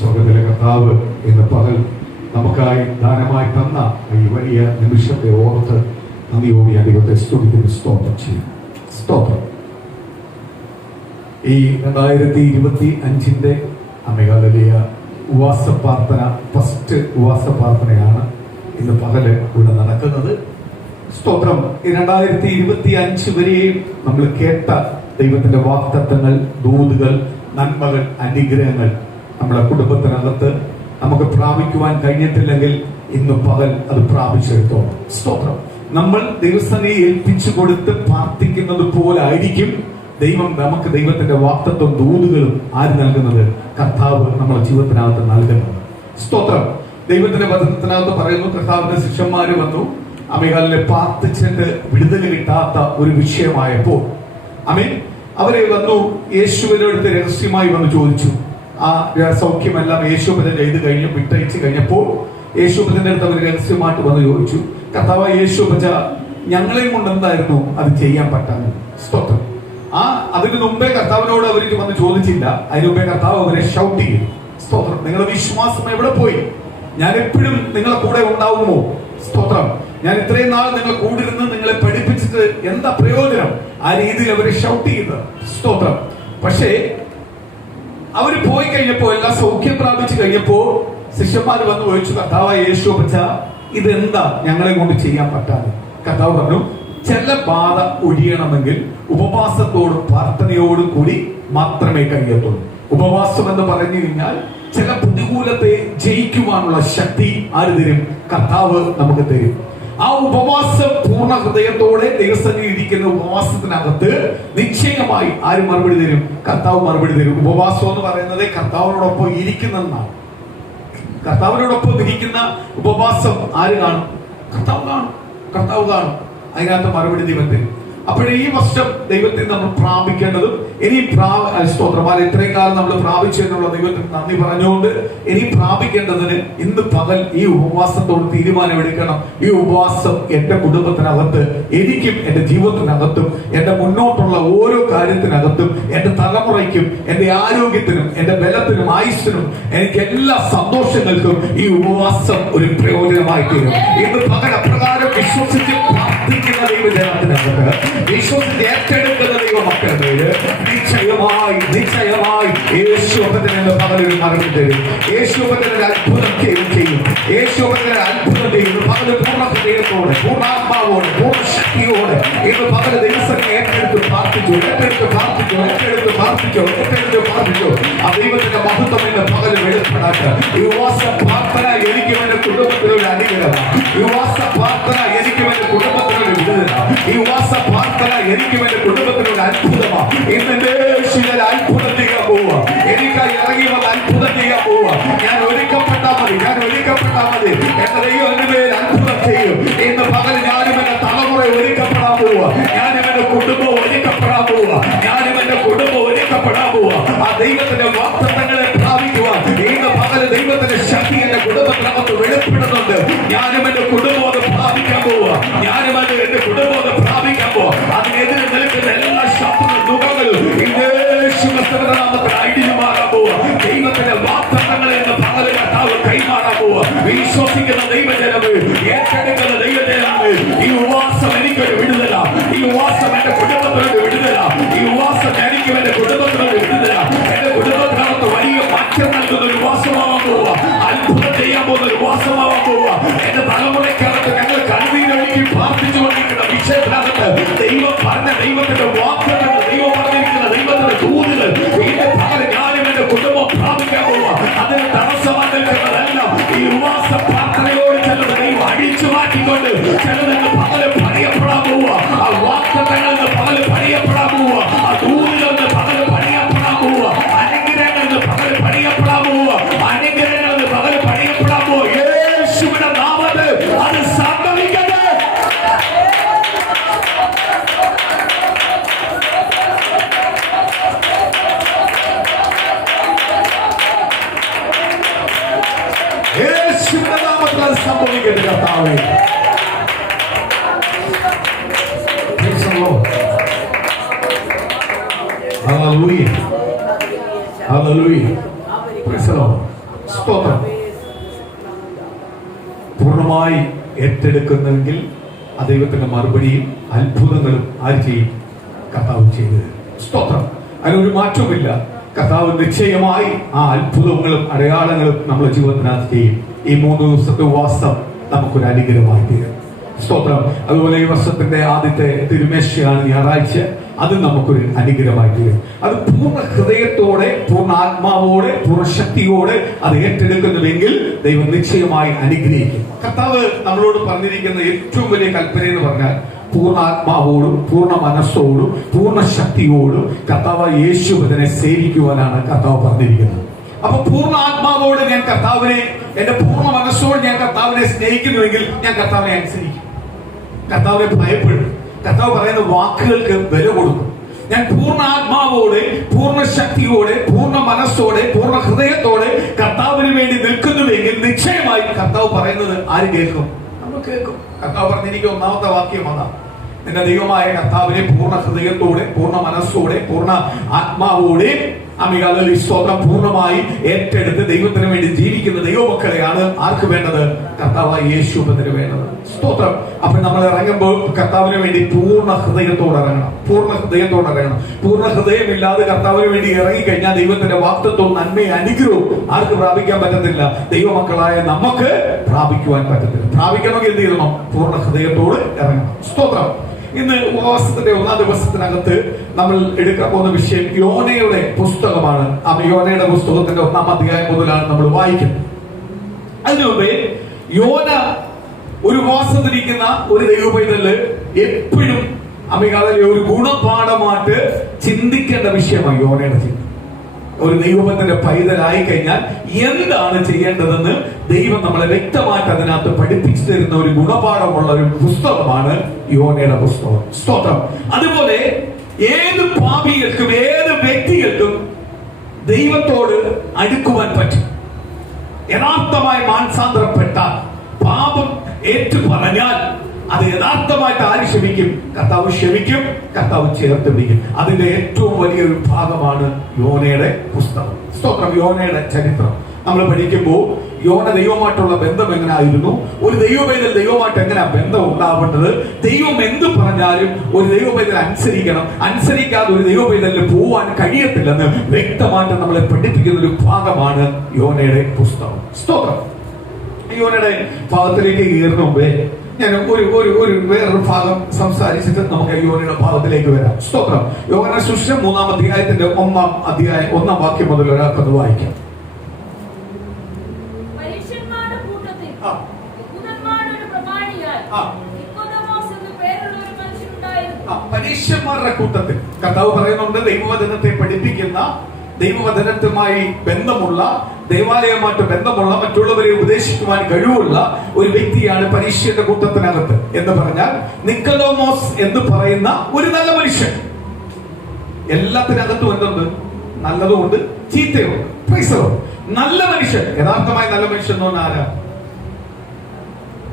സ്വർഗ്ഗത്തിലെ കർത്താവ് ഇന്ന് പകൽ നമുക്കായി ദാനമായി തന്ന ഈ വലിയ നിമിഷത്തെ ഓർത്ത് നന്ദിയോടെ ദൈവത്തെ സ്തുതിക്കുന്ന സ്തോത്രം ചെയ്യും. സ്തോത്രം. ഈ 2025 അമ്മകാലിയ ഉപവാസ പ്രാർത്ഥന, ഫസ്റ്റ് ഉപവാസ പ്രാർത്ഥനയാണ് ഇന്ന് പകല് ഇവിടെ നടക്കുന്നത്. സ്തോത്രം. ഈ 2025 വരെയും നമ്മൾ കേട്ട ദൈവത്തിന്റെ വാഗ്ദത്തങ്ങൾ, ദൂതുകൾ, നന്മകൾ, അനുഗ്രഹങ്ങൾ നമ്മുടെ കുടുംബത്തിനകത്ത് നമുക്ക് പ്രാപിക്കുവാൻ കഴിഞ്ഞിട്ടില്ലെങ്കിൽ ഇന്ന് പകൽ അത് പ്രാപിച്ചെടുത്തോണം. സ്തോത്രം. നമ്മൾ ദൈവസന്നിധിയെ ഏൽപ്പിച്ചു കൊടുത്ത് പ്രാർത്ഥിക്കുന്നത് പോലെ ആയിരിക്കും ദൈവം നമുക്ക് ദൈവത്തിന്റെ വാഗ്ദത്തവും ദൂതുകളും ആര് നൽകുന്നത്? കർത്താവ് നമ്മുടെ ജീവിതത്തിനകത്ത് നൽകുന്നത്. സ്തോത്രം. ദൈവത്തിന്റെ വചനത്തിനകത്ത് പറയുന്നു, കർത്താവിന്റെ ശിഷ്യന്മാര് വന്നു അമേകാലിനെ പ്രാർത്ഥിച്ചിട്ട് വിടുതൽ കിട്ടാത്ത ഒരു വിഷയമായപ്പോൾ അവരെ വന്നു യേശുവിന്റെ അടുത്ത് രഹസ്യമായി വന്ന് ചോദിച്ചു. ആ സൗഖ്യമെല്ലാം യേശുവിനെ ചെയ്ത് കഴിഞ്ഞ് വിട്ടയച്ച് കഴിഞ്ഞപ്പോൾ യേശുവിന്റെ അടുത്ത് അവർ രഹസ്യമായിട്ട് വന്ന് ചോദിച്ചു, കർത്താവ് യേശുപ്പച്ച, ഞങ്ങളെയും കൊണ്ട് എന്തായിരുന്നു അത് ചെയ്യാൻ പറ്റാതെ? സ്തോത്രം. അതിനു മുമ്പേ കർത്താവിനോട് അവർക്ക് വന്ന് ചോദിച്ചില്ല. അതിനു മുമ്പേ കർത്താവ് അവരെ ഷൗട്ട് ചെയ്യും. സ്തോത്രം. നിങ്ങളുടെ വിശ്വാസം എവിടെ പോയി? ഞാൻ എപ്പോഴും നിങ്ങളെ കൂടെ ഉണ്ടാവുമോ? സ്തോത്രം. ഞാൻ ഇത്രയും നാൾ നിങ്ങൾ കൂടിരുന്ന് നിങ്ങളെ പഠിപ്പിച്ചിട്ട് എന്താ പ്രയോജനം? ആ രീതിയിൽ അവരെ ഷൗട്ട് ചെയ്ത്. സ്തോത്രം. പക്ഷേ അവര് പോയി കഴിഞ്ഞപ്പോ, എല്ലാം സൗഖ്യം പ്രാപിച്ചു കഴിഞ്ഞപ്പോ ശിഷ്യന്മാർ വന്ന് ചോദിച്ചു, കർത്താവ് യേശുപ്പച്ച, ഇതെന്താ ഞങ്ങളെ കൊണ്ട് ചെയ്യാൻ പറ്റാതെ? കർത്താവ് പറഞ്ഞു, ചില ബാധ ഒഴിയണമെങ്കിൽ ഉപവാസത്തോടും പ്രാർത്ഥനയോടും കൂടി മാത്രമേ കഴിയത്തുള്ളൂ. ഉപവാസം എന്ന് പറഞ്ഞു കഴിഞ്ഞാൽ ചില പ്രതികൂലത്തെ ജയിക്കുവാനുള്ള ശക്തി ആര് തരും? കർത്താവ് നമുക്ക് തരും. ആ ഉപവാസം പൂർണ്ണ ഹൃദയത്തോടെ ദൈവസന്നിധിയിൽ ഇരിക്കുന്ന ഉപവാസത്തിനകത്ത് നിശ്ചയമായി ആര് മറുപടി തരും? കർത്താവ് മറുപടി തരും. ഉപവാസം എന്ന് പറയുന്നത് കർത്താവിനോടൊപ്പം ഇരിക്കുന്നതാണ്. കർത്താവിനോടൊപ്പം ഇരിക്കുന്ന ഉപവാസം ആര് കാണും? കർത്താവ് കാണും. കർത്താവ് കാണും. അതിനകത്ത് മറുപടി ദൈവം തരും. അപ്പോഴേ ഈ വർഷം ദൈവത്തെ നമ്മൾ പ്രാപിക്കേണ്ടതും ഇനി സ്തോത്രമാല ഇത്രയും കാലം നമ്മൾ പ്രാപിച്ചതിനുള്ള ദൈവത്തിന് നന്ദി പറഞ്ഞുകൊണ്ട് ഇനി പ്രാപിക്കേണ്ടതിന് ഇന്ന് പകൽ ഈ ഉപവാസത്തോട് തീരുമാനമെടുക്കണം. ഈ ഉപവാസം എന്റെ കുടുംബത്തിനകത്ത്, എനിക്കും എന്റെ ജീവിതത്തിനകത്തും എന്റെ മുന്നോട്ടുള്ള ഓരോ കാര്യത്തിനകത്തും എന്റെ തലമുറയ്ക്കും എന്റെ ആരോഗ്യത്തിനും എന്റെ ബലത്തിനും ആയുസ്സിനും എനിക്ക് എല്ലാ സന്തോഷങ്ങൾക്കും ഈ ഉപവാസം ഒരു പ്രയോജനമായി തീരും. ഇന്ന് പകൽ അപ്രകാരം വിശ്വസിച്ച് പ്രാർത്ഥിക്കുന്ന ദൈവജനത്തിനകത്ത്, വിശ്വസിച്ച് ഏറ്റെടുക്കുന്ന ദൈവമക്കളുടെ നിശ്ചയമായി യേശുവിന്റെ പകലൊരു മറുപടി തരും. യേശുവിന്റെ അത്ഭുതം ചെയ്യും. യേശുവിന്റെ അത്ഭുതം ചെയ്യുന്നു. പകല് പൂർണ്ണ ഹൃദയത്തോടെ, പൂർണ്ണാത്മാവോടെ, പൂർണ്ണ ശക്തിയോടെ ഇന്ന് പകല് ദൈവസന്നെ ഏറ്റെടുത്ത് പ്രാർത്ഥിച്ചു. ആ ദൈവത്തിന്റെ മഹത്വം ഇന്ന് പകല് വെളിപ്പെടാത്ത ഈ ഉപവാസ പ്രാർത്ഥന എനിക്കും എന്റെ കുടുംബത്തിനൊരു അനുഗ്രഹമാണ്. ഈ ഉപവാസ പ്രാർത്ഥന എനിക്കും എന്റെ കുടുംബത്തിനൊരു വിടുതലാണ്. ഈ ഉപവാസ പ്രാർത്ഥന എനിക്കും എന്റെ കുടുംബത്തിനൊരു അത്ഭുതമാണ്. ഇന്നെന്റെ അത്ഭുതം ചെയ്യാൻ പോവുക. എനിക്കായി ഇറങ്ങി വന്ന് അത്ഭുതം ചെയ്യാൻ പോവുക. ഞാൻ ഒരുക്കപ്പെട്ടാൽ മതി. എന്റെ ദൈവം എന്റെ മേൽ അത്ഭുതം ചെയ്യും. ഇന്ന് പകൽ ഞാനും എന്റെ തലമുറ ഒരുക്കപ്പെടാൻ പോവുക. ഞാനും എന്റെ കുടുംബം ഒരുക്കപ്പെടാൻ പോവുക. ആ ദൈവത്തിന്റെ വാഗ്ദത്തങ്ങളെ പ്രാപിക്കുവാൻ ഇന്ന് പകൽ ദൈവത്തിന്റെ ശക്തി എന്റെ കുടുംബത്തിനകത്ത് വെളിപ്പെടുന്നുണ്ട്. ഞാനും എന്റെ കുടുംബം അത് പ്രാപിക്കാൻ പോവുക. അതിനെതിരെ നിൽക്കുന്ന എല്ലാ ശത്രുക്കളും അടിഞ്ഞുമാറാൻ പോവുക. ദൈവത്തിന്റെ വാഗ്ദത്തങ്ങളെ ഇന്ന് പകൽ കർത്താവ് കൈമാറാൻ പോവുക. വിശ്വസിക്കുന്ന ദൈവജനമേ, ഏറ്റെടുക്കുന്ന ദൈവജനമേ, ഈ ഉപവാസം എനിക്കൊരു വിടുതല. ഈ ഉപവാസം എന്റെ കുടുംബത്തിനൊരു വിടുതല. ഈ ഉപവാസം എനിക്കും എന്റെ കുടുംബത്തിനൊരു വിടുതല. എന്റെ കുടുംബത്തിനകത്ത് വലിയ മാറ്റം നൽകുന്ന ഒരു ഉപവാസമാവാൻ പോവുക. അത്ഭുതം ചെയ്യാൻ പോകുന്ന ഒരു ഉപവാസമാവാൻ പോവുക. എന്റെ തലമുറയ്ക്കകത്ത് ഞങ്ങൾ കണ്ണീരൊഴുക്കി പ്രാർത്ഥിച്ചുകൊണ്ടിരിക്കുന്ന വിഷയത്തിനകത്ത് ദൈവം പറഞ്ഞ ദൈവത്തിന്റെ വാഗ്ദത്തങ്ങൾ, ദൈവം പറഞ്ഞിരിക്കുന്ന ദൈവത്തിന്റെ ദൂതുകൾ ഇതിന്റെ പകരം ഞാനും എന്റെ കുടുംബം പ്രാപിക്കാൻ പോവുക. അതിന് തടസ്സമായി നിൽക്കുന്നതല്ല. ഈ ഉപവാസ പ്രാർത്ഥനയോട് ചിലത് ദൈവം അടിച്ചു മാറ്റിക്കൊണ്ട് ചിലതെന്ന് പകല് പണിയപ്പെടാൻ പോവുക. ആ വാഗ്ദത്തങ്ങൾ പകല് പണിയപ്പെടാൻ പോവുക. ആ ദൂതുകൾ പകല് പണിയപ്പെടാൻ പോവുക. അനുഗ്രഹങ്ങൾ പകല് പണിയപ്പെടാൻ പോവുക. അനുഗ്രഹങ്ങൾ പകല് പണിയപ്പെടാൻ പോവുക. യേശുവിന്റെ നാമത്തിൽ അത് സംഭവിക്കട്ടെ. യേശുവിന്റെ നാമത്തിൽ അത് സംഭവിക്കട്ടെ. കർത്താവേ, Hallelujah. Hallelujah. Praise the Lord. സ്തോത്രം. പൂർണ്ണമായി ഏറ്റെടുക്കുന്നെങ്കിൽ ആ ദൈവത്തിന്റെ മറുപടിയും അത്ഭുതങ്ങളും ആര് ചെയ്യും? കർത്താവ് ചെയ്തു തരും. സ്തോത്രം. അതിനൊരു മാറ്റവുമില്ല. കർത്താവ് നിശ്ചയമായി ആ അത്ഭുതങ്ങളും അടയാളങ്ങളും നമ്മുടെ ജീവിതത്തിനകത്ത് ചെയ്യും. ഈ 3 ദിവസത്തെ ഉപവാസം നമുക്കൊരു അനുഗ്രഹമായി തീരും. സ്തോത്രം. അതുപോലെ ഈ വർഷത്തിന്റെ ആദ്യത്തെ തിരുമേശയാണ് ഞായറാഴ്ച. അത് നമുക്കൊരു അനുഗ്രഹമായി തീരും. അത് പൂർണ്ണ ഹൃദയത്തോടെ, പൂർണ്ണ ആത്മാവോടെ, പൂർണ്ണ ശക്തിയോടെ അത് ഏറ്റെടുക്കുന്നുവെങ്കിൽ ദൈവം നിശ്ചയമായി അനുഗ്രഹിക്കും. കർത്താവ് നമ്മളോട് പറഞ്ഞിരിക്കുന്ന ഏറ്റവും വലിയ കൽപ്പന എന്ന് പറഞ്ഞാൽ പൂർണ്ണ ആത്മാവോടും പൂർണ്ണ മനസ്സോടും പൂർണ്ണ ശക്തിയോടും കർത്താവ് യേശുവിനെ സേവിക്കുവാനാണ് കർത്താവ് പറഞ്ഞിരിക്കുന്നത്. അപ്പൊ പൂർണ്ണ ആത്മാവോട് ഞാൻ കർത്താവിനെ, എന്റെ പൂർണ്ണ മനസ്സോട് ഞാൻ കർത്താവിനെ സ്നേഹിക്കുന്നുവെങ്കിൽ ഞാൻ കർത്താവിനെ അനുസരിക്കും, കർത്താവിനെ ഭയപ്പെടും, കർത്താവ് പറയുന്ന വാക്കുകൾക്ക് വില കൊടുക്കും. ഞാൻ പൂർണ്ണ ആത്മാവോടെ, പൂർണ്ണ ശക്തിയോടെ, പൂർണ്ണ മനസ്സോടെ, പൂർണ്ണ ഹൃദയത്തോടെ കർത്താവിന് വേണ്ടി നിൽക്കുന്നുവെങ്കിൽ നിശ്ചയമായി കർത്താവ് പറയുന്നത് ആര് കേൾക്കും? നമ്മൾ കേൾക്കും. കർത്താവ് പറഞ്ഞിരിക്കുന്ന ഒന്നാമത്തെ വാക്യം അതാ, നിന്റെ ദൈവമായ കർത്താവിനെ പൂർണ്ണ ഹൃദയത്തോടെ, പൂർണ്ണ മനസ്സോടെ, പൂർണ്ണ ആത്മാവോടെ അമികാലി സ്തോത്രം പൂർണ്ണമായി ഏറ്റെടുത്ത് ദൈവത്തിന് വേണ്ടി ജീവിക്കുന്ന ദൈവമക്കളെയാണ് ആർക്ക് വേണ്ടത്? കർത്താവായ യേശുവിന് വേണ്ടത്. സ്തോത്രം. അപ്പൊ നമ്മൾ ഇറങ്ങുമ്പോൾ കർത്താവിന് വേണ്ടി പൂർണ്ണ ഹൃദയത്തോടെ ഇറങ്ങണം. പൂർണ്ണ ഹൃദയത്തോടെ ഇറങ്ങണം. പൂർണ്ണ ഹൃദയമില്ലാതെ കർത്താവിന് വേണ്ടി ഇറങ്ങിക്കഴിഞ്ഞാൽ ദൈവത്തിന്റെ വാഗ്ദത്തവും നന്മയും അനുഗ്രഹവും ആർക്ക് പ്രാപിക്കാൻ പറ്റത്തില്ല? ദൈവമക്കളായ നമുക്ക് പ്രാപിക്കുവാൻ പറ്റത്തില്ല. പ്രാപിക്കണമെങ്കിൽ എന്ത് ചെയ്യണം? പൂർണ്ണ ഹൃദയത്തോട് ഇറങ്ങണം. സ്തോത്രം. ഇന്ന് ഉപവാസത്തിന്റെ 1-ാം ദിവസത്തിനകത്ത് നമ്മൾ എടുക്കാൻ പോകുന്ന വിഷയം യോനയുടെ പുസ്തകമാണ്. ആ യോനയുടെ പുസ്തകത്തിന്റെ 1-ാം അധ്യായം മുതലാണ് നമ്മൾ വായിക്കുന്നത്. അതിനുമുമ്പേ യോന ഒരു ഉപവാസത്തിരിക്കുന്ന ഒരു ദൈവപൈതല് എപ്പോഴും ഒരു ഗുണപാഠമായിട്ട് ചിന്തിക്കേണ്ട വിഷയമാണ് യോനയുടെ ചിന്ത. ഒരു ദൈവത്തിന്റെ പൈതലായി കഴിഞ്ഞാൽ എന്താണ് ചെയ്യേണ്ടതെന്ന് ദൈവം നമ്മളെ വ്യക്തമായിട്ട് അതിനകത്ത് പഠിപ്പിച്ചു തരുന്ന ഒരു ഗുണപാഠമുള്ള ഒരു പുസ്തകമാണ് യോനയുടെ പുസ്തകം. സ്തോത്രം. അതുപോലെ ഏത് പാപികൾക്കും ഏത് വ്യക്തികൾക്കും ദൈവത്തോട് അടുക്കുവാൻ പറ്റും. യഥാർത്ഥമായി മാനസാന്തരപ്പെട്ട പാപം ഏറ്റു പറഞ്ഞാൽ അത് യഥാർത്ഥമായിട്ട് ആര് ക്ഷമിക്കും? കർത്താവ് ക്ഷമിക്കും, കർത്താവ് ചേർത്ത് പിടിക്കും. അതിന്റെ ഏറ്റവും വലിയൊരു ഭാഗമാണ് യോനയുടെ പുസ്തകം. സ്തോത്രം. യോനയുടെ ചരിത്രം നമ്മൾ പഠിക്കുമ്പോൾ യോന ദൈവമായിട്ടുള്ള ബന്ധം എങ്ങനെയായിരുന്നു, ഒരു ദൈവപൈതൽ ദൈവമായിട്ട് എങ്ങനെയാ ബന്ധം ഉണ്ടാവേണ്ടത്, ദൈവം എന്ത് പറഞ്ഞാലും ഒരു ദൈവപൈതൽ അനുസരിക്കണം, അനുസരിക്കാതെ ഒരു ദൈവപൈതലിന് പോവാൻ കഴിയത്തില്ലെന്ന് വ്യക്തമായിട്ട് നമ്മളെ പഠിപ്പിക്കുന്ന ഒരു ഭാഗമാണ് യോനയുടെ പുസ്തകം. സ്തോത്രം. യോനയുടെ ഭാഗത്തിലേക്ക് കയറുന്ന മുമ്പേ ഞാൻ ഒരു വേറൊരു ഭാഗം സംസാരിച്ചിട്ട് നമുക്ക് യോനയുടെ ഭാഗത്തിലേക്ക് വരാം. സ്തോത്രം. യോന സുവിശേഷം 3-ാം അധ്യായത്തിന്റെ 1-ാം വാക്യം മുതൽ ഒരാൾക്കത് വായിക്കാം. പരീക്ഷന്മാരുടെ കൂട്ടത്തിൽ കർത്താവ് പറയുന്നുണ്ട്, ദൈവവചനത്തെ പഠിപ്പിക്കുന്ന, ദൈവവചനത്തുമായി ബന്ധമുള്ള, ദൈവാലയമായിട്ട് ബന്ധമുള്ള, മറ്റുള്ളവരെ ഉപദേശിക്കുവാൻ കഴിവുള്ള ഒരു വ്യക്തിയാണ് പരീക്ഷയുടെ കൂട്ടത്തിനകത്ത്. എന്ന് പറഞ്ഞാൽ നിക്കോദോമോസ് എന്ന് പറയുന്ന ഒരു നല്ല മനുഷ്യൻ. എല്ലാത്തിനകത്തും എന്തുണ്ട്? നല്ലതുകൊണ്ട് ചീത്തയുണ്ട്. നല്ല മനുഷ്യൻ. യഥാർത്ഥമായി നല്ല മനുഷ്യൻ എന്ന് പറഞ്ഞാൽ ആരാ?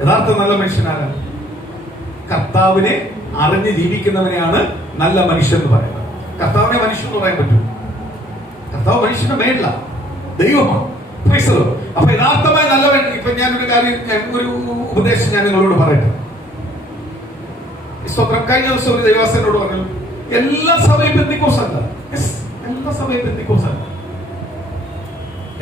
യഥാർത്ഥ നല്ല മനുഷ്യൻ ആരാ? കർത്താവിനെ അറിഞ്ഞ് ജീവിക്കുന്നവനെയാണ് നല്ല മനുഷ്യൻ എന്ന് പറയുന്നത്. കർത്താവിനെ മനുഷ്യൻ എന്ന് പറയാൻ പറ്റും? കർത്താവ് മനുഷ്യന്റെ മേലില്ല, ദൈവമാണ്. അപ്പൊ യഥാർത്ഥമായ നല്ലവൻ. ഇപ്പൊ ഞാനൊരു കാര്യം, ഒരു ഉപദേശം ഞാൻ നിങ്ങളോട് പറയട്ടെ. കഴിഞ്ഞ ദിവസം ഒരു ദൈവാസനോട് പറഞ്ഞു, എല്ലാ സഭയും പെന്തിക്കോസല്ല. എല്ലാ സഭയും പെന്തിക്കോസല്ല.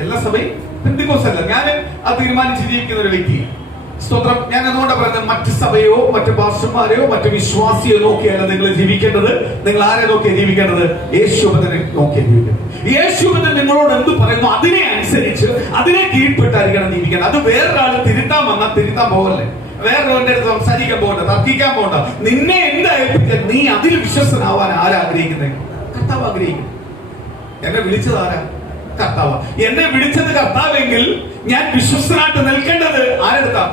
എല്ലാ സഭയും പെന്തിക്കോസല്ല. ഞാൻ അത് തീരുമാനിച്ച് ജീവിക്കുന്ന ഒരു വ്യക്തിയാണ്. സ്തോത്രം. ഞാൻ അതുകൊണ്ട് പറയുന്നത് മറ്റ് സഭയോ മറ്റു പാസ്റ്റർമാരെയോ മറ്റു വിശ്വാസിയോ നോക്കിയല്ല നിങ്ങൾ ജീവിക്കേണ്ടത്. നിങ്ങൾ ആരെ നോക്കിയാ ജീവിക്കേണ്ടത്? യേശുവിനെ നോക്കിയാ ജീവിക്കേണ്ടത്. യേശുവിനെ നിങ്ങളോട് എന്ത് പറയുന്നു അതിനെ അനുസരിച്ച് അതിനെ കീഴ്പ്പെട്ടായിരിക്കണം ജീവിക്കേണ്ടത്. അത് വേറൊരാൾ തിരുത്താൻ വന്നാൽ തിരുത്താൻ പോകല്ലേ, വേറൊരാളുടെ അടുത്ത് സംസാരിക്കാൻ പോകണ്ട, തർക്കിക്കാൻ പോകണ്ട. നിന്നെ എന്തായിരിക്കും നീ അതിൽ വിശ്വസ്തനാവാൻ ആരാഗ്രഹിക്കുന്നത്? കർത്താവ് ആഗ്രഹിക്കുന്നു. എന്നെ വിളിച്ചത് ആരാ? കർത്താവ്. എന്നെ വിളിച്ചത് കർത്താവെങ്കിൽ ഞാൻ വിശ്വസ്തനായിട്ട് നിൽക്കേണ്ടത് ആരെടുത്താ?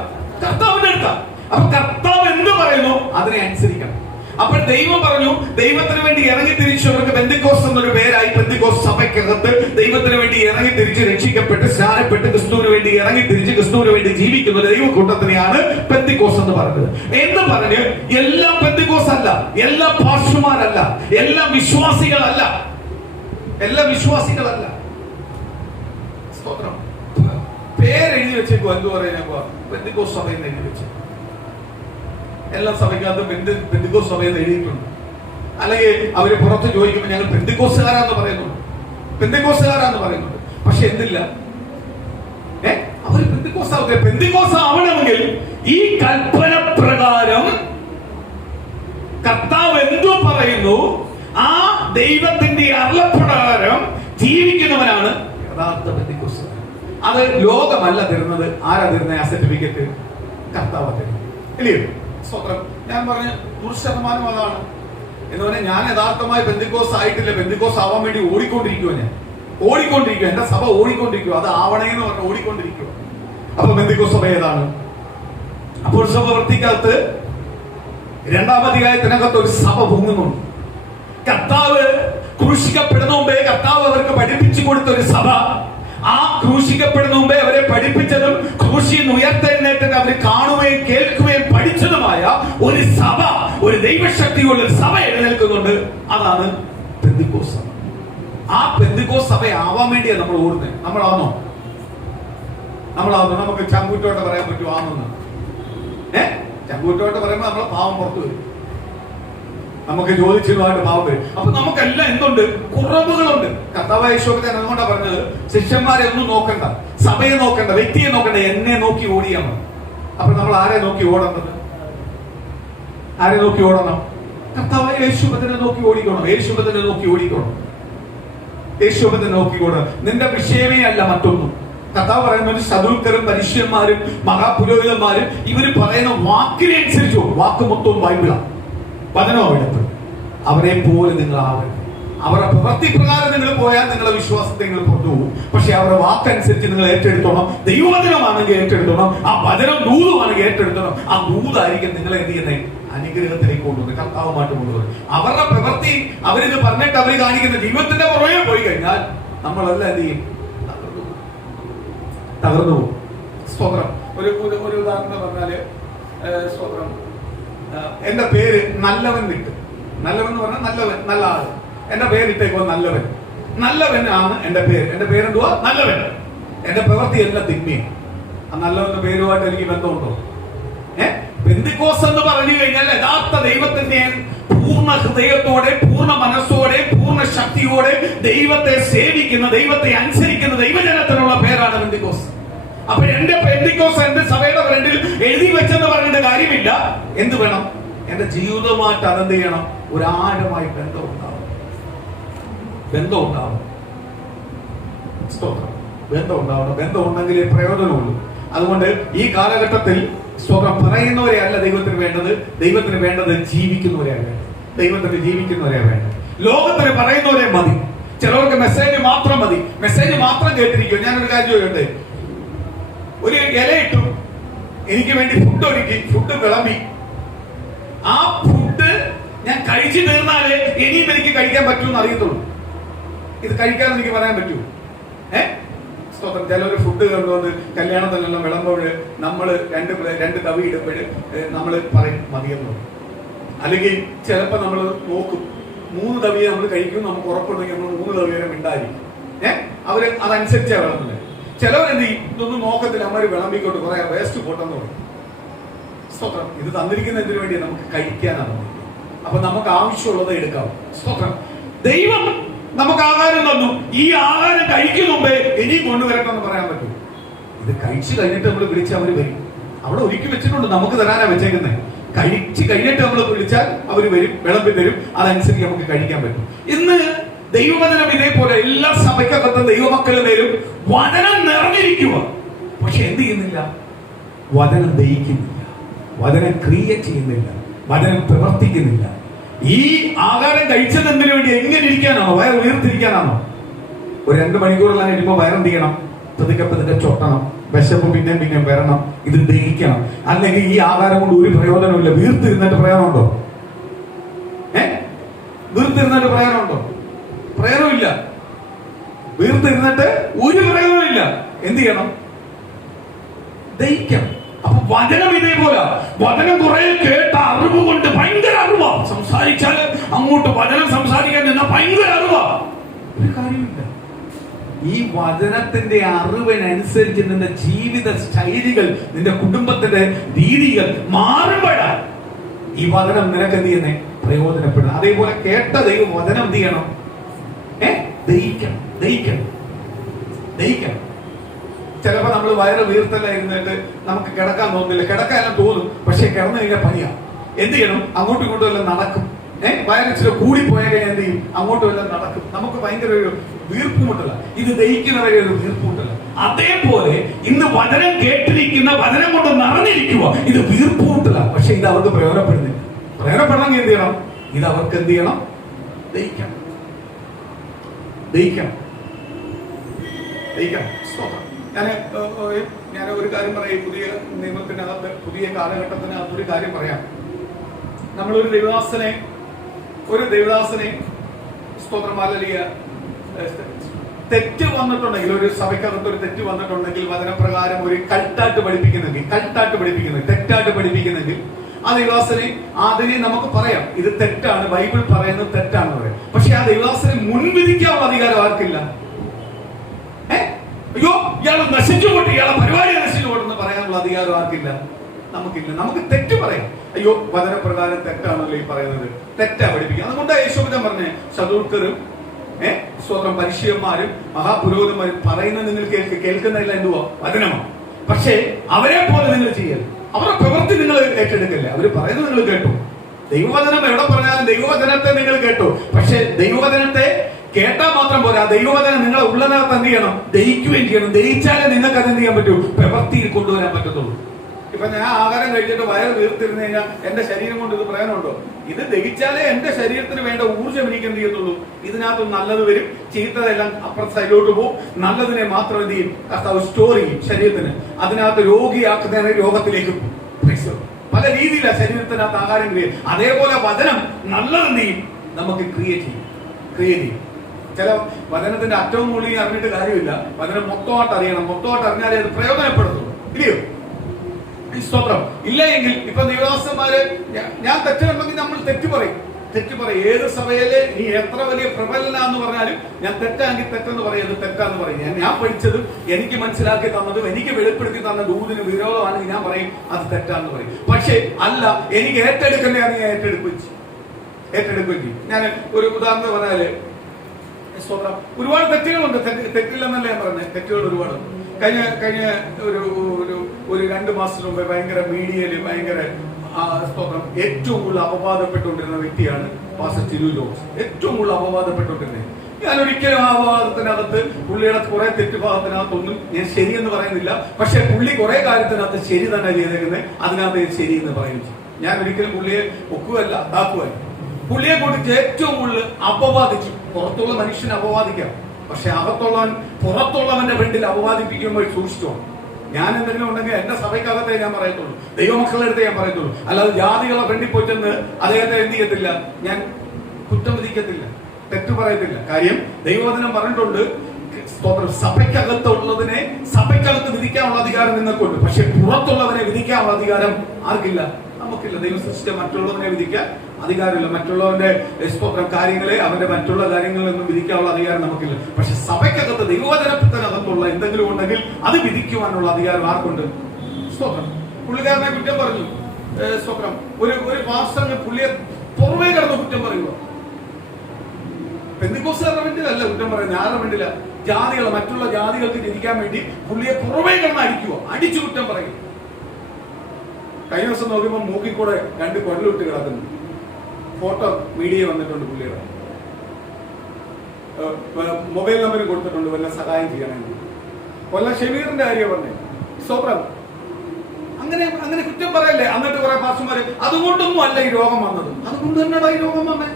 കർത്താവിന്റെ അടുത്താ. അപ്പൊ കർത്താവ് എന്ത് പറയുന്നു അതിനെ അനുസരിക്കണം. അപ്പോൾ ദൈവം പറഞ്ഞു, ദൈവത്തിന് വേണ്ടി ഇറങ്ങി തിരിച്ചവർക്ക് പെന്തിക്കോസ് എന്നൊരു പേരായി. പെന്തിക്കോസ് സഭയ്ക്കകത്ത് ദൈവത്തിന് വേണ്ടി ഇറങ്ങി തിരിച്ച് രക്ഷിക്കപ്പെട്ട് സ്നാനപ്പെട്ട് ക്രിസ്തുവിന് വേണ്ടി ഇറങ്ങി തിരിച്ച് ക്രിസ്തുവിന് വേണ്ടി ജീവിക്കുന്ന ഒരു ദൈവക്കൂട്ടത്തിനെയാണ് പെന്തിക്കോസ് എന്ന് പറയുന്നത്. എന്ന് പറഞ്ഞ് എല്ലാ പെന്തിക്കോസ് അല്ല, എല്ലാ പാസ്റ്റർമാരല്ല, എല്ലാ വിശ്വാസികളല്ല, എല്ലാ വിശ്വാസികളല്ല. എഴുതി വെച്ചേക്കോ, എന്തു പറയുക, പെന്തിക്കോസ് സഭയെന്ന് എഴുതി വെച്ചു. എല്ലാ സഭയ്ക്കകത്തും പെന്തിക്കോസ് സഭയെന്ന് എഴുതിയിട്ടുണ്ട്. അല്ലെങ്കിൽ അവര് പുറത്ത് ചോദിക്കുമ്പോൾ ഞങ്ങൾ പെന്തിക്കോസുകാരാന്ന് പറയുന്നുണ്ട്, പെന്തിക്കോസുകാരാന്ന് പറയുന്നുണ്ട്. പക്ഷെ എന്തില്ല, അവര് പെന്തിക്കോസ് ആവണമെങ്കിൽ ഈ കൽപ്പന പ്രകാരം കർത്താവ് എന്തു പറയുന്നു ആ ദൈവത്തിന്റെ അരുളപ്രകാരം ജീവിക്കുന്നവനാണ് യഥാർത്ഥ പെന്തിക്കോസ്. അത് ലോകമല്ല തരുന്നത്. ആരാ തരുന്നത് ആ സർട്ടിഫിക്കറ്റ്? കർത്താവ് തരുന്നത്, ഇല്ലയോ? സ്വത്രം ഞാൻ പറഞ്ഞ 100% അതാണ് എന്ന് പറഞ്ഞാൽ ഞാൻ യഥാർത്ഥമായി പെന്തിക്കോസ് ആയിട്ടില്ല. പെന്തിക്കോസ് ആവാൻ വേണ്ടി ഓടിക്കൊണ്ടിരിക്കുക, ഞാൻ ഓടിക്കൊണ്ടിരിക്കുക, എന്റെ സഭ ഓടിക്കൊണ്ടിരിക്കുക, അത് ആവണേന്ന് പറഞ്ഞ് ഓടിക്കൊണ്ടിരിക്കുക. അപ്പൊ പെന്തിക്കോസ് സഭ ഏതാണ്? അപ്പോൾ സഭ പ്രവൃത്തിക്കകത്ത് 2-ാം അധ്യായത്തിനകത്ത് ഒരു സഭ പൊങ്ങുന്നുണ്ട്. കർത്താവ് ക്രൂശിക്കപ്പെടുന്ന മുമ്പേ കർത്താവ് അവർക്ക് പഠിപ്പിച്ചു കൊടുത്ത ഒരു സഭ, ആ ക്രൂശിക്കപ്പെടുന്ന മുമ്പേ അവരെ പഠിപ്പിച്ചതും ക്രൂശിൽ നിന്ന് ഉയർത്തെഴുന്നേറ്റത് അവർ കാണുകയും കേൾക്കുകയും പഠിച്ചതുമായ ഒരു സഭ, ഒരു ദൈവശക്തിയുള്ള ഒരു സഭ എഴുന്നേൽക്കുന്നുണ്ട്. അതാണ് പെന്തിക്കോസ് സഭ. ആ പെന്തിക്കോസ് സഭ ആവാൻ വേണ്ടിയാണ് നമ്മൾ ഓടുന്നത്. നമ്മളാണോ? നമുക്ക് ചങ്കൂറ്റോട്ട് പറയാൻ പറ്റുമോ? ആണെന്ന് ചങ്കൂറ്റോട്ട് പറയുമ്പോൾ നമ്മളെ പാവം പുറത്തു വരും, നമുക്ക് ചോദിച്ചതുമായിട്ട് പാവം വരും. അപ്പൊ നമുക്കെല്ലാം എന്തുണ്ട്? കുറവുകളുണ്ട്. കർത്താവായ യേശുവിനെ അതുകൊണ്ടാ പറഞ്ഞത്, ശിഷ്യന്മാരെ ഒന്നും നോക്കണ്ട, സഭയെ നോക്കണ്ട, വ്യക്തിയെ നോക്കണ്ട, എന്നെ നോക്കി ഓടിയാൽ മതി. അപ്പൊ നമ്മൾ ആരെ നോക്കി ഓടേണ്ടത്? ആരെ നോക്കി ഓടണം? കർത്താവായ യേശുവിനെ നോക്കി ഓടിക്കണം. യേശുവിനെ നോക്കി ഓടിക്കണം. യേശുവിനെ നോക്കിക്കോണം. നിന്റെ വിഷയമേ അല്ല മറ്റൊന്നും. കർത്താവ് പറയുന്ന സദൂക്കരും പരീക്ഷന്മാരും മഹാപുരോഹിതന്മാരും ഇവര് പറയുന്ന വാക്കിനെ അനുസരിച്ചോ, വാക്ക് മൊത്തവും ബൈബിളാണ്, വചനമെടുത്ത് അവരെ പോലെ നിങ്ങൾ ആവരുത്. അവരുടെ പ്രവൃത്തി പ്രകാരം നിങ്ങൾ പോയാൽ നിങ്ങളുടെ വിശ്വാസത്തെ നിങ്ങൾ പുറത്തു പോകും. പക്ഷെ അവരുടെ വാക്കനുസരിച്ച് നിങ്ങൾ ഏറ്റെടുത്തോണം. ദൈവവചനമാണെങ്കിൽ ഏറ്റെടുത്തോണം, ആ വചനം ദൂതുമാണെങ്കിൽ ഏറ്റെടുത്തോണം. ആ ദൂതായിരിക്കും നിങ്ങളെ എന്ത് ചെയ്യുന്നത്? അനുഗ്രഹത്തിലേക്ക് കൊണ്ടുവന്ന് കർത്താവുമായിട്ട് കൊണ്ടുവരും. അവരുടെ പ്രവൃത്തി അവരിത് പറഞ്ഞിട്ട് അവർ കാണിക്കുന്ന ദൈവത്തിന്റെ പുറമേ പോയി കഴിഞ്ഞാൽ നമ്മളെല്ലാം എന്ത് ചെയ്യും? തകർന്നു പോകും. സ്തോത്രം. ഒരു ഉദാഹരണം പറഞ്ഞാല്, സ്തോത്രം, എന്റെ പേര് നല്ലവൻ വിട്ട്, നല്ലവൻ എന്ന് പറഞ്ഞാൽ നല്ലവൻ, നല്ല ആള്. എന്റെ പേരിട്ടേക്കോ നല്ലവൻ. നല്ലവൻ ആണ് എന്റെ പേര്. എന്റെ പേരെന്തുവാ? നല്ലവൻ. എന്റെ പ്രവൃത്തി എല്ലാം തിന്മയും. ആ നല്ലവന്റെ പേരുമായിട്ട് എനിക്ക് ബന്ധമുണ്ടോ? പെന്തിക്കോസ് എന്ന് പറഞ്ഞു കഴിഞ്ഞാൽ യഥാർത്ഥ ദൈവത്തിന്റെ പൂർണ്ണ ഹൃദയത്തോടെ, പൂർണ്ണ മനസ്സോടെ, പൂർണ്ണ ശക്തിയോടെ ദൈവത്തെ സേവിക്കുന്ന, ദൈവത്തെ അനുസരിക്കുന്ന ദൈവജനത്തിനുള്ള പേരാണ് പെന്തിക്കോസ്. അപ്പൊ എന്റെ പെന്തിക്കോസ് എന്റെ സഭയുടെ ഫ്രണ്ടിൽ എഴുതി വെച്ചെന്ന് പറയേണ്ട കാര്യമില്ല. എന്ത് വേണം? എന്റെ ജീവിതവുമായിട്ട് അതെന്ത് ചെയ്യണം? ഒരാഴമായി ബന്ധം ഉണ്ടാവും. ബന്ധം ഉണ്ടാവും. സ്തോത്രം. ബന്ധം ഉണ്ടാവണം. ബന്ധം ഉണ്ടെങ്കിലേ പ്രയോജനമുള്ളൂ. അതുകൊണ്ട് ഈ കാലഘട്ടത്തിൽ സ്വന്തം പറയുന്നവരെ അല്ല ദൈവത്തിന് വേണ്ടത്. ദൈവത്തിന് വേണ്ടത് ജീവിക്കുന്നവരെയാണ് വേണ്ടത്. ദൈവത്തിന് ജീവിക്കുന്നവരെയാണ് വേണ്ടത്. ലോകത്തിന് പറയുന്നവരെ മതി. ചിലവർക്ക് മെസ്സേജ് മാത്രം മതി. മെസ്സേജ് മാത്രം കേട്ടിരിക്കും. ഞാനൊരു കാര്യം ചോദിക്കട്ടെ, ഒരു ഇല ഇട്ടു, എനിക്ക് വേണ്ടി ഫുഡ് ഒരുക്കി, ഫുഡ് വിളമ്പി, ആ ഫുഡ് ഞാൻ കഴിച്ചു തീർന്നാലേ ഇനിയും എനിക്ക് കഴിക്കാൻ പറ്റുമെന്ന് അറിയത്തുള്ളൂ. ഇത് കഴിക്കാതെ എനിക്ക് പറയാൻ പറ്റൂ? സ്തോത്രം. ചിലവര് ഫുഡ് കൊണ്ടുവന്ന് കല്യാണത്തിനെല്ലാം വിളമ്പോഴ് നമ്മൾ രണ്ട് കവി ഇടുമ്പോഴ് നമ്മൾ പറയും മതിയെന്ന്. അല്ലെങ്കിൽ ചിലപ്പോ നമ്മൾ നോക്കും, 3 തവി നമ്മൾ കഴിക്കും, നമുക്ക് ഉറപ്പുണ്ടെങ്കിൽ നമ്മൾ 3 തവി വരെ ഉണ്ടായിരിക്കും. അവര് അതനുസരിച്ചാണ് വിളമ്പുന്നത്. ചിലവരെന്ത് ചെയ്യും? ഇതൊന്നും നോക്കത്തില്ല, അമ്മ വിളമ്പിക്കോട്ട് കുറെ വേസ്റ്റ് പോട്ടെന്ന് പറയും. സ്തോത്രം. ഇത് തന്നിരിക്കുന്ന എന്തിനു വേണ്ടിയാണ്? നമുക്ക് കഴിക്കാനാണ്. അപ്പൊ നമുക്ക് ആവശ്യമുള്ളത് എടുക്കാം. സ്തോത്രം. ദൈവം നമുക്ക് ആഹാരം തന്നു. ഈ ആഹാരം കഴിക്കുന്നുമ്പേ ഇനിയും കൊണ്ടുവരട്ടെന്ന് പറയാൻ പറ്റും? ഇത് കഴിച്ചു കഴിഞ്ഞിട്ട് നമ്മൾ വിളിച്ചാൽ അവർ വരും. അവിടെ ഒരുക്കി വെച്ചിട്ടുണ്ട്, നമുക്ക് തരാനാ വെച്ചേക്കുന്നത്. കഴിച്ചു കഴിഞ്ഞിട്ട് നമ്മൾ വിളിച്ചാൽ അവർ വരും, വിളമ്പി തരും. അതനുസരിച്ച് നമുക്ക് കഴിക്കാൻ പറ്റും. ഇന്ന് ദൈവവചനം ഇതേപോലെ എല്ലാ സഭയ്ക്കകത്തും ദൈവമക്കളുടെ പേരും വചനം നിറഞ്ഞിരിക്കുക. പക്ഷെ എന്ത് ചെയ്യുന്നില്ല? വചനം ദഹിക്കുന്നില്ല, വചനം ക്രിയ ചെയ്യുന്നില്ല, വചനം പ്രവർത്തിക്കുന്നില്ല. ഈ ആഹാരം കഴിച്ചത് എന്തിനു വേണ്ടി? എങ്ങനെ ഇരിക്കാനാണോ? വയർ ഉയർത്തിരിക്കാനാണോ? ഒരു 2 മണിക്കൂറെല്ലാം കഴിയുമ്പോൾ വയറെന്ത് ചെയ്യണം? പതുക്കെ ചൊട്ടണം. വിശപ്പ് പിന്നെയും വരണം. ഇത് ദഹിക്കണം. അല്ലെങ്കിൽ ഈ ആഹാരം കൊണ്ട് ഒരു പ്രയോജനമില്ല. വീർത്തിരുന്നിട്ട് പ്രയോജനമുണ്ടോ? വീർത്തിരുന്നിട്ട് പ്രയോജനമുണ്ടോ? പ്രയോജനമില്ല. വീർത്തിരുന്നിട്ട് ഒരു പ്രയോജനമില്ല. എന്ത് ചെയ്യണം? ദഹിക്കണം. അപ്പൊ വചനം ഇതേപോലെ, വചനം കുറെ കേട്ട അറിവ് കൊണ്ട് ഭയങ്കര അറിവാ. സംസാരിച്ചാൽ അങ്ങോട്ട് വചനം സംസാരിക്കാൻ നിന്ന ഭയങ്കര അറിവാ. ഒരു കാര്യമില്ല. ഈ വചനത്തിന്റെ അറിവിനനുസരിച്ച് നിന്റെ ജീവിത ശൈലികൾ, നിന്റെ കുടുംബത്തിന്റെ രീതികൾ മാറുമ്പോഴാണ് ഈ വചനം നിനക്ക് എന്ത് ചെയ്യുന്നേ? പ്രയോജനപ്പെടും. അതേപോലെ കേട്ട ദൈവം വചനം എന്ത് ചെയ്യണം? ദഹിക്കണം, ദഹിക്കണം, ദഹിക്കണം. ചിലപ്പോ നമ്മൾ വയറ് വീർത്തല്ല ഇരുന്നിട്ട് നമുക്ക് കിടക്കാൻ തോന്നുന്നില്ല, കിടക്കാനും തോന്നും, പക്ഷെ കിടന്നു കഴിഞ്ഞാൽ പണിയാ. എന്ത് ചെയ്യണം? അങ്ങോട്ടും ഇങ്ങോട്ടും എല്ലാം നടക്കും. വയറിച്ചിട്ട് കൂടിപ്പോയാൽ കഴിഞ്ഞാൽ എന്ത് ചെയ്യും? അങ്ങോട്ടും എല്ലാം നടക്കും. നമുക്ക് ഭയങ്കര ഒരു വീർപ്പുമുട്ടല്ല. ഇത് ദഹിക്കുന്നവരെ ഒരു വീർപ്പുമുട്ടല്ല. അതേപോലെ ഇന്ന് വചനം കേട്ടിരിക്കുന്ന, വചനം കൊണ്ട് നിറഞ്ഞിരിക്കുക, ഇത് വീർപ്പുമുട്ടല്ല. പക്ഷെ ഇത് അവർക്ക് പ്രയോജനപ്പെടുന്നില്ല. പ്രയോജനപ്പെടണമെങ്കിൽ എന്ത് ചെയ്യണം? ഇത് അവർക്ക് എന്ത് ചെയ്യണം? ദഹിക്കണം, ദഹിക്കണം, ദഹിക്കണം. ഞാൻ ഒരു കാര്യം പറയാം. പുതിയ നിയമത്തിനകത്ത്, പുതിയ കാലഘട്ടത്തിനകത്ത് ഒരു കാര്യം പറയാം. നമ്മളൊരു ദേവദാസനെ സ്തോത്രമാലിയ തെറ്റ് വന്നിട്ടുണ്ടെങ്കിൽ, ഒരു സഭയ്ക്കകത്ത് ഒരു തെറ്റ് വന്നിട്ടുണ്ടെങ്കിൽ, വചനപ്രകാരം ഒരു തെറ്റായിട്ട് പഠിപ്പിക്കുന്നെങ്കിൽ ആ ദൈവദാസനെ അതിനെ നമുക്ക് പറയാം, ഇത് തെറ്റാണ്, ബൈബിൾ പറയുന്നത് തെറ്റാണെന്ന് പറയാം. പക്ഷെ ആ ദൈവദാസനെ മുൻവിധിക്കാനുള്ള അധികാരം ആർക്കില്ല. അയ്യോ ഇയാൾ നശിച്ചു പോട്ടെ, ഇയാളെ പരിപാടി നശിച്ചു പോട്ടെന്ന് പറയാനുള്ള അധികാരം ആർക്കില്ല? നമുക്കില്ല. നമുക്ക് തെറ്റ് പറയാം. അയ്യോ വചനപ്രകാരം തെറ്റാണല്ലോ ഈ പറയുന്നത്, തെറ്റാ പഠിപ്പിക്കുക. അതുകൊണ്ട് യേശുവിനെ പറഞ്ഞേ, സദൂർക്കരും സ്വന്തം പരിശീലന്മാരും മഹാപുരോഹിതന്മാരും പറയുന്നത് നിങ്ങൾ കേൾക്കുന്നില്ല, എന്തുവാ? വചനമാണ്. പക്ഷേ അവരെ പോലെ നിങ്ങൾ ചെയ്യല്ല, അവരുടെ പ്രവൃത്തി നിങ്ങൾ ഏറ്റെടുക്കല്ലേ. അവര് പറയുന്നത് നിങ്ങൾ കേട്ടു. ദൈവവചനം എവിടെ പറഞ്ഞാലും ദൈവവചനത്തെ നിങ്ങൾ കേട്ടു. പക്ഷെ ദൈവവചനത്തെ കേട്ടാൽ മാത്രം പോരാ, ദൈവവചനം നിങ്ങളെ ഉള്ളതിനകത്ത് എന്ത് ചെയ്യണം? ദഹിക്കുകയും ചെയ്യണം. ദഹിച്ചാലേ നിങ്ങൾക്ക് അത് എന്ത് ചെയ്യാൻ പറ്റൂ? പ്രവൃത്തിയിൽ കൊണ്ടുവരാൻ പറ്റത്തുള്ളൂ. ഇപ്പൊ ഞാൻ ആഹാരം കഴിച്ചിട്ട് വയറ് വീർത്തിരുന്നു കഴിഞ്ഞാൽ എന്റെ ശരീരം കൊണ്ട് ഇത് പ്രയോജനമുണ്ടോ? ഇത് ദഹിച്ചാലേ എന്റെ ശരീരത്തിന് വേണ്ട ഊർജ്ജം എനിക്ക് എന്ത് ചെയ്യത്തുള്ളൂ. ഇതിനകത്ത് നല്ലത് വരും, ചീത്തതെല്ലാം അപ്പുറത്ത് സൈഡിലോട്ട് പോകും. നല്ലതിനെ മാത്രം എന്ത് ചെയ്യും? കർത്താവ് സ്റ്റോർ ചെയ്യും ശരീരത്തിന്. അതിനകത്ത് രോഗിയാക്കുന്നതിന് രോഗത്തിലേക്ക് പോകും. പല രീതിയിലാണ് ശരീരത്തിനകത്ത് ആഹാരം ക്രിയ. അതേപോലെ വചനം നല്ലതെന്ത് ചെയ്യും? നമുക്ക് ക്രിയേറ്റ് ചെയ്യും. ചില വചനത്തിന്റെ അറ്റവും മൂല്യം അറിഞ്ഞിട്ട് കാര്യമില്ല. വചനം മൊത്തമായിട്ട് അറിയണം. മൊത്തമായിട്ട് അറിഞ്ഞാലേ അത് പ്രയോജനപ്പെടുത്തുള്ളൂ. ഇല്ലയോ? സ്തോത്രം. ഇല്ല എങ്കിൽ ഇപ്പൊ ദേവദാസന്മാര്, ഞാൻ തെറ്റുണ്ടെങ്കിൽ നമ്മൾ തെറ്റ് പറയും. ഏത് സഭയിലെ നീ എത്ര വലിയ പ്രബലനാന്ന് പറഞ്ഞാലും ഞാൻ തെറ്റാങ്കിൽ തെറ്റെന്ന് പറയും, തെറ്റാന്ന് പറയും. ഞാൻ പഠിച്ചതും എനിക്ക് മനസ്സിലാക്കി തന്നതും എനിക്ക് വെളിപ്പെടുത്തി തന്ന ദൂതിന് വിരോധമാണെങ്കിൽ ഞാൻ പറയും അത് തെറ്റാന്ന് പറയും. പക്ഷെ അല്ല, എനിക്ക് ഏറ്റെടുക്കേണ്ടതാണെങ്കിൽ ഞാൻ ഏറ്റെടുക്കുകയും ചെയ്യും. ഞാൻ ഒരു ഉദാഹരണം പറഞ്ഞാല്, സ്തോത്രം, ഒരുപാട് തെറ്റുകളുണ്ട്. തെറ്റില്ലെന്നല്ല ഞാൻ പറഞ്ഞത്, തെറ്റുകൾ ഒരുപാട്. കഴിഞ്ഞ ഒരു 2 മാസത്തിന് മുമ്പ് ഭയങ്കര മീഡിയയില് ഭയങ്കര സ്തോത്രം ഏറ്റവും കൂടുതൽ അപവാദപ്പെട്ടുകൊണ്ടിരുന്ന വ്യക്തിയാണ് പാസ്റ്റർ ചിരു ജോർജ്. ഏറ്റവും കൂടുതൽ അപവാദപ്പെട്ടുകൊണ്ടിരുന്നത്. ഞാൻ ഒരിക്കലും ആ അപവാദത്തിനകത്ത്, പുള്ളിയുടെ കുറെ തെറ്റുഭാഗത്തിനകത്തൊന്നും ഞാൻ ശരിയെന്ന് പറയുന്നില്ല. പക്ഷെ പുള്ളി കുറെ കാര്യത്തിനകത്ത് ശരി തന്നെ ചെയ്തേക്കുന്നത്, അതിനകത്ത് ശരി എന്ന് പറയുന്നു. ഞാൻ ഒരിക്കലും പുള്ളിയെ ഒക്കുകയല്ല, ഇതാക്കുകയല്ല. പുള്ളിയെ കുറിച്ച് ഏറ്റവും കൂടുതൽ അപവാദിച്ചു. പുറത്തുള്ള മനുഷ്യനെ അപവാദിക്കാം, പക്ഷെ പുറത്തുള്ളവന്റെ ഫ്രണ്ടിൽ അപവാദിപ്പിക്കുമ്പോൾ സൂക്ഷിച്ചോ. ഞാൻ എന്തെങ്കിലും ഉണ്ടെങ്കിൽ എന്റെ സഭയ്ക്കകത്തേ ഞാൻ പറയത്തുള്ളൂ, ദൈവമക്കളുടെ അടുത്തേ ഞാൻ പറയത്തുള്ളൂ. അല്ലാതെ ജാതികളുടെ ഫ്രണ്ടിൽ പോയിട്ടെന്ന് അദ്ദേഹത്തെ എന്ത് ചെയ്യത്തില്ല, ഞാൻ കുറ്റം വിധിക്കത്തില്ല, തെറ്റു പറയത്തില്ല. കാര്യം ദൈവവചനം പറഞ്ഞിട്ടുണ്ട്, സഭയ്ക്കകത്ത് വിധിക്കാനുള്ള അധികാരം നിങ്ങൾക്കുണ്ട്. പക്ഷെ പുറത്തുള്ളവനെ വിധിക്കാനുള്ള അധികാരം ആർക്കില്ല? നമുക്കില്ല. ദൈവം സൃഷ്ടിച്ച മറ്റുള്ളവനെ വിധിക്കാൻ അധികാരമില്ല. മറ്റുള്ളവന്റെ കാര്യങ്ങളെ, അവന്റെ മറ്റുള്ള കാര്യങ്ങളൊന്നും വിധിക്കാനുള്ള അധികാരം നമുക്കില്ല. പക്ഷെ സഭയ്ക്കകത്ത് ദൈവവചനത്തിനകത്തുള്ള എന്തെങ്കിലും ഉണ്ടെങ്കിൽ അത് വിധിക്കുവാനുള്ള അധികാരം ആർക്കുണ്ട്? സ്തോത്രം. പുള്ളിക്കാരനെ കുറ്റം പറഞ്ഞു. സ്തോത്രം. ഒരു പാസ്റ്ററിന് പുള്ളിയെ പുറമേ കിടന്ന് കുറ്റം പറയുക. പെന്തിക്കോസ്തുകാരുടെ വേണ്ടിയല്ല കുറ്റം പറയുന്നത്, ആരുടെ വേണ്ടിയില്ല? മറ്റുള്ള ജാതികൾക്ക് ജനിക്കാൻ വേണ്ടി പുള്ളിയെ പുറമേ കിടന്ന് അടിച്ചു കുറ്റം പറയും. കഴിഞ്ഞ ദിവസം നോക്കിയപ്പോൾ മൂക്കിൽ കൂടെ 2 കൊടലിട്ട് കിടക്കുന്നു. ഫോട്ടോ മീഡിയ വന്നിട്ടുണ്ട്. പുള്ളിയുടെ മൊബൈൽ നമ്പർ കൊടുത്തിട്ടുണ്ട്, വല്ല സഹായം ചെയ്യണമെങ്കിൽ. കൊല്ലം ഷമീറിന്റെ കാര്യം പറഞ്ഞേ. സ്തോത്രം. അങ്ങനെ കുറ്റം പറയല്ലേ. എന്നിട്ട് കുറെ പാസ്റ്റർമാര് അതുകൊണ്ടൊന്നും അല്ല ഈ രോഗം വന്നത്, അതുകൊണ്ട് തന്നെയാണ് ഈ രോഗം വന്നേ.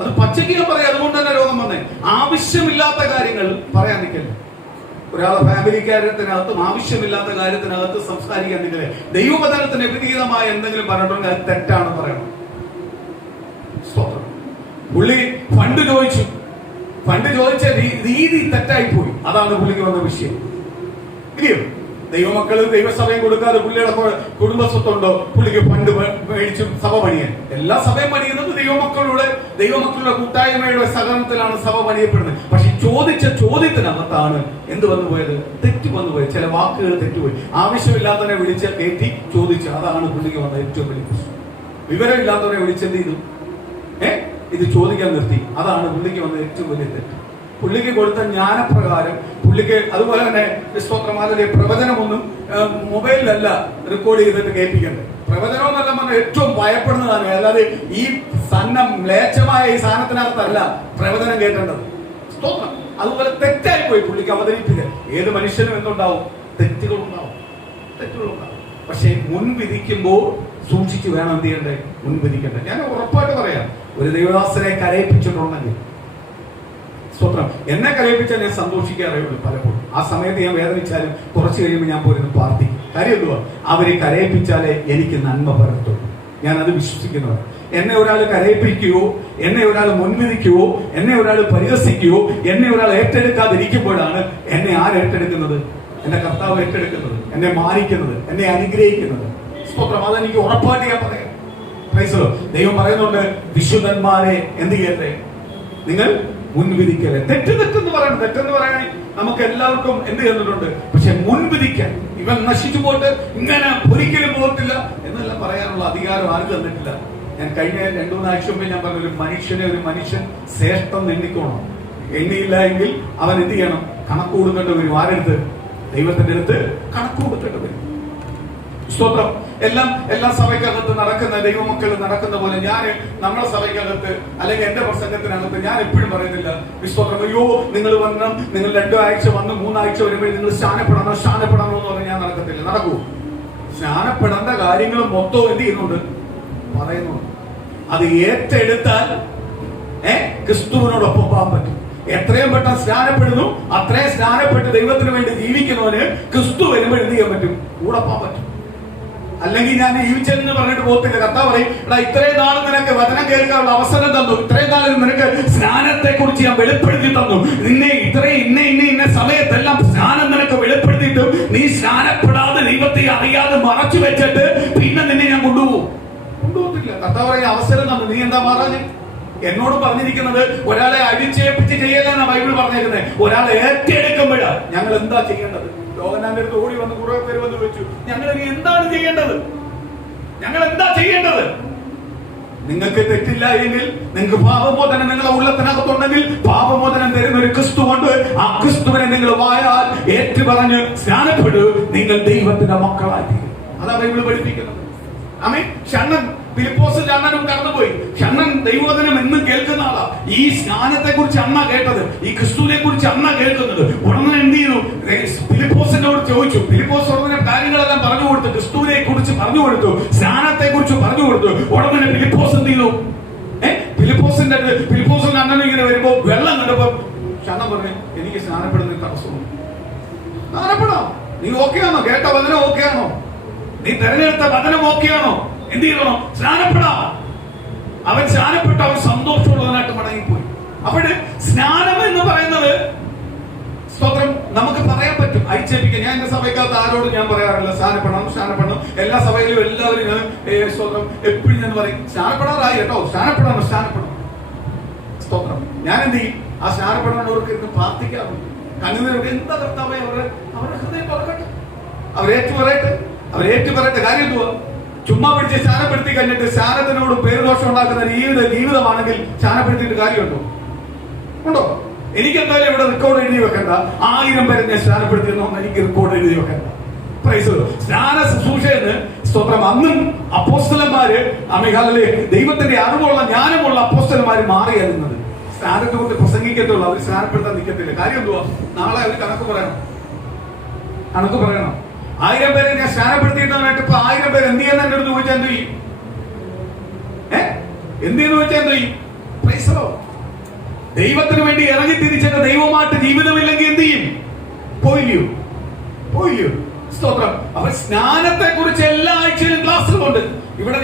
അത് പച്ചയ്ക്ക് പറയാം, അതുകൊണ്ട് തന്നെ രോഗം വന്നേ. ആവശ്യമില്ലാത്ത കാര്യങ്ങൾ പറയാൻ നിൽക്കല്ലേ. ഒരാളെ ഫാമിലി കാര്യത്തിനകത്തും ആവശ്യമില്ലാത്ത കാര്യത്തിനകത്ത് സംസാരിക്കാൻ നിൽക്കല്ലേ. ദൈവവചനത്തിന് വിപരീതമായ എന്തെങ്കിലും പറഞ്ഞിട്ടുണ്ടെങ്കിൽ അത് തെറ്റാണ് പറയണം. പുള്ളി ഫണ്ട് ചോദിച്ച രീതി തെറ്റായി പോയി. അതാണ് പുള്ളിക്ക് വന്ന വിഷയം. ഇല്ലയോ? ദൈവമക്കള് ദൈവസഭയും കൊടുക്കാതെ പുള്ളിയുടെ കുടുംബസ്വത്തുണ്ടോ? പുള്ളിക്ക് ഫണ്ട് മേടിച്ചും സഭ പണിയാൻ. എല്ലാ സഭയും പണിയുന്നത് ദൈവമക്കളുടെ കൂട്ടായ്മയുടെ സഹകരണത്തിലാണ് സഭ പണിയപ്പെടുന്നത്. പക്ഷെ ചോദിച്ച ചോദ്യത്തിനകത്താണ് എന്ത് വന്നു പോയത്? തെറ്റ് വന്നുപോയത്. ചില വാക്കുകൾ തെറ്റുപോയി. ആവശ്യമില്ലാത്തവരെ വിളിച്ച് കയറ്റി ചോദിച്ചു. അതാണ് പുള്ളിക്ക് വന്ന ഏറ്റവും വലിയ പ്രശ്നം. വിവരമില്ലാത്തവരെ വിളിച്ചെന്ത് ചെയ്തു? ഇത് ചോദിക്കാൻ നിർത്തി. അതാണ് പുള്ളിക്ക് വന്ന ഏറ്റവും വലിയ തെറ്റ്. പുള്ളിക്ക് കൊടുത്ത ജ്ഞാനപ്രകാരം പുള്ളിക്ക്, അതുപോലെ തന്നെ സ്തോത്രമാലയിലെ പ്രവചനമൊന്നും മൊബൈലിലല്ല റെക്കോർഡ് ചെയ്തിട്ട് കേൾപ്പിക്കേണ്ടത്. പ്രവചനം എന്നല്ല പറഞ്ഞാൽ ഏറ്റവും ഭയപ്പെടുന്നതാണ്. അല്ലാതെ ഈ മ്ലേച്ഛമായ ഈ സാധനത്തിനകത്തല്ല പ്രവചനം കേട്ടേണ്ടത്. സ്തോത്രം. അതുപോലെ തെറ്റായി പോയി പുള്ളിക്ക് അവതരിപ്പിക്കുക. ഏത് മനുഷ്യനും എന്തുണ്ടാവും? തെറ്റുകളുണ്ടാവും. പക്ഷെ മുൻവിധിക്കുമ്പോൾ സൂക്ഷിച്ച് വേണം എന്ത് ചെയ്യണ്ടേ? മുൻവിധിക്കണ്ടേ. ഞാൻ ഉറപ്പായിട്ട് പറയാം, ഒരു ദൈവദാസനെ കരയിപ്പിച്ചിട്ടുണ്ടെങ്കിൽ, സ്തോത്രം, എന്നെ കരയിപ്പിച്ചാൽ ഞാൻ സന്തോഷിക്കാറേ ഉള്ളൂ. പലപ്പോഴും ആ സമയത്ത് ഞാൻ വേദനിച്ചാലും കുറച്ച് കഴിയുമ്പോൾ ഞാൻ പോയിരുന്നു പ്രാർത്ഥിക്കും. കാര്യം എന്തുവാ? അവരെ കരയിപ്പിച്ചാലേ എനിക്ക് നന്മ പരത്തുള്ളൂ. ഞാൻ അത് വിശ്വസിക്കുന്നവർ. എന്നെ ഒരാൾ കരയിപ്പിക്കുകയോ, എന്നെ ഒരാൾ മുൻവിധിക്കുകയോ, എന്നെ ഒരാൾ പരിഹസിക്കുകയോ, എന്നെ ഒരാൾ ഏറ്റെടുക്കാതിരിക്കുമ്പോഴാണ് എന്നെ ആരേറ്റെടുക്കുന്നത്? എന്റെ കർത്താവ് ഏറ്റെടുക്കുന്നത്, എന്നെ മാനിക്കുന്നത്, എന്നെ അനുഗ്രഹിക്കുന്നത്. സ്തോത്രം. അതെനിക്ക് ഉറപ്പായിട്ട് ഞാൻ പറയാം. ദൈവം പറയുന്നുണ്ട്, വിശുദ്ധന്മാരെ എന്ത് ചെയ്യട്ടെ? നിങ്ങൾ മുൻവിധിക്കല്ലേ. തെറ്റെന്ന് പറയണം. തെറ്റെന്ന് പറയാൻ നമുക്ക് എല്ലാവർക്കും എന്ത് ചെയ്യുന്നുണ്ട്. പക്ഷെ മുൻവിധിക്കാൻ, ഇവൻ നശിച്ചു പോയിട്ട് ഇങ്ങനെ ഒരിക്കലും പോകത്തില്ല എന്നെല്ലാം പറയാനുള്ള അധികാരം ആർക്കും തന്നിട്ടില്ല. ഞാൻ കഴിഞ്ഞ 2-3 ആഴ്ച മുമ്പ് ഞാൻ പറഞ്ഞ, ഒരു മനുഷ്യൻ ശ്രേഷ്ഠം എണ്ണിക്കോണം. എണ്ണിയില്ല എങ്കിൽ അവൻ എന്ത് ചെയ്യണം? കണക്ക് കൊടുക്കേണ്ടി വരും. ആരെടുത്ത്? ദൈവത്തിന്റെ അടുത്ത് കണക്ക് കൊടുക്കേണ്ടി വരും. സ്തോത്രം. എല്ലാ സഭയ്ക്കകത്ത് നടക്കുന്ന ദൈവമക്കൾ നടക്കുന്ന പോലെ ഞാൻ നമ്മുടെ സഭയ്ക്കകത്ത് അല്ലെങ്കിൽ എന്റെ പ്രസംഗത്തിനകത്ത് ഞാൻ എപ്പോഴും പറയുന്നില്ല, സ്തോത്രം, അയ്യോ നിങ്ങൾ വരണം, നിങ്ങൾ 2 ആഴ്ച വന്ന് 3 ആഴ്ച വരുമ്പോൾ നിങ്ങൾ സ്നാനപ്പെടണോ എന്ന് പറഞ്ഞാൽ ഞാൻ നടക്കത്തില്ല. നടക്കൂ. സ്നാനപ്പെടേണ്ട കാര്യങ്ങൾ മൊത്തം എന്ത് ചെയ്യുന്നുണ്ട്? പറയുന്നുണ്ട്. അത് ഏറ്റെടുത്താൽ ക്രിസ്തുവിനോടൊപ്പം പോകാൻ പറ്റും. എത്രയും പെട്ടെന്ന് സ്നാനപ്പെടുന്നു അത്രയും സ്നാനപ്പെട്ട് ദൈവത്തിന് വേണ്ടി ജീവിക്കുന്നവന് ക്രിസ്തു വരുമ്പോൾ എന്ത് ചെയ്യാൻ പറ്റും? കൂടെ പോകാൻ പറ്റും. അല്ലെങ്കിൽ ഞാൻ ജീവിച്ചെന്ന് പറഞ്ഞിട്ട് പോകത്തില്ല. കർത്താവ് പറയും, എടാ ഇത്രയും നാൾ നിനക്ക് വചനം കേൾക്കാനുള്ള അവസരം തന്നു, ഇത്രയും നാൾ നിനക്ക് സ്നാനത്തെ കുറിച്ച് ഞാൻ വെളിപ്പെടുത്തി തന്നു, നിന്നെ ഇന്ന സമയത്തെല്ലാം സ്നാനം നിനക്ക് വെളിപ്പെടുത്തിയിട്ടും നീ സ്നാനപ്പെടാതെ ദൈവത്തെ അറിയാതെ മറച്ചു വെച്ചിട്ട് പിന്നെ നിന്നെ ഞാൻ കൊണ്ടുപോകത്തില്ല. കർത്താവ് പറയും, അവസരം തന്നു, നീ എന്താ മാറാഞ്ഞ്? എന്നോട് പറഞ്ഞിരിക്കുന്നത് ഒരാളെ അടിച്ചേൽപ്പിച്ച് ചെയ്യലെന്നാ ബൈബിൾ പറഞ്ഞേക്കുന്നത്. ഒരാളെ ഏറ്റെടുക്കുമ്പോഴാണ് ഞങ്ങൾ എന്താ ചെയ്യേണ്ടത്? യോഹന്നാന്റെ അടുത്ത് ഓടി വന്ന് കുറെ പേര് വന്ന് വെച്ചു, ഞങ്ങൾ എന്താണ് ചെയ്യേണ്ടത്? നിങ്ങൾക്ക് തെറ്റില്ല എങ്കിൽ, നിങ്ങൾക്ക് പാപമോചനം നിങ്ങളുടെ ഉള്ളത്തിനകത്തുണ്ടെങ്കിൽ പാപമോചനം തരുന്ന ഒരു ക്രിസ്തു കൊണ്ട് ആ ക്രിസ്തുവിനെ നിങ്ങൾ വായാൽ ഏറ്റുപറഞ്ഞ് സ്നാനപ്പെട്ട് നിങ്ങൾ ദൈവത്തിന്റെ മക്കളായി. അതാ ബൈബിൾ പഠിപ്പിക്കുന്നത്. ആമേൻ. ഷണ്ണൻ ഫിലിപ്പോസിന്റെ അണ്ണനും കടന്നുപോയി. ഷണ്ണൻ ദൈവവചനം എന്നും കേൾക്കുന്ന ആളാ. ഈ സ്നാനത്തെ കുറിച്ച് അണ്ണ കേട്ടത്, ഈ ക്രിസ്തുവിനെ കുറിച്ച് അണ്ണ കേൾക്കുന്നത്. ഉടനെ എന്ത് ചെയ്തു? ഫിലിപ്പോസിനോട് ചോദിച്ചു. ഫിലിപ്പോസ് ഉടനെ കാര്യങ്ങളെല്ലാം പറഞ്ഞു കൊടുത്തു, ക്രിസ്തുവിനെ കുറിച്ച് പറഞ്ഞു കൊടുത്തു, സ്നാനത്തെ കുറിച്ച് പറഞ്ഞു കൊടുത്തു. ഉടനെ ഫിലിപ്പോസ് എന്ത് ചെയ്തു? ഫിലിപ്പോസിന്റെ അണ്ണനും ഇങ്ങനെ വരുമ്പോ വെള്ളം കണ്ടപ്പോ ഷണ്ണൻ പറഞ്ഞു, എനിക്ക് സ്നാനപ്പെടുന്ന തടസ്സമുണ്ട്. സ്നാനപ്പെടാം. നീ ഓക്കെയാണോ? കേട്ട വചനം ഓക്കെയാണോ? നീ തെരഞ്ഞെടുത്ത വചനം ഓക്കെയാണോ? എന്ത് ചെയ്യണം? സ്നാനപ്പെടാം. അവൻ സ്നാനപ്പെട്ട് അവൻ സന്തോഷമുള്ളവനായിട്ട് മടങ്ങിപ്പോയി. അപ്പോൾ സ്നാനം എന്ന് പറയുന്നത്, സ്തോത്രം, നമുക്ക് പറയാൻ പറ്റും, അയച്ചേപ്പിക്കാൻ. ഞാൻ എന്റെ സഭയ്ക്കകത്ത് ആരോടും ഞാൻ പറയാറില്ല സ്നാനപ്പെടണം. എല്ലാ സഭയിലും എല്ലാവരും ഞാൻ സ്തോത്രം എപ്പോഴും ഞാൻ പറയും, സ്നാനപ്പെടാറായി കേട്ടോ, സ്നാനപ്പെടണം. സ്തോത്രം. ഞാൻ എന്ത് ചെയ്യും? ആ സ്നാനപ്പെടാനവർക്ക് ഇരുന്ന് പ്രാർത്ഥിക്കാറുണ്ട്. കണ്ണുനീരൊക്കെ എന്താ കർത്താവേ, അവരുടെ ഹൃദയം തുറക്കട്ടെ, അവരേറ്റു പറയട്ടെ. കാര്യം എന്തുവാ? ചുമ്മാ പിടിച്ച് സ്നാനപ്പെടുത്തി കഴിഞ്ഞിട്ട് സ്നാനത്തിനോട് പേരുദോഷം ഉണ്ടാക്കുന്ന ജീവിതമാണെങ്കിൽ സ്നാനപ്പെടുത്തിയിട്ട് കാര്യമുണ്ടോ? ഉണ്ടോ? എനിക്ക് എന്തായാലും ഇവിടെ റെക്കോർഡ് എഴുതി വെക്കണ്ട. 1000 പേരെ ഞാൻ സ്നാനപ്പെടുത്തിയെന്നൊന്നും എനിക്ക് റെക്കോർഡ് എഴുതി വെക്കണ്ട. സ്നാന ശുശ്രൂഷയെന്ന് സ്തോത്രം അന്നും അപ്പോസ്തലന്മാര് ദൈവത്തിന്റെ അറിവുള്ള ജ്ഞാനമുള്ള അപ്പോസ്തലന്മാര് മാറിയായിരുന്നത്. സ്നാനത്തെ കൊണ്ട് പ്രസംഗിക്കത്തുള്ളൂ, അവർ സ്നാനപ്പെടുത്താൻ നിൽക്കത്തില്ല. കാര്യം എന്തുവാ? നാളെ അവർ കണക്ക് പറയണം. 1000 പേരെ ഞാൻ സ്നാനപ്പെടുത്തിയിട്ടായിട്ട് ഇപ്പൊ 1000 പേര് എന്ത് ചെയ്യുന്ന എന്റെ അടുത്ത് ചോദിച്ചാൽ എന്ത് ചെയ്യും? എന്തെന്ന് ചോദിച്ചാൽ എന്ത് ചെയ്യും? ദൈവത്തിന് വേണ്ടി ഇറങ്ങി തിരിച്ചിട്ട് ദൈവമായിട്ട് ജീവിതമില്ലെങ്കിൽ എന്ത് ചെയ്യും? പോയില്ലയോ? സ്തോത്രം. അപ്പൊ സ്നാനത്തെ കുറിച്ച് എല്ലാ ആഴ്ചയിലും ക്ലാസ്സുകളുണ്ട്. ഇവിടെ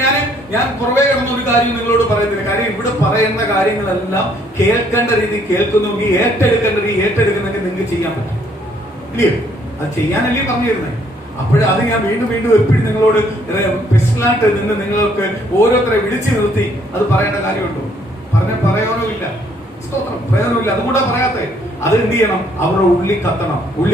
ഞാൻ പുറവേ കിടന്ന ഒരു കാര്യം നിങ്ങളോട് പറയുന്നില്ല. കാര്യം ഇവിടെ പറയുന്ന കാര്യങ്ങളെല്ലാം കേൾക്കേണ്ട രീതി കേൾക്കുന്നെങ്കിൽ, ഏറ്റെടുക്കേണ്ട രീതി ഏറ്റെടുക്കുന്നെങ്കിൽ നിങ്ങൾക്ക് ചെയ്യാൻ പറ്റും. ഇല്ലയോ? അത് ചെയ്യാനല്ലേ പറഞ്ഞിരുന്നേ. അത് ഞാൻ വീണ്ടും വീണ്ടും എപ്പോഴും നിങ്ങളോട് സ്പെഷ്യലായിട്ട് നിന്ന് നിങ്ങൾക്ക് ഓരോരുത്തരെ വിളിച്ചു നിർത്തി അത് പറയേണ്ട കാര്യമുണ്ടോ? പറയാനുമില്ല. സ്തോത്രം, പ്രയോജനമില്ല. അതുകൊണ്ടാണ് പറയാത്തത്. അത് എന്ത് ചെയ്യണം? അവരുടെ ഉള്ളി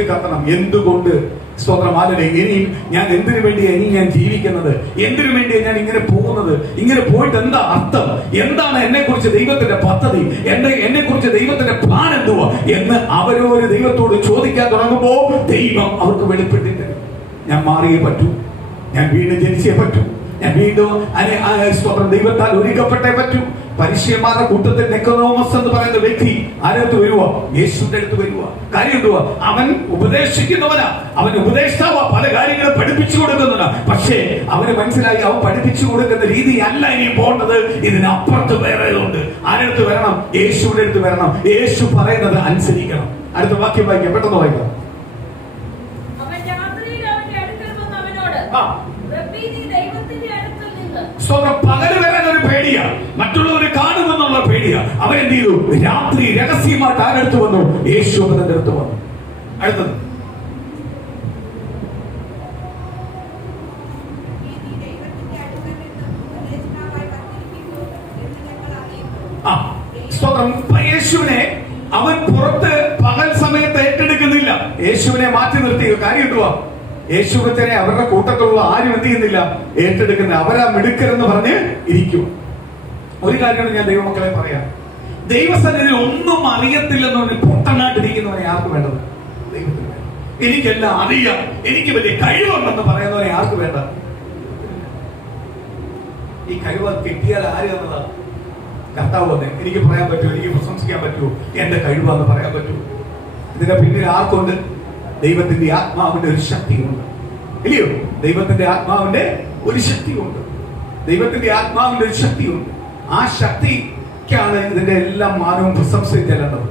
കത്തണം. എന്തുകൊണ്ട്? സ്തോത്രം. ആരുടെ ഇനി ഞാൻ എന്തിനു വേണ്ടിയാണ് ഇനി ഞാൻ ജീവിക്കുന്നത്? എന്തിനു വേണ്ടിയാണ് ഞാൻ ഇങ്ങനെ പോകുന്നത്? ഇങ്ങനെ പോയിട്ട് എന്താ അർത്ഥം? എന്താണ് എന്നെ കുറിച്ച് ദൈവത്തിന്റെ പദ്ധതി? എന്നെ കുറിച്ച് ദൈവത്തിന്റെ പ്ലാൻ എന്തുവാ എന്ന് അവരോട് ദൈവത്തോട് ചോദിക്കാൻ തുടങ്ങുമ്പോ ദൈവം അവർക്ക് വെളിപ്പെടുത്തി തരും. ഞാൻ മാറിയേ പറ്റൂ, ഞാൻ വീണ്ടും ജനിച്ചേ പറ്റൂ, ഞാൻ വീണ്ടും സ്തോത്രം ദൈവത്താൽ ഒരുക്കപ്പെട്ടേ പറ്റൂ. പരീക്ഷന്മാരുടെ കൂട്ടത്തിൽ നിക്കോദോമസ് എന്ന് പറയുന്ന വ്യക്തി ആരടുത്ത് വരുവാ? യേശുവിന്റെ അടുത്ത് വരുവാ. കാര്യം എന്തുവാ? അവൻ ഉപദേശിക്കുന്നവനാ, അവൻ ഉപദേഷ്ടാവാ, പല കാര്യങ്ങളും പഠിപ്പിച്ചു കൊടുക്കുന്നവനാ. പക്ഷേ അവന് മനസ്സിലായി അവൻ പഠിപ്പിച്ചു കൊടുക്കുന്ന രീതി അല്ല ഇനി പോകേണ്ടത്, ഇതിനപ്പുറത്ത് വേറെ ഉണ്ട്. ആരടുത്ത് വരണം? യേശുവിന്റെ അടുത്ത് വരണം. യേശു പറയുന്നത് അനുസരിക്കണം. അടുത്ത വാക്യം വായിക്കാം, പെട്ടെന്ന് വായിക്കാം. പകല് വരാൻ ഒരു പേടിയാ, മറ്റുള്ളവർ കാണുമെന്നുള്ള പേടിയാ. അവരെന്ത് ചെയ്തു? രാത്രി രഹസ്യമായിട്ട് ആരെടുത്ത് വന്നു? യേശുവിന്റെ അടുത്ത് വന്നു. അടുത്തത് യേശുവിനെ അവൻ പുറത്ത് പകൽ സമയത്ത് ഏറ്റെടുക്കുന്നില്ല. യേശുവിനെ മാറ്റി നിർത്തി. കാര്യം കിട്ടുവാ? യേശുവിനെ അവരുടെ കൂട്ടത്തിലുള്ള ആരും എന്ത് ചെയ്യുന്നില്ല? ഏറ്റെടുക്കുന്ന. അവരാ മിടുക്കരെന്ന് പറഞ്ഞ് ഇരിക്കും. ഒരു കാര്യമാണ് ഞാൻ ദൈവമക്കളെ പറയാം. ദൈവസന്നിധിയിൽ ഒന്നും അറിയത്തില്ലെന്ന് പൊട്ടനായിട്ടിരിക്കുന്നവനെ ആർക്ക് വേണ്ടത്? ദൈവത്തിന് വേണ്ട. എനിക്കെല്ലാം അറിയാം, എനിക്ക് വലിയ കഴിവുണ്ടെന്ന് പറയുന്നവനെ ആർക്ക് വേണ്ട? ഈ കഴിവ് കിട്ടിയാൽ ആര് തന്നതാ? കർത്താവ് വന്നേ. എനിക്ക് പറയാൻ പറ്റുമോ? എനിക്ക് പ്രശംസിക്കാൻ പറ്റുമോ? എന്റെ കഴിവാന്ന് പറയാൻ പറ്റുമോ? ഇതിന്റെ പിന്നിൽ ആർക്കുണ്ട്? ദൈവത്തിന്റെ ആത്മാവിന്റെ ഒരു ശക്തിയുണ്ട്, ഇല്ലയോ? ദൈവത്തിന്റെ ആത്മാവിന്റെ ഒരു ശക്തിയുണ്ട്. ദൈവത്തിന്റെ ആത്മാവിന്റെ ഒരു ശക്തിയുണ്ട്. ആ ശക്തിക്കാണ് ഇതിന്റെ എല്ലാം മാനവും പ്രശംസയും ചെല്ലേണ്ടത്.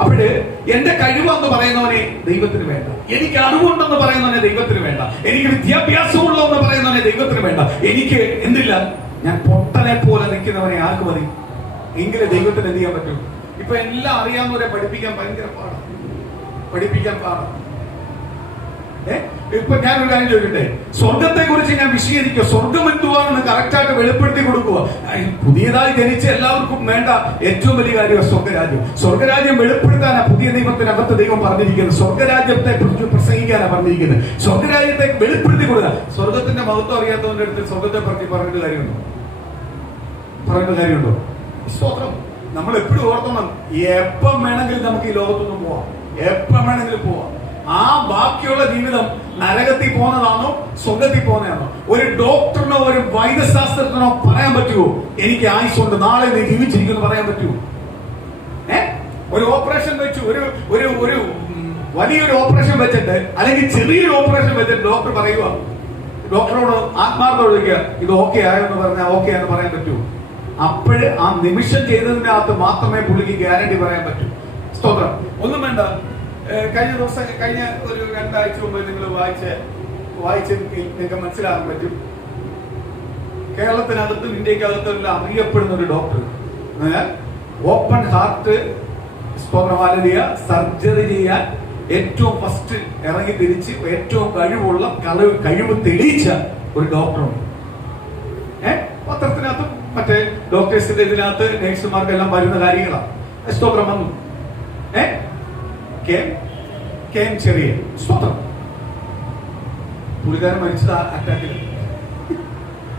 അപ്പോഴ് എന്റെ കഴിവെന്ന് പറയുന്നവനെ ദൈവത്തിന് വേണ്ട, എനിക്ക് അറിവുണ്ടെന്ന് പറയുന്നവനെ ദൈവത്തിന് വേണ്ട, എനിക്ക് വിദ്യാഭ്യാസമുള്ളതെന്ന് പറയുന്നവനെ ദൈവത്തിന് വേണ്ട. എനിക്ക് എന്തില്ല, ഞാൻ പൊട്ടനെ പോലെ നിൽക്കുന്നവനെ ആർക്ക് മതി? എങ്കിലും ദൈവത്തിന് എന്ത് ചെയ്യാൻ പറ്റും? ഇപ്പൊ എല്ലാം അറിയാവുന്നവരെ പഠിപ്പിക്കാൻ ഭയങ്കര പാടാണ്, പഠിപ്പിക്കാൻ പാടാണ്. ഇപ്പൊ ഞാനൊരു കാര്യം ചോദിക്കട്ടെ, സ്വർഗത്തെ കുറിച്ച് ഞാൻ വിശദീകരിക്കുക. സ്വർഗം എന്തുവാണെന്ന് കറക്റ്റായിട്ട് വെളിപ്പെടുത്തി കൊടുക്കുക. പുതിയതായി ജനിച്ച എല്ലാവർക്കും വേണ്ട ഏറ്റവും വലിയ കാര്യമാണ് സ്വർഗരാജ്യം. സ്വർഗരാജ്യം വെളിപ്പെടുത്താനാ പുതിയ നിയമത്തിനകത്ത് ദൈവം പറഞ്ഞിരിക്കുന്നത്. സ്വർഗരാജ്യത്തെ കുറിച്ച് പ്രസംഗിക്കാനാണ് പറഞ്ഞിരിക്കുന്നത്. സ്വർഗരാജ്യത്തെ വെളിപ്പെടുത്തി കൊടുക്കുക. സ്വർഗത്തിന്റെ മഹത്വം അറിയാത്തവന്റെ അടുത്ത് സ്വർഗത്തെ പറ്റി പറഞ്ഞിട്ട് കാര്യമുണ്ടോ? സ്തോത്രം. നമ്മൾ എപ്പോഴും ഓർക്കണം, എപ്പം വേണമെങ്കിലും നമുക്ക് ഈ ലോകത്തൊന്നും പോവാം, എപ്പം വേണമെങ്കിലും പോവാം. ആ ബാക്കിയുള്ള ജീവിതം നരകത്തിൽ പോകുന്നതാണോ സ്വർഗത്തിൽ പോകുന്നതാണോ? ഒരു ഡോക്ടറിനോ ഒരു വൈദ്യശാസ്ത്രജ്ഞനോ പറയാൻ പറ്റുമോ എനിക്ക് ആയുസ്സുണ്ട്, നാളെ നീ ജീവിച്ചിരിക്കുമെന്ന് പറയാൻ പറ്റുമോ? ഒരു ഓപ്പറേഷൻ വെച്ചു, ഒരു വലിയൊരു ഓപ്പറേഷൻ വെച്ചിട്ട് അല്ലെങ്കിൽ ചെറിയൊരു ഓപ്പറേഷൻ വെച്ചിട്ട് ഡോക്ടർ പറയുക, ഡോക്ടറോട് ആത്മാർത്ഥത ചോദിക്കുക, ഇത് ഓക്കെ ആയോ എന്ന് പറഞ്ഞാൽ ഓക്കെ എന്ന് പറയാൻ പറ്റുമോ? അപ്പോഴ് ആ നിമിഷം ചെയ്തതിനകത്ത് മാത്രമേ പുള്ളിക്ക് ഗ്യാരണ്ടി പറയാൻ പറ്റൂ. സ്തോത്രം. ഒന്നും വേണ്ട. കഴിഞ്ഞ ഒരു 2 ആഴ്ച മുമ്പ് നിങ്ങൾ വായിച്ച് നിങ്ങൾക്ക് മനസ്സിലാകാൻ പറ്റും. കേരളത്തിനകത്തും ഇന്ത്യക്കകത്തും എല്ലാം അറിയപ്പെടുന്ന ഒരു ഡോക്ടർ ഓപ്പൺ ഹാർട്ട് സ്തോത്രവാലിയ സർജറി ചെയ്യാൻ ഏറ്റവും ഫസ്റ്റ് ഇറങ്ങി തിരിച്ച് ഏറ്റവും കഴിവ് തെളിയിച്ച ഒരു ഡോക്ടറുണ്ട്. പത്രത്തിനകത്തും മറ്റേ ഡോക്ടേഴ്സിന്റെ ഇതിനകത്ത് നേഴ്സുമാർക്കെല്ലാം വരുന്ന കാര്യങ്ങളാണ്. സ്തോത്രം വന്നു. ചെറിയ സ്തോത്രം. പുള്ളിക്കാരൻ മരിച്ചത് അറ്റാക്കിൽ.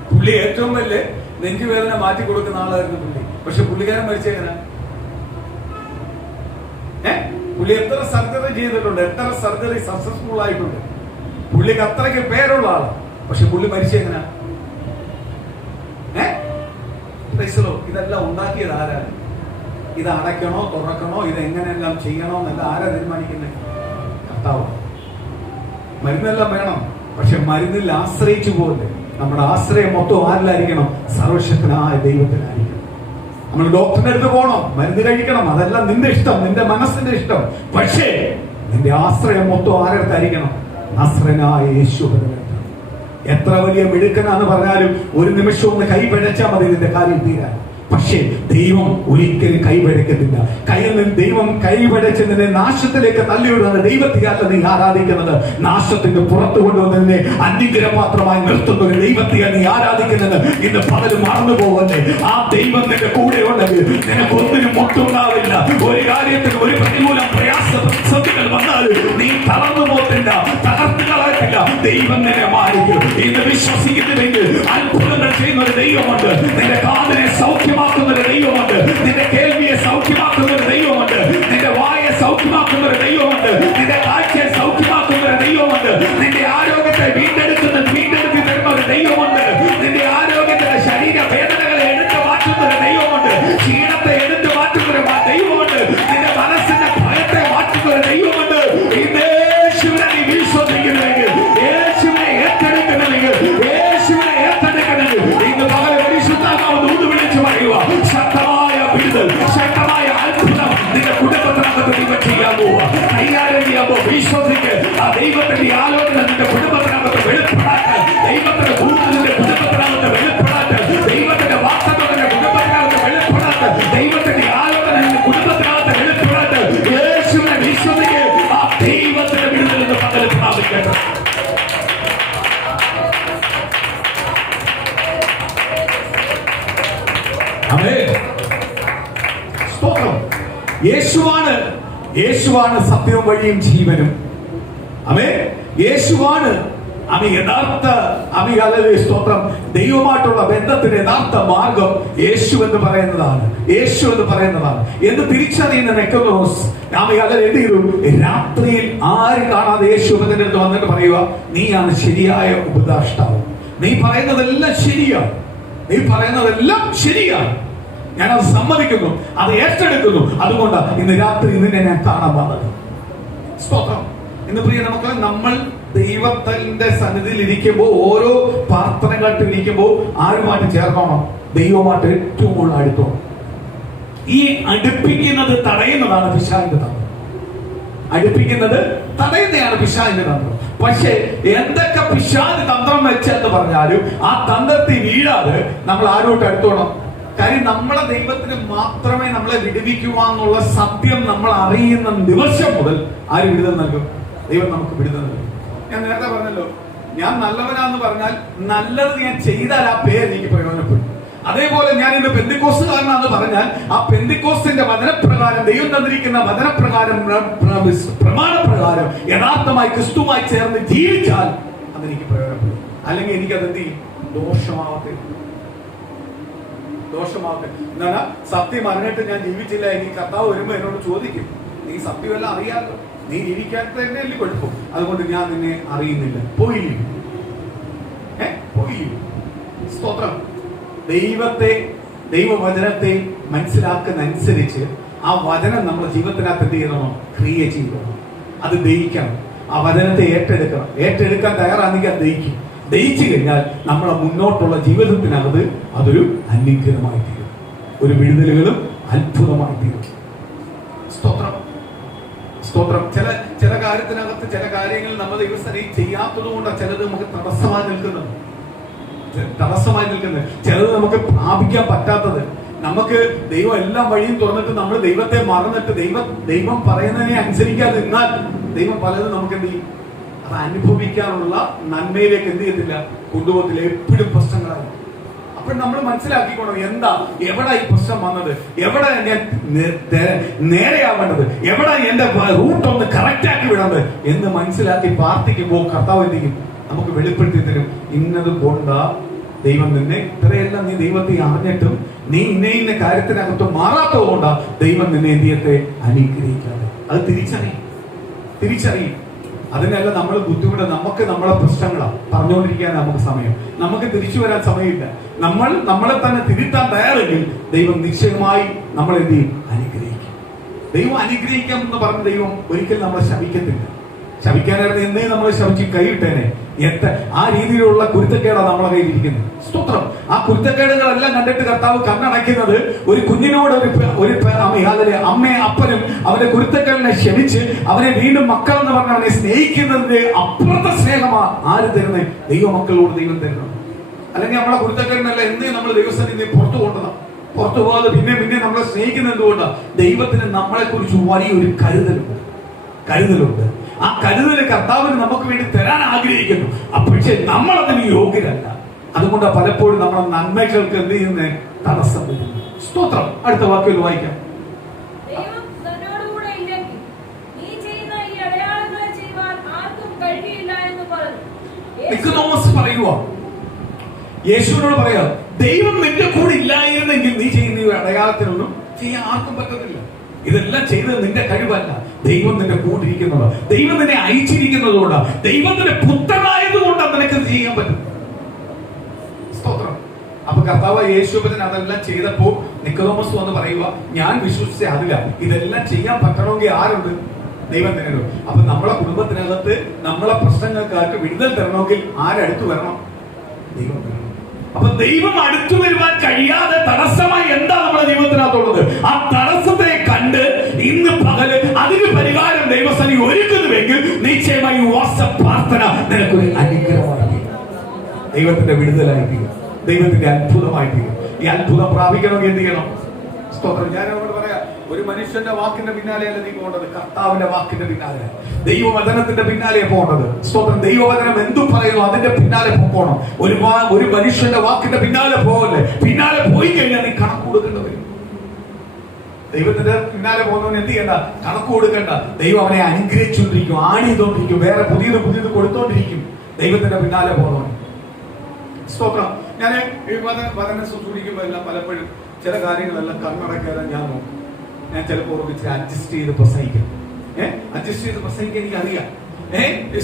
പുള്ളി ഏറ്റവും വലിയ നെഞ്ചുവേദന മാറ്റി കൊടുക്കുന്ന ആളായിരുന്നു പുള്ളി. പക്ഷെ പുള്ളിക്കാരൻ മരിച്ചെങ്ങനെ? പുള്ളി എത്ര സർജറി ചെയ്തിട്ടുണ്ട്, എത്ര സർജറി സക്സസ്ഫുൾ ആയിട്ടുണ്ട്. പുള്ളിക്ക് അത്രയ്ക്ക് പേരുള്ള ആള്. പക്ഷെ പുള്ളി മരിച്ചെങ്ങനെ? ഇതെല്ലാം ഉണ്ടാക്കിയത് ആരാണ്? ഇത് അടയ്ക്കണോ തുറക്കണോ, ഇത് എങ്ങനെയെല്ലാം ചെയ്യണോ എന്നല്ല ആരാ തീരുമാനിക്കുന്നത്? കർത്താവ്. മരുന്നെല്ലാം വേണം, പക്ഷെ മരുന്നിൽ ആശ്രയിച്ചു പോലെ നമ്മുടെ ആശ്രയം മൊത്തം ആരിലായിരിക്കണം? സർവശക്തനായ ദൈവത്തിലായിരിക്കണം. നമ്മൾ ഡോക്ടറിന്റെ അടുത്ത് പോകണം, മരുന്ന് കഴിക്കണം, അതെല്ലാം നിന്റെ ഇഷ്ടം, നിന്റെ മനസ്സിന്റെ ഇഷ്ടം. പക്ഷേ നിന്റെ ആശ്രയം മൊത്തം ആരടുത്തായിരിക്കണം? നസ്രനായ യേശുവിന്റെ. എത്ര വലിയ മിടുക്കനാന്ന് പറഞ്ഞാലും ഒരു നിമിഷം ഒന്ന് കൈ പിഴച്ചാൽ മതി നിന്റെ കാര്യം തീരാൻ. പക്ഷേ ദൈവം ഒരിക്കലും കൈവഴക്കത്തില്ല. ദൈവം കൈവഴച്ച് നിന്നെ നാശത്തിലേക്ക് തള്ളിവിടുന്നത് ദൈവത്തെ അല്ല നീ ആരാധിക്കുന്നത്. നാശത്തിന് പുറത്തു കൊണ്ടുവന്ന് നിന്നെ അനുഗ്രഹപാത്രമായി നിർത്തുന്ന ഒരു ദൈവത്തെ നീ ആരാധിക്കുന്നത്. ഇന്ന് പകല് മറന്നു പോകല്ലേ. ആ ദൈവം നിന്റെ കൂടെ ഉണ്ടെങ്കിൽ നിനക്ക് ഒന്നിനും മുട്ടുണ്ടാവില്ല. ഒരു കാര്യത്തിന് ഒരു പ്രതികൂലം പ്രയാസ പ്രതിസന്ധികൾ വന്നാലും നീ തളർന്നു പോകത്തില്ല, തകർന്നു കളയത്തില്ല. ദൈവം നിന്നെ മാറിക്കും. ഇന്ന് വിശ്വസിക്കുന്നുവെങ്കിൽ അത്ഭുതങ്ങൾ ചെയ്യുന്ന ഒരു ദൈവമുണ്ട്. നിന്റെ കാതിനെ സൗഖ്യമാക്കുന്ന ഒരു ദൈവമുണ്ട്. നിന്റെ കേൾവിയെ സൗഖ്യമാക്കുന്ന ഒരു ദൈവമുണ്ട്. നിന്റെ വായെ സൗഖ്യമാക്കുന്ന ഒരു ദൈവമുണ്ട്. നിന്റെ കാഴ്ചയെ സൗഖ്യമാക്കുന്ന ഒരു ദൈവമുണ്ട്. നിന്റെ ആരോഗ്യത്തെ വീണ്ടെടുത്തി തരുന്ന ഒരു ദൈവമുണ്ട്. നിന്റെ ആരോഗ്യത്തിന്റെ ശരീര വേദനകളെ എടുത്തു മാറ്റുന്ന ഒരു ദൈവമുണ്ട്. ക്ഷീണത്തെ എടുത്തു മാറ്റുന്ന ഒരു ദൈവമുണ്ട്. നിന്റെ മനസ്സിന്റെ ഭയത്തെ മാറ്റുന്ന ഒരു ദൈവമുണ്ട്. യേശുവിനെ നീ വിശ്വസിക്കുന്നുവെങ്കിൽ, യേശുവിനെ ഏറ്റെടുക്കുന്നുവെങ്കിൽ, യേശുവിനെ ഏറ്റെടുക്കണമെങ്കിൽ ഇന്ന് പകരം പരിശുദ്ധാത്മാവ് ഊതു വിളിച്ചു പറയുക. ശക്തമായ വിടുതൽ, ശക്തമായ അത്ഭുതം നിന്റെ കുടുംബത്തിനകത്ത് ദൈവം ചെയ്യാൻ പോവുക. കൈകാര്യം ചെയ്യാൻ പോവുക. വിശ്വസിക്ക്. ആ ദൈവത്തിന്റെ ആലോചന നിന്റെ കുടുംബത്തിനകത്ത് വെളിപ്പെടാൻ, ദൈവത്തിന്റെ ഭൂമി നിന്റെ കുടുംബത്തിനകത്ത് വെളിപ്പെടാൻ, ദൈവത്തിന്റെ വാർത്തകൾ നിന്റെ കുടുംബത്തിനകത്ത് വെളിപ്പെടാൻ, ദൈവത്തിന്റെ ആലോചന നിന്റെ കുടുംബത്തിനകത്ത് വെളിപ്പെടാൻ യേശുവിനെ വിശ്വസിക്ക്. ആ ദൈവത്തിന്റെ വിടുതൽ എന്ന് പകരം പ്രാപിക്കട്ടെ. സ്തോത്രം. യേശുവാണ് സത്യവും വഴിയും ജീവനും. അമേ യേശുവാണ് യഥാർത്ഥ സ്തോത്രം. ദൈവമായിട്ടുള്ള ബന്ധത്തിന്റെ യഥാർത്ഥ മാർഗം യേശു എന്ന് പറയുന്നതാണ്. എന്ന് തിരിച്ചറിയുന്ന നിക്കോദോസ് എന്ത് ചെയ്തു? രാത്രിയിൽ ആര് കാണാതെ യേശുവിന്റെ അടുത്ത് വന്നിട്ട് പറയുക, നീയാണ് ശരിയായ ഉപദേഷ്ടാവ്. നീ പറയുന്നതെല്ലാം ശരിയാണ്. ഞാനത് സമ്മതിക്കുന്നു, അത് ഏറ്റെടുക്കുന്നു. അതുകൊണ്ട് ഇന്ന് രാത്രി നിന്നെ ഞാൻ കാണാൻ വന്നത്. സ്തോത്രം. ഇന്ന് പ്രിയ നമുക്ക് നമ്മൾ ദൈവത്തിന്റെ സന്നിധിയിൽ ഇരിക്കുമ്പോൾ, ഓരോ പ്രാർത്ഥനകളായിട്ട് ഇരിക്കുമ്പോൾ ആരുമായിട്ട് ചേർന്നോണം? ദൈവമായിട്ട് ഏറ്റവും കൂടുതൽ അടുത്തോണം. ഈ അടുപ്പിക്കുന്നത് തടയുന്നതാണ് പിശാചിന്റെ തന്ത്രം. പക്ഷെ എന്തൊക്കെ പിശാച് തന്ത്രം വെച്ചെന്ന് പറഞ്ഞാലും ആ തന്ത്രത്തിൽ വീഴാതെ നമ്മൾ ആരോട്ട് അടുത്തോണം? കാര്യം നമ്മളെ ദൈവത്തിന് മാത്രമേ നമ്മളെ വിടുവിക്കുവാന്നുള്ള സത്യം നമ്മൾ അറിയുന്ന ദിവസം മുതൽ ആര് വിടുതൽ നൽകും? ദൈവം നമുക്ക് വിടുതൽ നൽകും. ഞാൻ നേരത്തെ പറഞ്ഞല്ലോ, ഞാൻ നല്ലവനാന്ന് പറഞ്ഞാൽ നല്ലത് ഞാൻ ചെയ്താൽ ആ പേര് എനിക്ക് പ്രയോജനപ്പെടും. അതേപോലെ ഞാൻ ഇന്ന് പെന്തിക്കോസ്തുകാരനാന്ന് പറഞ്ഞാൽ ആ പെന്തിക്കോസ്തിന്റെ വചനപ്രകാരം, ദൈവം തന്നിരിക്കുന്ന വചനപ്രകാരം, പ്രമാണപ്രകാരം യഥാർത്ഥമായി ക്രിസ്തുമായി ചേർന്ന് ജീവിച്ചാൽ അതെനിക്ക് പ്രയോജനപ്പെടും. അല്ലെങ്കിൽ എനിക്കതെന്ത് ചെയ്യും? ദോഷമാവട്ടെ. എന്നാ സത്യം അറിഞ്ഞിട്ട് ഞാൻ ജീവിച്ചില്ല, എനിക്ക് കർത്താവ് വരുമ്പോ എന്നോട് ചോദിക്കും, നീ സത്യമെല്ലാം അറിയാമല്ലോ, നീ ജീവിക്കാത്ത തന്നെയല്ലേ കുഴപ്പം, അതുകൊണ്ട് ഞാൻ നിന്നെ അറിയുന്നില്ല. പോയില്ലേ? സ്തോത്രം. ദൈവവചനത്തെ മനസ്സിലാക്കുന്ന അനുസരിച്ച് ആ വചനം നമ്മുടെ ജീവിതത്തിനകത്ത് എന്ത് ചെയ്യണം? ക്രിയേറ്റ് ചെയ്യണം. അത് ദഹിക്കണം. ആ വചനത്തെ ഏറ്റെടുക്കാൻ തയ്യാറാണെങ്കിൽ അത് ദഹിച്ചു കഴിഞ്ഞാൽ നമ്മളെ മുന്നോട്ടുള്ള ജീവിതത്തിനകത്ത് അതൊരു അനുഗ്രഹമായി തീരും, ഒരു വിടുതലുകളും അത്ഭുതമായി തീരും. സ്തോത്രം. ചില കാര്യത്തിനകത്ത് ചില കാര്യങ്ങൾ നമ്മൾ ദൈവസ്ഥനെ ചെയ്യാത്തത് കൊണ്ടാണ് ചിലത് നമുക്ക് തടസ്സമായി നിൽക്കുന്നത്. ചിലത് നമുക്ക് പ്രാപിക്കാൻ പറ്റാത്തത്. നമുക്ക് ദൈവം എല്ലാം വഴിയും തുറന്നിട്ട് നമ്മൾ ദൈവത്തെ മറന്നിട്ട് ദൈവം പറയുന്നതിനെ അനുസരിക്കാതെ നിന്നാൽ ദൈവം പലതും നമുക്ക് എന്ത് ചെയ്യും? അത് അനുഭവിക്കാനുള്ള നന്മയിലേക്ക് എന്ത് ചെയ്യത്തില്ല? കൊണ്ടുപോകത്തില്ല. എപ്പോഴും പ്രശ്നങ്ങളായി. അപ്പോൾ നമ്മൾ മനസ്സിലാക്കിക്കോണം, എവിടെ ഈ പ്രശ്നം വന്നത്, എവിടെ ഞാൻ നേരെയാവേണ്ടത്, എവിടെ എന്റെ റൂട്ട് ഒന്ന് കറക്റ്റ് ആക്കി വിടേണ്ടത് എന്ന് മനസ്സിലാക്കി പ്രാർത്ഥിക്കുമ്പോൾ കർത്താവ് എന്ത് ചെയ്യും? നമുക്ക് വെളിപ്പെടുത്തി തരും. ഇന്നത് കൊണ്ടാ ദൈവം നിന്നെ ഇത്രയെല്ലാം നീ ദൈവത്തെ അറിഞ്ഞിട്ടും നീ ഇന്ന കാര്യത്തിനകത്ത് മാറാത്തത് കൊണ്ടാ ദൈവം നിന്നെ എന്തിയത്തെ അനുഗ്രഹിക്കാതെ. അത് തിരിച്ചറിയും. അതിനല്ല നമ്മൾ ബുദ്ധിമുട്ട്. നമുക്ക് നമ്മളെ പ്രശ്നങ്ങളാ പറഞ്ഞുകൊണ്ടിരിക്കാൻ നമുക്ക് സമയം, നമുക്ക് തിരിച്ചു വരാൻ സമയമില്ല. നമ്മളെ തന്നെ തിരുത്താൻ തയ്യാറെങ്കിൽ ദൈവം നിശ്ചയമായി നമ്മൾ എന്ത് ചെയ്യും? അനുഗ്രഹിക്കും. ദൈവം അനുഗ്രഹിക്കാം എന്ന് പറഞ്ഞ ദൈവം ഒരിക്കലും നമ്മളെ ശപിക്കത്തില്ല. ശപിക്കാനായിരുന്നു എന്നേ നമ്മളെ ശപിച്ച് കൈയിട്ടേനെ. ആ രീതിയിലുള്ള കുരുത്തക്കേടാണ് നമ്മളെ കയ്യിലിരിക്കുന്നത്. സ്തോത്രം. ആ കുരുത്തക്കേടുകളെല്ലാം കണ്ടിട്ട് കർത്താവ് കണ്ണടയ്ക്കുന്നത് ഒരു കുഞ്ഞിനോട് അമ്മയും അപ്പനും അവന്റെ കുരുത്തക്കേടിനെ ക്ഷമിച്ച് അവനെ വീണ്ടും മക്കളെന്ന് പറഞ്ഞ് അവനെ സ്നേഹിക്കുന്നതിന്റെ അപ്പുറത്തെ സ്നേഹമാണ് ആര് തരുന്നത്? ദൈവമക്കളോട് ദൈവം തരുന്നത്. അല്ലെങ്കിൽ നമ്മളെ കുരുത്തക്കേടിനല്ല എന്നേ നമ്മൾ ദൈവസ്ഥനിൽ പുറത്തു പുറത്തു പോകാതെ പിന്നെ പിന്നെ നമ്മളെ സ്നേഹിക്കുന്നത് എന്തുകൊണ്ടാണ്? ദൈവത്തിന് നമ്മളെ കുറിച്ച് വലിയൊരു കരുതലുണ്ട്. ആ കരുതൽ കർത്താവിന് നമുക്ക് വേണ്ടി തരാൻ ആഗ്രഹിക്കുന്നു. പക്ഷേ നമ്മൾ അതിന് യോഗ്യരല്ല. അതുകൊണ്ട് പലപ്പോഴും നമ്മുടെ നന്മകൾക്ക് എന്ത് ചെയ്യുന്നേ? തടസ്സം വരുന്നു. സ്തോത്രം. അടുത്ത വാക്കുകൾ വായിക്കാം. നിക്കോദോമസ് പറയുക, യേശുവിനോട് പറയാ, ദൈവം നിന്റെ കൂടെ ഇല്ലായിരുന്നെങ്കിൽ നീ ചെയ്യുന്ന ഈ അടയാളത്തിനൊന്നും ചെയ്യാൻ ആർക്കും പറ്റത്തില്ല. ഇതെല്ലാം ചെയ്തത് നിന്റെ കഴിവല്ല, ദൈവം നിന്റെ കൂടെ ഇരിക്കുന്നതാണ്, ദൈവം നിന്നെ അയച്ചിരിക്കുന്നതുകൊണ്ടാണ്, ദൈവത്തിന്റെ പുത്രനായതുകൊണ്ടാണ് നിനക്ക് ചെയ്യാൻ പറ്റും. സ്തോത്രം. അപ്പൊ കർത്താവ് യേശുവിന് അതെല്ലാം ചെയ്തപ്പോ നിക്കോദോമസ് വന്ന് പറയുക, ഞാൻ വിശ്വസിച്ച അതില്ല, ഇതെല്ലാം ചെയ്യാൻ പറ്റണമെങ്കിൽ ആരുണ്ട്? ദൈവം തന്നെ. അപ്പൊ നമ്മളെ കുടുംബത്തിനകത്ത് നമ്മളെ പ്രശ്നങ്ങൾക്കാർക്ക് വിടുതൽ തരണമെങ്കിൽ ആരടുത്ത് വരണം? ദൈവം വരണം. അപ്പൊ ദൈവം അടുത്തു വരുവാൻ കഴിയാതെ തടസ്സമായി എന്താ നമ്മുടെ ജീവിതത്തിനകത്തുള്ളത്? ആ തടസ്സത്തെ കണ്ട് ഇന്ന് പകല് അതിന് പരിഹാരം ദൈവസന്നിധി ഒരുക്കുന്നുവെങ്കിൽ നിശ്ചയമായി ഉപവാസ പ്രാർത്ഥന നിനക്കൊരു അനുഗ്രഹമാണ്. ദൈവത്തിന്റെ വിടുതലായിരിക്കും, ദൈവത്തിന്റെ അത്ഭുതമായിരിക്കും. ഈ അത്ഭുതം പ്രാപിക്കണമെങ്കിൽ എന്ത് ചെയ്യണം? സ്തോത്രം. ഞാൻ അവരോട് പറയാം, ഒരു മനുഷ്യന്റെ വാക്കിന്റെ പിന്നാലെയല്ല നീ പോകേണ്ടത്, കർത്താവിന്റെ വാക്കിന്റെ പിന്നാലെ, ദൈവവചനത്തിന്റെ പിന്നാലെ പോകേണ്ടത്. സ്തോത്രം. ദൈവവചനം എന്തു പറയുന്നു അതിന്റെ പിന്നാലെ പോകണം. ഒരു മനുഷ്യന്റെ വാക്കിന്റെ പിന്നാലെ പോകല്ലേ. പിന്നാലെ പോയി കഴിഞ്ഞാൽ നീ കണക്ക് കൊടുക്കേണ്ടി വരും. ദൈവത്തിന്റെ പിന്നാലെ പോകുന്നവന് എന്ത് ചെയ്യണ്ട? കണക്ക് കൊടുക്കണ്ട. ദൈവം അവനെ അനുഗ്രഹിച്ചുകൊണ്ടിരിക്കും, ആണിയതുകൊണ്ടിരിക്കും, വേറെ പുതിയത് കൊടുത്തോണ്ടിരിക്കും. ദൈവത്തിന്റെ പിന്നാലെ പോകുന്നവൻ. സ്തോത്രം. ഞാൻ ഈ വചനം ശുശ്രൂഷിക്കുമ്പോൾ എല്ലാം പലപ്പോഴും ചില കാര്യങ്ങളെല്ലാം കണ്ണടക്കാതെ ഞാൻ നോക്കും. ഞാൻ ചിലപ്പോൾ അഡ്ജസ്റ്റ് ചെയ്ത് പ്രസംഗിക്കും. അഡ്ജസ്റ്റ് ചെയ്ത് പ്രസംഗിക്കാൻ എനിക്കറിയാം.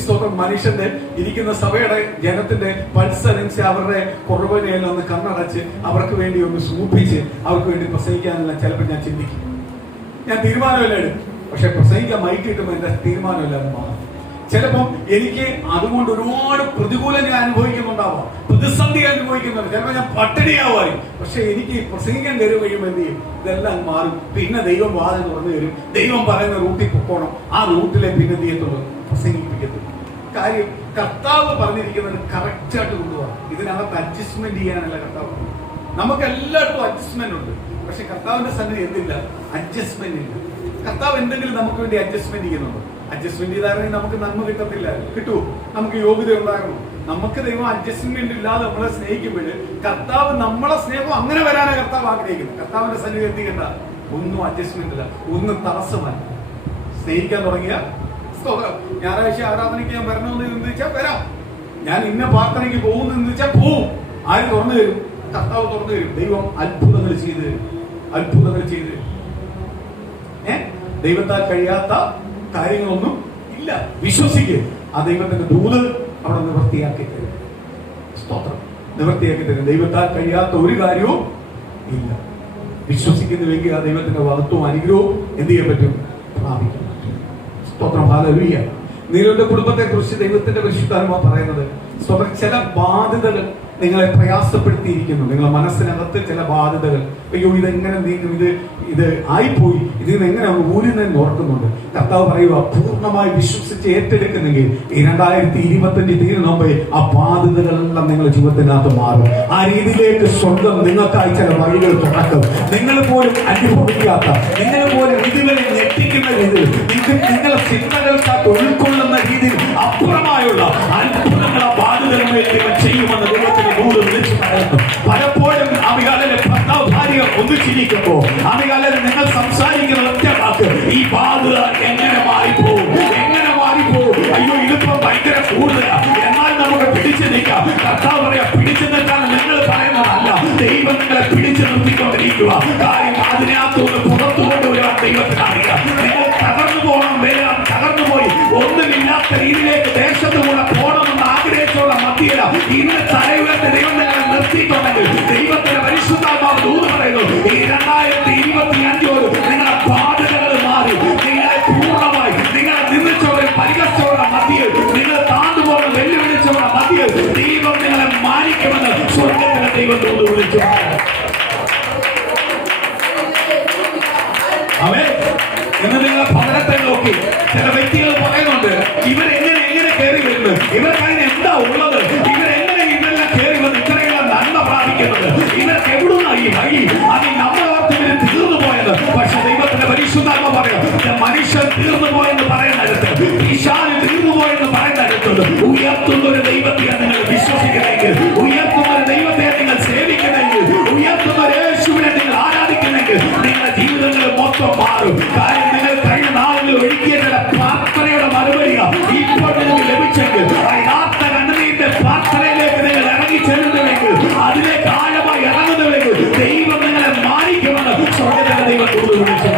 സ്തോത്രം. മനുഷ്യന്റെ ഇരിക്കുന്ന സഭയുടെ ജനത്തിന്റെ പൾസ് അനുസരിച്ച് അവരുടെ കുറവിനെയെല്ലാം ഒന്ന് കണ്ണടച്ച് അവർക്ക് വേണ്ടി ഒന്ന് സൂപ്പിച്ച് അവർക്ക് വേണ്ടി പ്രസംഗിക്കാനെല്ലാം ചിലപ്പോൾ ഞാൻ ചിന്തിക്കും. ഞാൻ തീരുമാനമല്ല എടുക്കും. പക്ഷെ പ്രസംഗിക്കാൻ മൈക്ക് കിട്ടുമ്പോൾ എന്റെ തീരുമാനമില്ലാതെ മാറും. ചിലപ്പം എനിക്ക് അതുകൊണ്ട് ഒരുപാട് പ്രതികൂലം ഞാൻ അനുഭവിക്കുന്നുണ്ടാവാം, പ്രതിസന്ധി അനുഭവിക്കുന്നുണ്ട്, ചിലപ്പോൾ ഞാൻ പട്ടിണിയാവായി. പക്ഷെ എനിക്ക് പ്രസംഗിക്കാൻ കയറി കഴിയുമ്പോൾ എന്ത് ചെയ്യും? ഇതെല്ലാം മാറും. പിന്നെ ദൈവം വാതിൽ തുറന്നു തരും. ദൈവം പറയുന്ന റൂട്ടിൽ പൊക്കോണം. ആ റൂട്ടിലെ പിന്നെ എന്ത് ചെയ്യത്തുള്ളൂ? പ്രസംഗിപ്പിക്കത്തുള്ളൂ. കാര്യം കർത്താവ് പറഞ്ഞിരിക്കുന്നത് കറക്റ്റായിട്ട് കൊണ്ടുപോകാം. ഇതിനകത്ത് അഡ്ജസ്റ്റ്മെന്റ് ചെയ്യാനല്ല കർത്താവ്. നമുക്ക് എല്ലായിടത്തും അഡ്ജസ്റ്റ്മെന്റ് ഉണ്ട്. പക്ഷെ കർത്താവിന്റെ സന്നിധി എന്തില്ല? അഡ്ജസ്റ്റ്മെന്റ് ഇല്ല. കർത്താവ് എന്തെങ്കിലും നമുക്ക് വേണ്ടി അഡ്ജസ്റ്റ്മെന്റ് ചെയ്യുന്നുണ്ടോ? അഡ്ജസ്റ്റ്മെന്റ് ചെയ്തായിരുന്നെങ്കിൽ നമുക്ക് നന്മ കിട്ടത്തില്ല. കിട്ടുമോ? നമുക്ക് യോഗ്യത ഉണ്ടാകണം. നമുക്ക് ദൈവം അഡ്ജസ്റ്റ്മെന്റ് ഇല്ലാതെ നമ്മളെ സ്നേഹിക്കുമ്പോൾ കർത്താവ് നമ്മളെ സ്നേഹം അങ്ങനെ വരാനാണ് കർത്താവ് ആഗ്രഹിക്കുന്നത്. കർത്താവിന്റെ സന്നിധി എന്ത് ചെയ്യണ്ട? ഒന്നും അഡ്ജസ്റ്റ്മെന്റ് ഇല്ല, ഒന്നും തടസ്സമല്ല. സ്നേഹിക്കാൻ തുടങ്ങിയ സ്തോത്രം. ഞായറാഴ്ച ആരാധനയ്ക്ക് ഞാൻ വരണമെന്ന് ചിന്തിച്ചാൽ വരാം. ഞാൻ ഇന്ന പ്രാർത്ഥനയ്ക്ക് പോകുന്നു ചിന്തിച്ചാൽ പോവും. ആര് തുറന്നു തരും? കർത്താവ് തുറന്നു തരും. ദൈവം അത്ഭുതങ്ങൾ ചെയ്ത് ദൈവത്താൽ കഴിയാത്ത കാര്യങ്ങളൊന്നും ഇല്ല. വിശ്വസിക്കുക. ആ ദൈവത്തിന്റെ ദൂത് അവിടെ നിവൃത്തിയാക്കി തരും. സ്തോത്രം. നിവൃത്തിയാക്കി തരും. ദൈവത്താൽ കഴിയാത്ത ഒരു കാര്യവും ഇല്ല. വിശ്വസിക്കുന്നുവെങ്കിൽ ആ ദൈവത്തിന്റെ മഹത്വവും അനുഗ്രഹവും എന്ത് ചെയ്യാൻ പറ്റും? പ്രാപിക്കാൻ പറ്റും. സ്തോത്രം. ഹല്ലേലൂയ. നിങ്ങളുടെ കുടുംബത്തെ കുറിച്ച് ദൈവത്തിന്റെ പരിശുദ്ധാത്മാവ് പറയുന്നത്, സ്തോത്രം, ചില ബാധ്യതകൾ നിങ്ങളെ പ്രയാസപ്പെടുത്തിയിരിക്കുന്നു. നിങ്ങളുടെ മനസ്സിനകത്ത് ചില ബാധ്യതകൾ, അയ്യോ ഇതെങ്ങനെ നീങ്ങും, ഇത് ആയിപ്പോയി, ഇതിൽ നിന്ന് എങ്ങനെ ഊരുന്നെന്ന് ഓർക്കുന്നുണ്ട്. കർത്താവ് പറയുക, പൂർണ്ണമായി വിശ്വസിച്ച് ഏറ്റെടുക്കുന്നെങ്കിൽ ഈ 2025 തീരുന്ന മുമ്പേ ആ ബാധ്യതകളെല്ലാം നിങ്ങളുടെ ജീവിതത്തിനകത്ത് മാറും. ആ രീതിയിലേക്ക് സ്വന്തം നിങ്ങൾക്കായി ചില വഴികൾ തുറക്കും. നിങ്ങൾ പോലും അനുഭവിക്കാത്ത, നിങ്ങൾ പോലും ഇതുവരെ ഞെട്ടിക്കുന്ന രീതിയിൽ, നിങ്ങളെ ചിന്തകൾക്കകത്ത് ഉൾക്കൊള്ളുന്ന രീതിയിൽ അപ്പുറമായുള്ള അത്ഭുതങ്ങൾ ആ ബാധ്യതകൾ ചെയ്യുമെന്ന് ദൈവത്തിന് ദൂത് വിളിച്ചു പറയുന്നു. പലപ്പോഴും അമികാലിലെ ഭർത്താവ് ഭാര്യ ഒന്നിച്ചിരിക്കുമ്പോ അമികാലിൽ നിങ്ങൾ സംസാരിക്കുന്ന ഒറ്റ വാക്ക്, ഈ ബാധ്യത എങ്ങനെ മാറിപ്പോകും? അയ്യോ ഇതിപ്പോ ഭയങ്കര കൂടുതലാണ്, എന്നാൽ നമുക്ക് പിടിച്ചു നിൽക്കാം. കർത്താവ് പറയാ, പിടിച്ചു നിൽക്കാൻ നിങ്ങൾ പറയുന്നതല്ല, ദൈവം നിങ്ങളെ പിടിച്ചു നിർത്തിക്കൊണ്ടിരിക്കുക. കാര്യം അതിനകത്തുനിന്ന് പുറത്തു കൊണ്ടുവരാൻ ദൈവത്തിനറിയാം. നിങ്ങൾ തകർന്നു പോകണം, വേഗം തകർന്നു പോയി ഒന്നുമില്ലാത്ത രീതിയിലേക്ക് ദേശത്തുകൂടെ പോകണമെന്ന് ആഗ്രഹിച്ചുള്ള മധ്യല ഇന്ന് തലയുയർത്തി ദൈവം നിങ്ങളെ നിർത്തിയിട്ടുണ്ടെങ്കിൽ ദൈവത്തിന്റെ പരിശുദ്ധാത്മാവ് ദൂത് പറയുന്നു, ഈ 2025 നിങ്ങളുടെ ബാധ്യതകൾ മാറി, നിങ്ങളെ പൂർണ്ണമായി നിങ്ങളെ നിന്ദിച്ചവരും പരിഹസിച്ചവരുടെ മധ്യയിൽ, നിങ്ങൾ താണ്ടുപോകുന്ന വെല്ലുവിളിച്ചവരുടെ മധ്യയിൽ ദൈവം നിങ്ങളെ മാനിക്കുമെന്ന് സ്വർഗ്ഗത്തിലെ ദൈവം ദൂത് വിളിച്ചു. അവൻ ഇന്ന് നിങ്ങളെ ഭവനത്തെ നോക്കി ചില വ്യക്തികൾ പറയുന്നുണ്ട്, ഇവരെങ്ങനെ കയറി വരുന്നത്, ഇവർക്ക് അതിന് എന്താ ഉള്ളത്, ഇവരെങ്ങനെ ഇവരെല്ലാം കയറി വന്ന് ഇത്രയെല്ലാം നന്മ പ്രാപിക്കുന്നത്, ഇവർക്ക് എവിടുന്ന ഈ വഴി? അതിന് ഉയർത്തുന്ന ഒരു ദൈവത്തെ നിങ്ങൾ വിശ്വസിക്കുന്നെങ്കിൽ, ഉയർത്തുന്ന ഒരു ദൈവത്തെ നിങ്ങൾ സേവിക്കുന്നെങ്കിൽ, ഉയർത്തുന്ന ഒരു യേശുവിനെ നിങ്ങൾ ആരാധിക്കുന്നെങ്കിൽ നിങ്ങളുടെ ജീവിതങ്ങൾ മൊത്തം മാറും. കാര്യം നിങ്ങൾ കഴിഞ്ഞ നാളുകളിൽ ഒഴുകിയ ചില പ്രാർത്ഥനയുടെ മറുപടി ഇപ്പോൾ നിങ്ങൾക്ക് ലഭിച്ചെങ്കിൽ, യഥാർത്ഥ കണ്ണുനീരിന്റെ പ്രാർത്ഥനയിലേക്ക് നിങ്ങൾ ഇറങ്ങി ചെല്ലുന്നുവെങ്കിൽ, അതിലേക്ക് ആഴമായി ഇറങ്ങുന്നുവെങ്കിൽ ദൈവം നിങ്ങളെ മാനിക്കുമെന്ന് സ്വർഗ്ഗത്തിലെ ദൈവം വിളിച്ചു.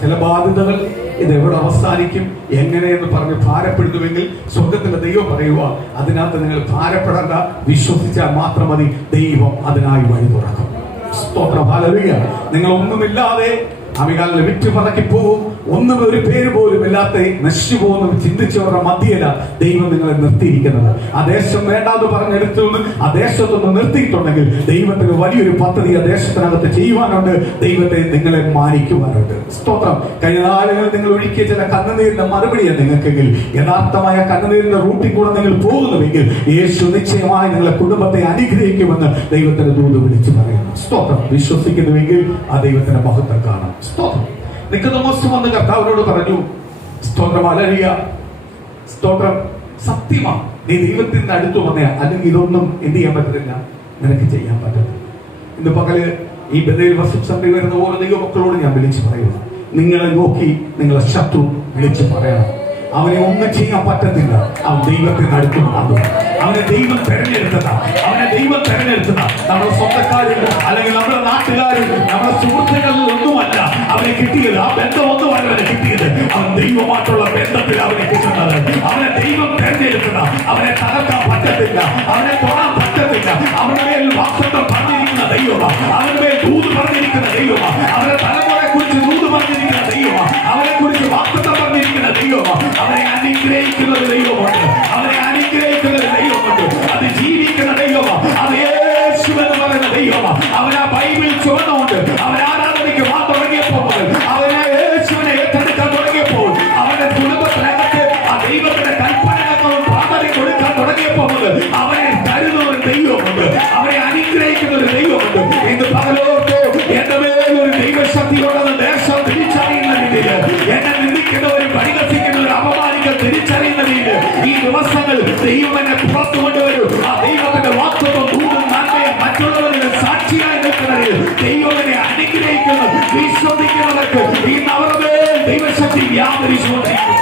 ചില ബാധ്യതകൾ ഇതെവിടെ അവസാനിക്കും എങ്ങനെയെന്ന് പറഞ്ഞ് ഭാരപ്പെടുന്നുവെങ്കിൽ സ്വർഗ്ഗത്തിലെ ദൈവം പറയുക, അതിനകത്ത് നിങ്ങൾ ഭാരപ്പെടേണ്ട, വിശ്വസിച്ചാൽ മാത്രം മതി, ദൈവം അതിനായി വഴി തുറക്കും. സ്തോത്രം, ഹല്ലേലൂയ. നിങ്ങൾ ഒന്നുമില്ലാതെ അമികാലിൽ വിറ്റ് പറക്കി പോകും, ഒന്നും ഒരു പേര് പോലും ഇല്ലാത്ത നശിച്ചു പോകുന്ന ചിന്തിച്ചവരുടെ മധ്യയില ദൈവം നിങ്ങളെ നിർത്തിയിരിക്കുന്നത്. ആ ദേശം വേണ്ടാന്ന് പറഞ്ഞെടുത്തുനിന്ന് ആ ദേശത്തൊന്ന് നിർത്തിയിട്ടുണ്ടെങ്കിൽ ദൈവത്തിന് വലിയൊരു പദ്ധതി ആ ദേശത്തിനകത്ത് ചെയ്യുവാനുണ്ട്. ദൈവത്തെ നിങ്ങളെ മാനിക്കുവാനുണ്ട്. സ്തോത്രം. കഴിഞ്ഞ നാളുകളിൽ നിങ്ങൾ ഒഴുക്കിയ ചില കണ്ണുനീരിന്റെ മറുപടിയാണ് നിങ്ങൾക്കെങ്കിൽ, യഥാർത്ഥമായ കണ്ണുനീരിന്റെ റൂട്ടിൽ കൂടെ നിങ്ങൾ പോകുന്നുവെങ്കിൽ യേശു നിശ്ചയമായി നിങ്ങളെ കുടുംബത്തെ അനുഗ്രഹിക്കുമെന്ന് ദൈവത്തിന്റെ ദൂത് വിളിച്ചു പറയുന്നു. സ്തോത്രം. വിശ്വസിക്കുന്നുവെങ്കിൽ ആ ദൈവത്തിന്റെ മഹത്വം കാണാം. സ്തോത്രം. നിക്കോദെമോസ് വന്ന് കർത്താവിനോട് പറഞ്ഞു, സ്തോത്രം, ഹല്ലേലൂയ, സ്തോത്രം, സത്യമാണ്, നീ ദൈവത്തിന്റെ അടുത്ത് വന്നേ, അല്ലെങ്കിൽ ഇതൊന്നും എന്ത് ചെയ്യാൻ പറ്റത്തില്ല, നിനക്ക് ചെയ്യാൻ പറ്റത്തില്ല. ഇന്ന് പകല് ഈ ബഥേൽ വർഷിപ്പ് സഭയിൽ വരുന്ന ഓരോ ദൈവമക്കളോട് ഞാൻ വിളിച്ചു പറയുന്നു, നിങ്ങളെ നോക്കി നിങ്ങളെ ശത്രു വിളിച്ചു പറയണം, അവനെ ഒന്നും ചെയ്യാൻ പറ്റത്തില്ല, അവൻ ദൈവത്തിന് അടുത്ത് വന്നു. അവനെ ദൈവം തെരഞ്ഞെടുത്തതാ, അവനെ ദൈവം തെരഞ്ഞെടുത്തതാ. നമ്മുടെ സ്വന്തക്കാരും അല്ലെങ്കിൽ നമ്മുടെ നാട്ടുകാരും നമ്മുടെ സുഹൃത്തുക്കളിൽ ഒന്നുമല്ല അവനെ കിട്ടിയത്, ആ ബന്ധമൊന്നുമല്ല അവനെ കിട്ടിയത്, അവൻ ദൈവമായിട്ടുള്ള ബന്ധത്തിൽ അവനെ കിട്ടുന്നത്. അവനെ ദൈവം തെരഞ്ഞെടുത്തതാ. അവനെ തകർക്കാൻ പറ്റത്തില്ല, അവനെ തൊടാൻ പറ്റത്തില്ല. അവന്റെ മേൽ വാക്തത്വം പറഞ്ഞിരിക്കുന്ന ദൈവമാണ്, അവന്റെ മേൽ ദൂത് പറഞ്ഞിരിക്കുന്ന ദൈവമാണ്, അവന്റെ തലമുറയെ കുറിച്ച് ദൂത് പറഞ്ഞിരിക്കുന്ന ദൈവമാണ്, അവനെ കുറിച്ച് വാക്തത്വം പറഞ്ഞിരിക്കുന്ന ദൈവമാണ്. അവനെ അനുഗ്രഹിക്കുന്ന ഒരു ദൈവമുണ്ട്, അവനെ അനുഗ്രഹിക്കുന്ന ഒരു ദൈവമുണ്ട്. അത് ജീവിക്കുന്ന ദൈവമാണ്, അത് യേശു എന്ന് പറയുന്ന ദൈവമാണ്. അവൻ ആ ബൈബിൾ ചുവന്നുകൊണ്ട് അവൻ ആരാധനയ്ക്ക് വാ തുടങ്ങിയപ്പോൾ മുതൽ, അവനെ യേശുവിനെ ഏറ്റെടുക്കാൻ തുടങ്ങിയപ്പോൾ, അവന്റെ കുടുംബത്തിനകത്ത് ആ ദൈവത്തിന്റെ കൽപ്പനകളും പ്രാധാന്യം കൊടുക്കാൻ തുടങ്ങിയപ്പോൾ മുതൽ അവനെ തരുന്ന ഒരു ദൈവമുണ്ട്, അവനെ അനുഗ്രഹിക്കുന്ന ഒരു ദൈവമുണ്ട്. ഇന്ന് പകലോട്ട് എന്റെ മേലൊരു ദൈവശക്തിയോടെന്ന് ദേശം തിരിച്ചറിയുന്ന രീതിയിൽ, എന്നെ നിന്ദിക്കുന്നവരും പരിഹസിക്കുന്നവരും അപമാനിക്കാൻ തിരിച്ചറിയുന്ന രീതിയിൽ ഈ ദിവസങ്ങൾ ദൈവം എന്നെ പുറത്തു കൊണ്ടുവരും. ആ ദൈവത്തിന്റെ വാക്തത്വം ദൂതും നന്മയും മറ്റുള്ളവരുടെ സാക്ഷിയായി നിൽക്കുന്നത് ദൈവത്തിനെ അനുഗ്രഹിക്കുന്നു. വിശ്വസിക്കുന്നവർക്ക് ഈ അവരുടെ ദൈവശക്തി വ്യാപരിച്ചുകൊണ്ടിരിക്കും.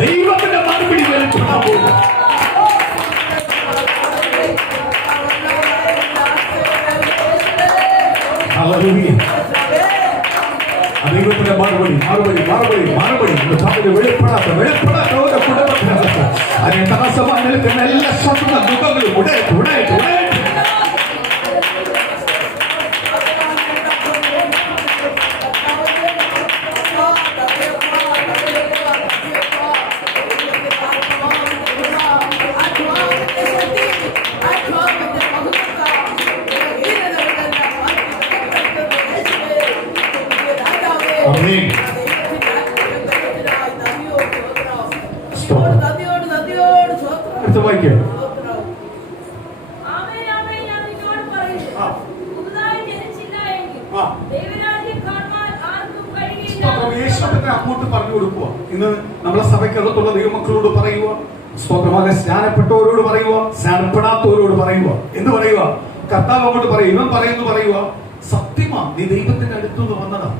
ദൈവത്തിന്റെ മറുപടി വെളിപ്പെടാൻ പോകും. ദൈവത്തിന്റെ മറുപടി മറുപടി മറുപടി മറുപടി വെളിപ്പെടാത്ത ഓരോ കുടുംബത്തിനകത്ത് അതിനെ തടസ്സമായി നിൽക്കുന്ന എല്ലാ ശത്രു മുഖങ്ങളും ഉടേ അങ്ങോട്ട് പറഞ്ഞു കൊടുക്കുക. ഇന്ന് നമ്മളെ സഭയ്ക്കകത്തുള്ള ദൈവമക്കളോട് പറയുക, സ്തോത്രമാലെ സ്നാനപ്പെട്ടവരോട് പറയുക, സ്നാനപ്പെടാത്തവരോട് പറയുക. എന്ത് പറയുക? കർത്താവ് അങ്ങോട്ട് പറയും, ഇവൻ പറയുക, സത്യമാ, നീ ദൈവത്തിന്റെ അടുത്തുനിന്ന് വന്നതാ,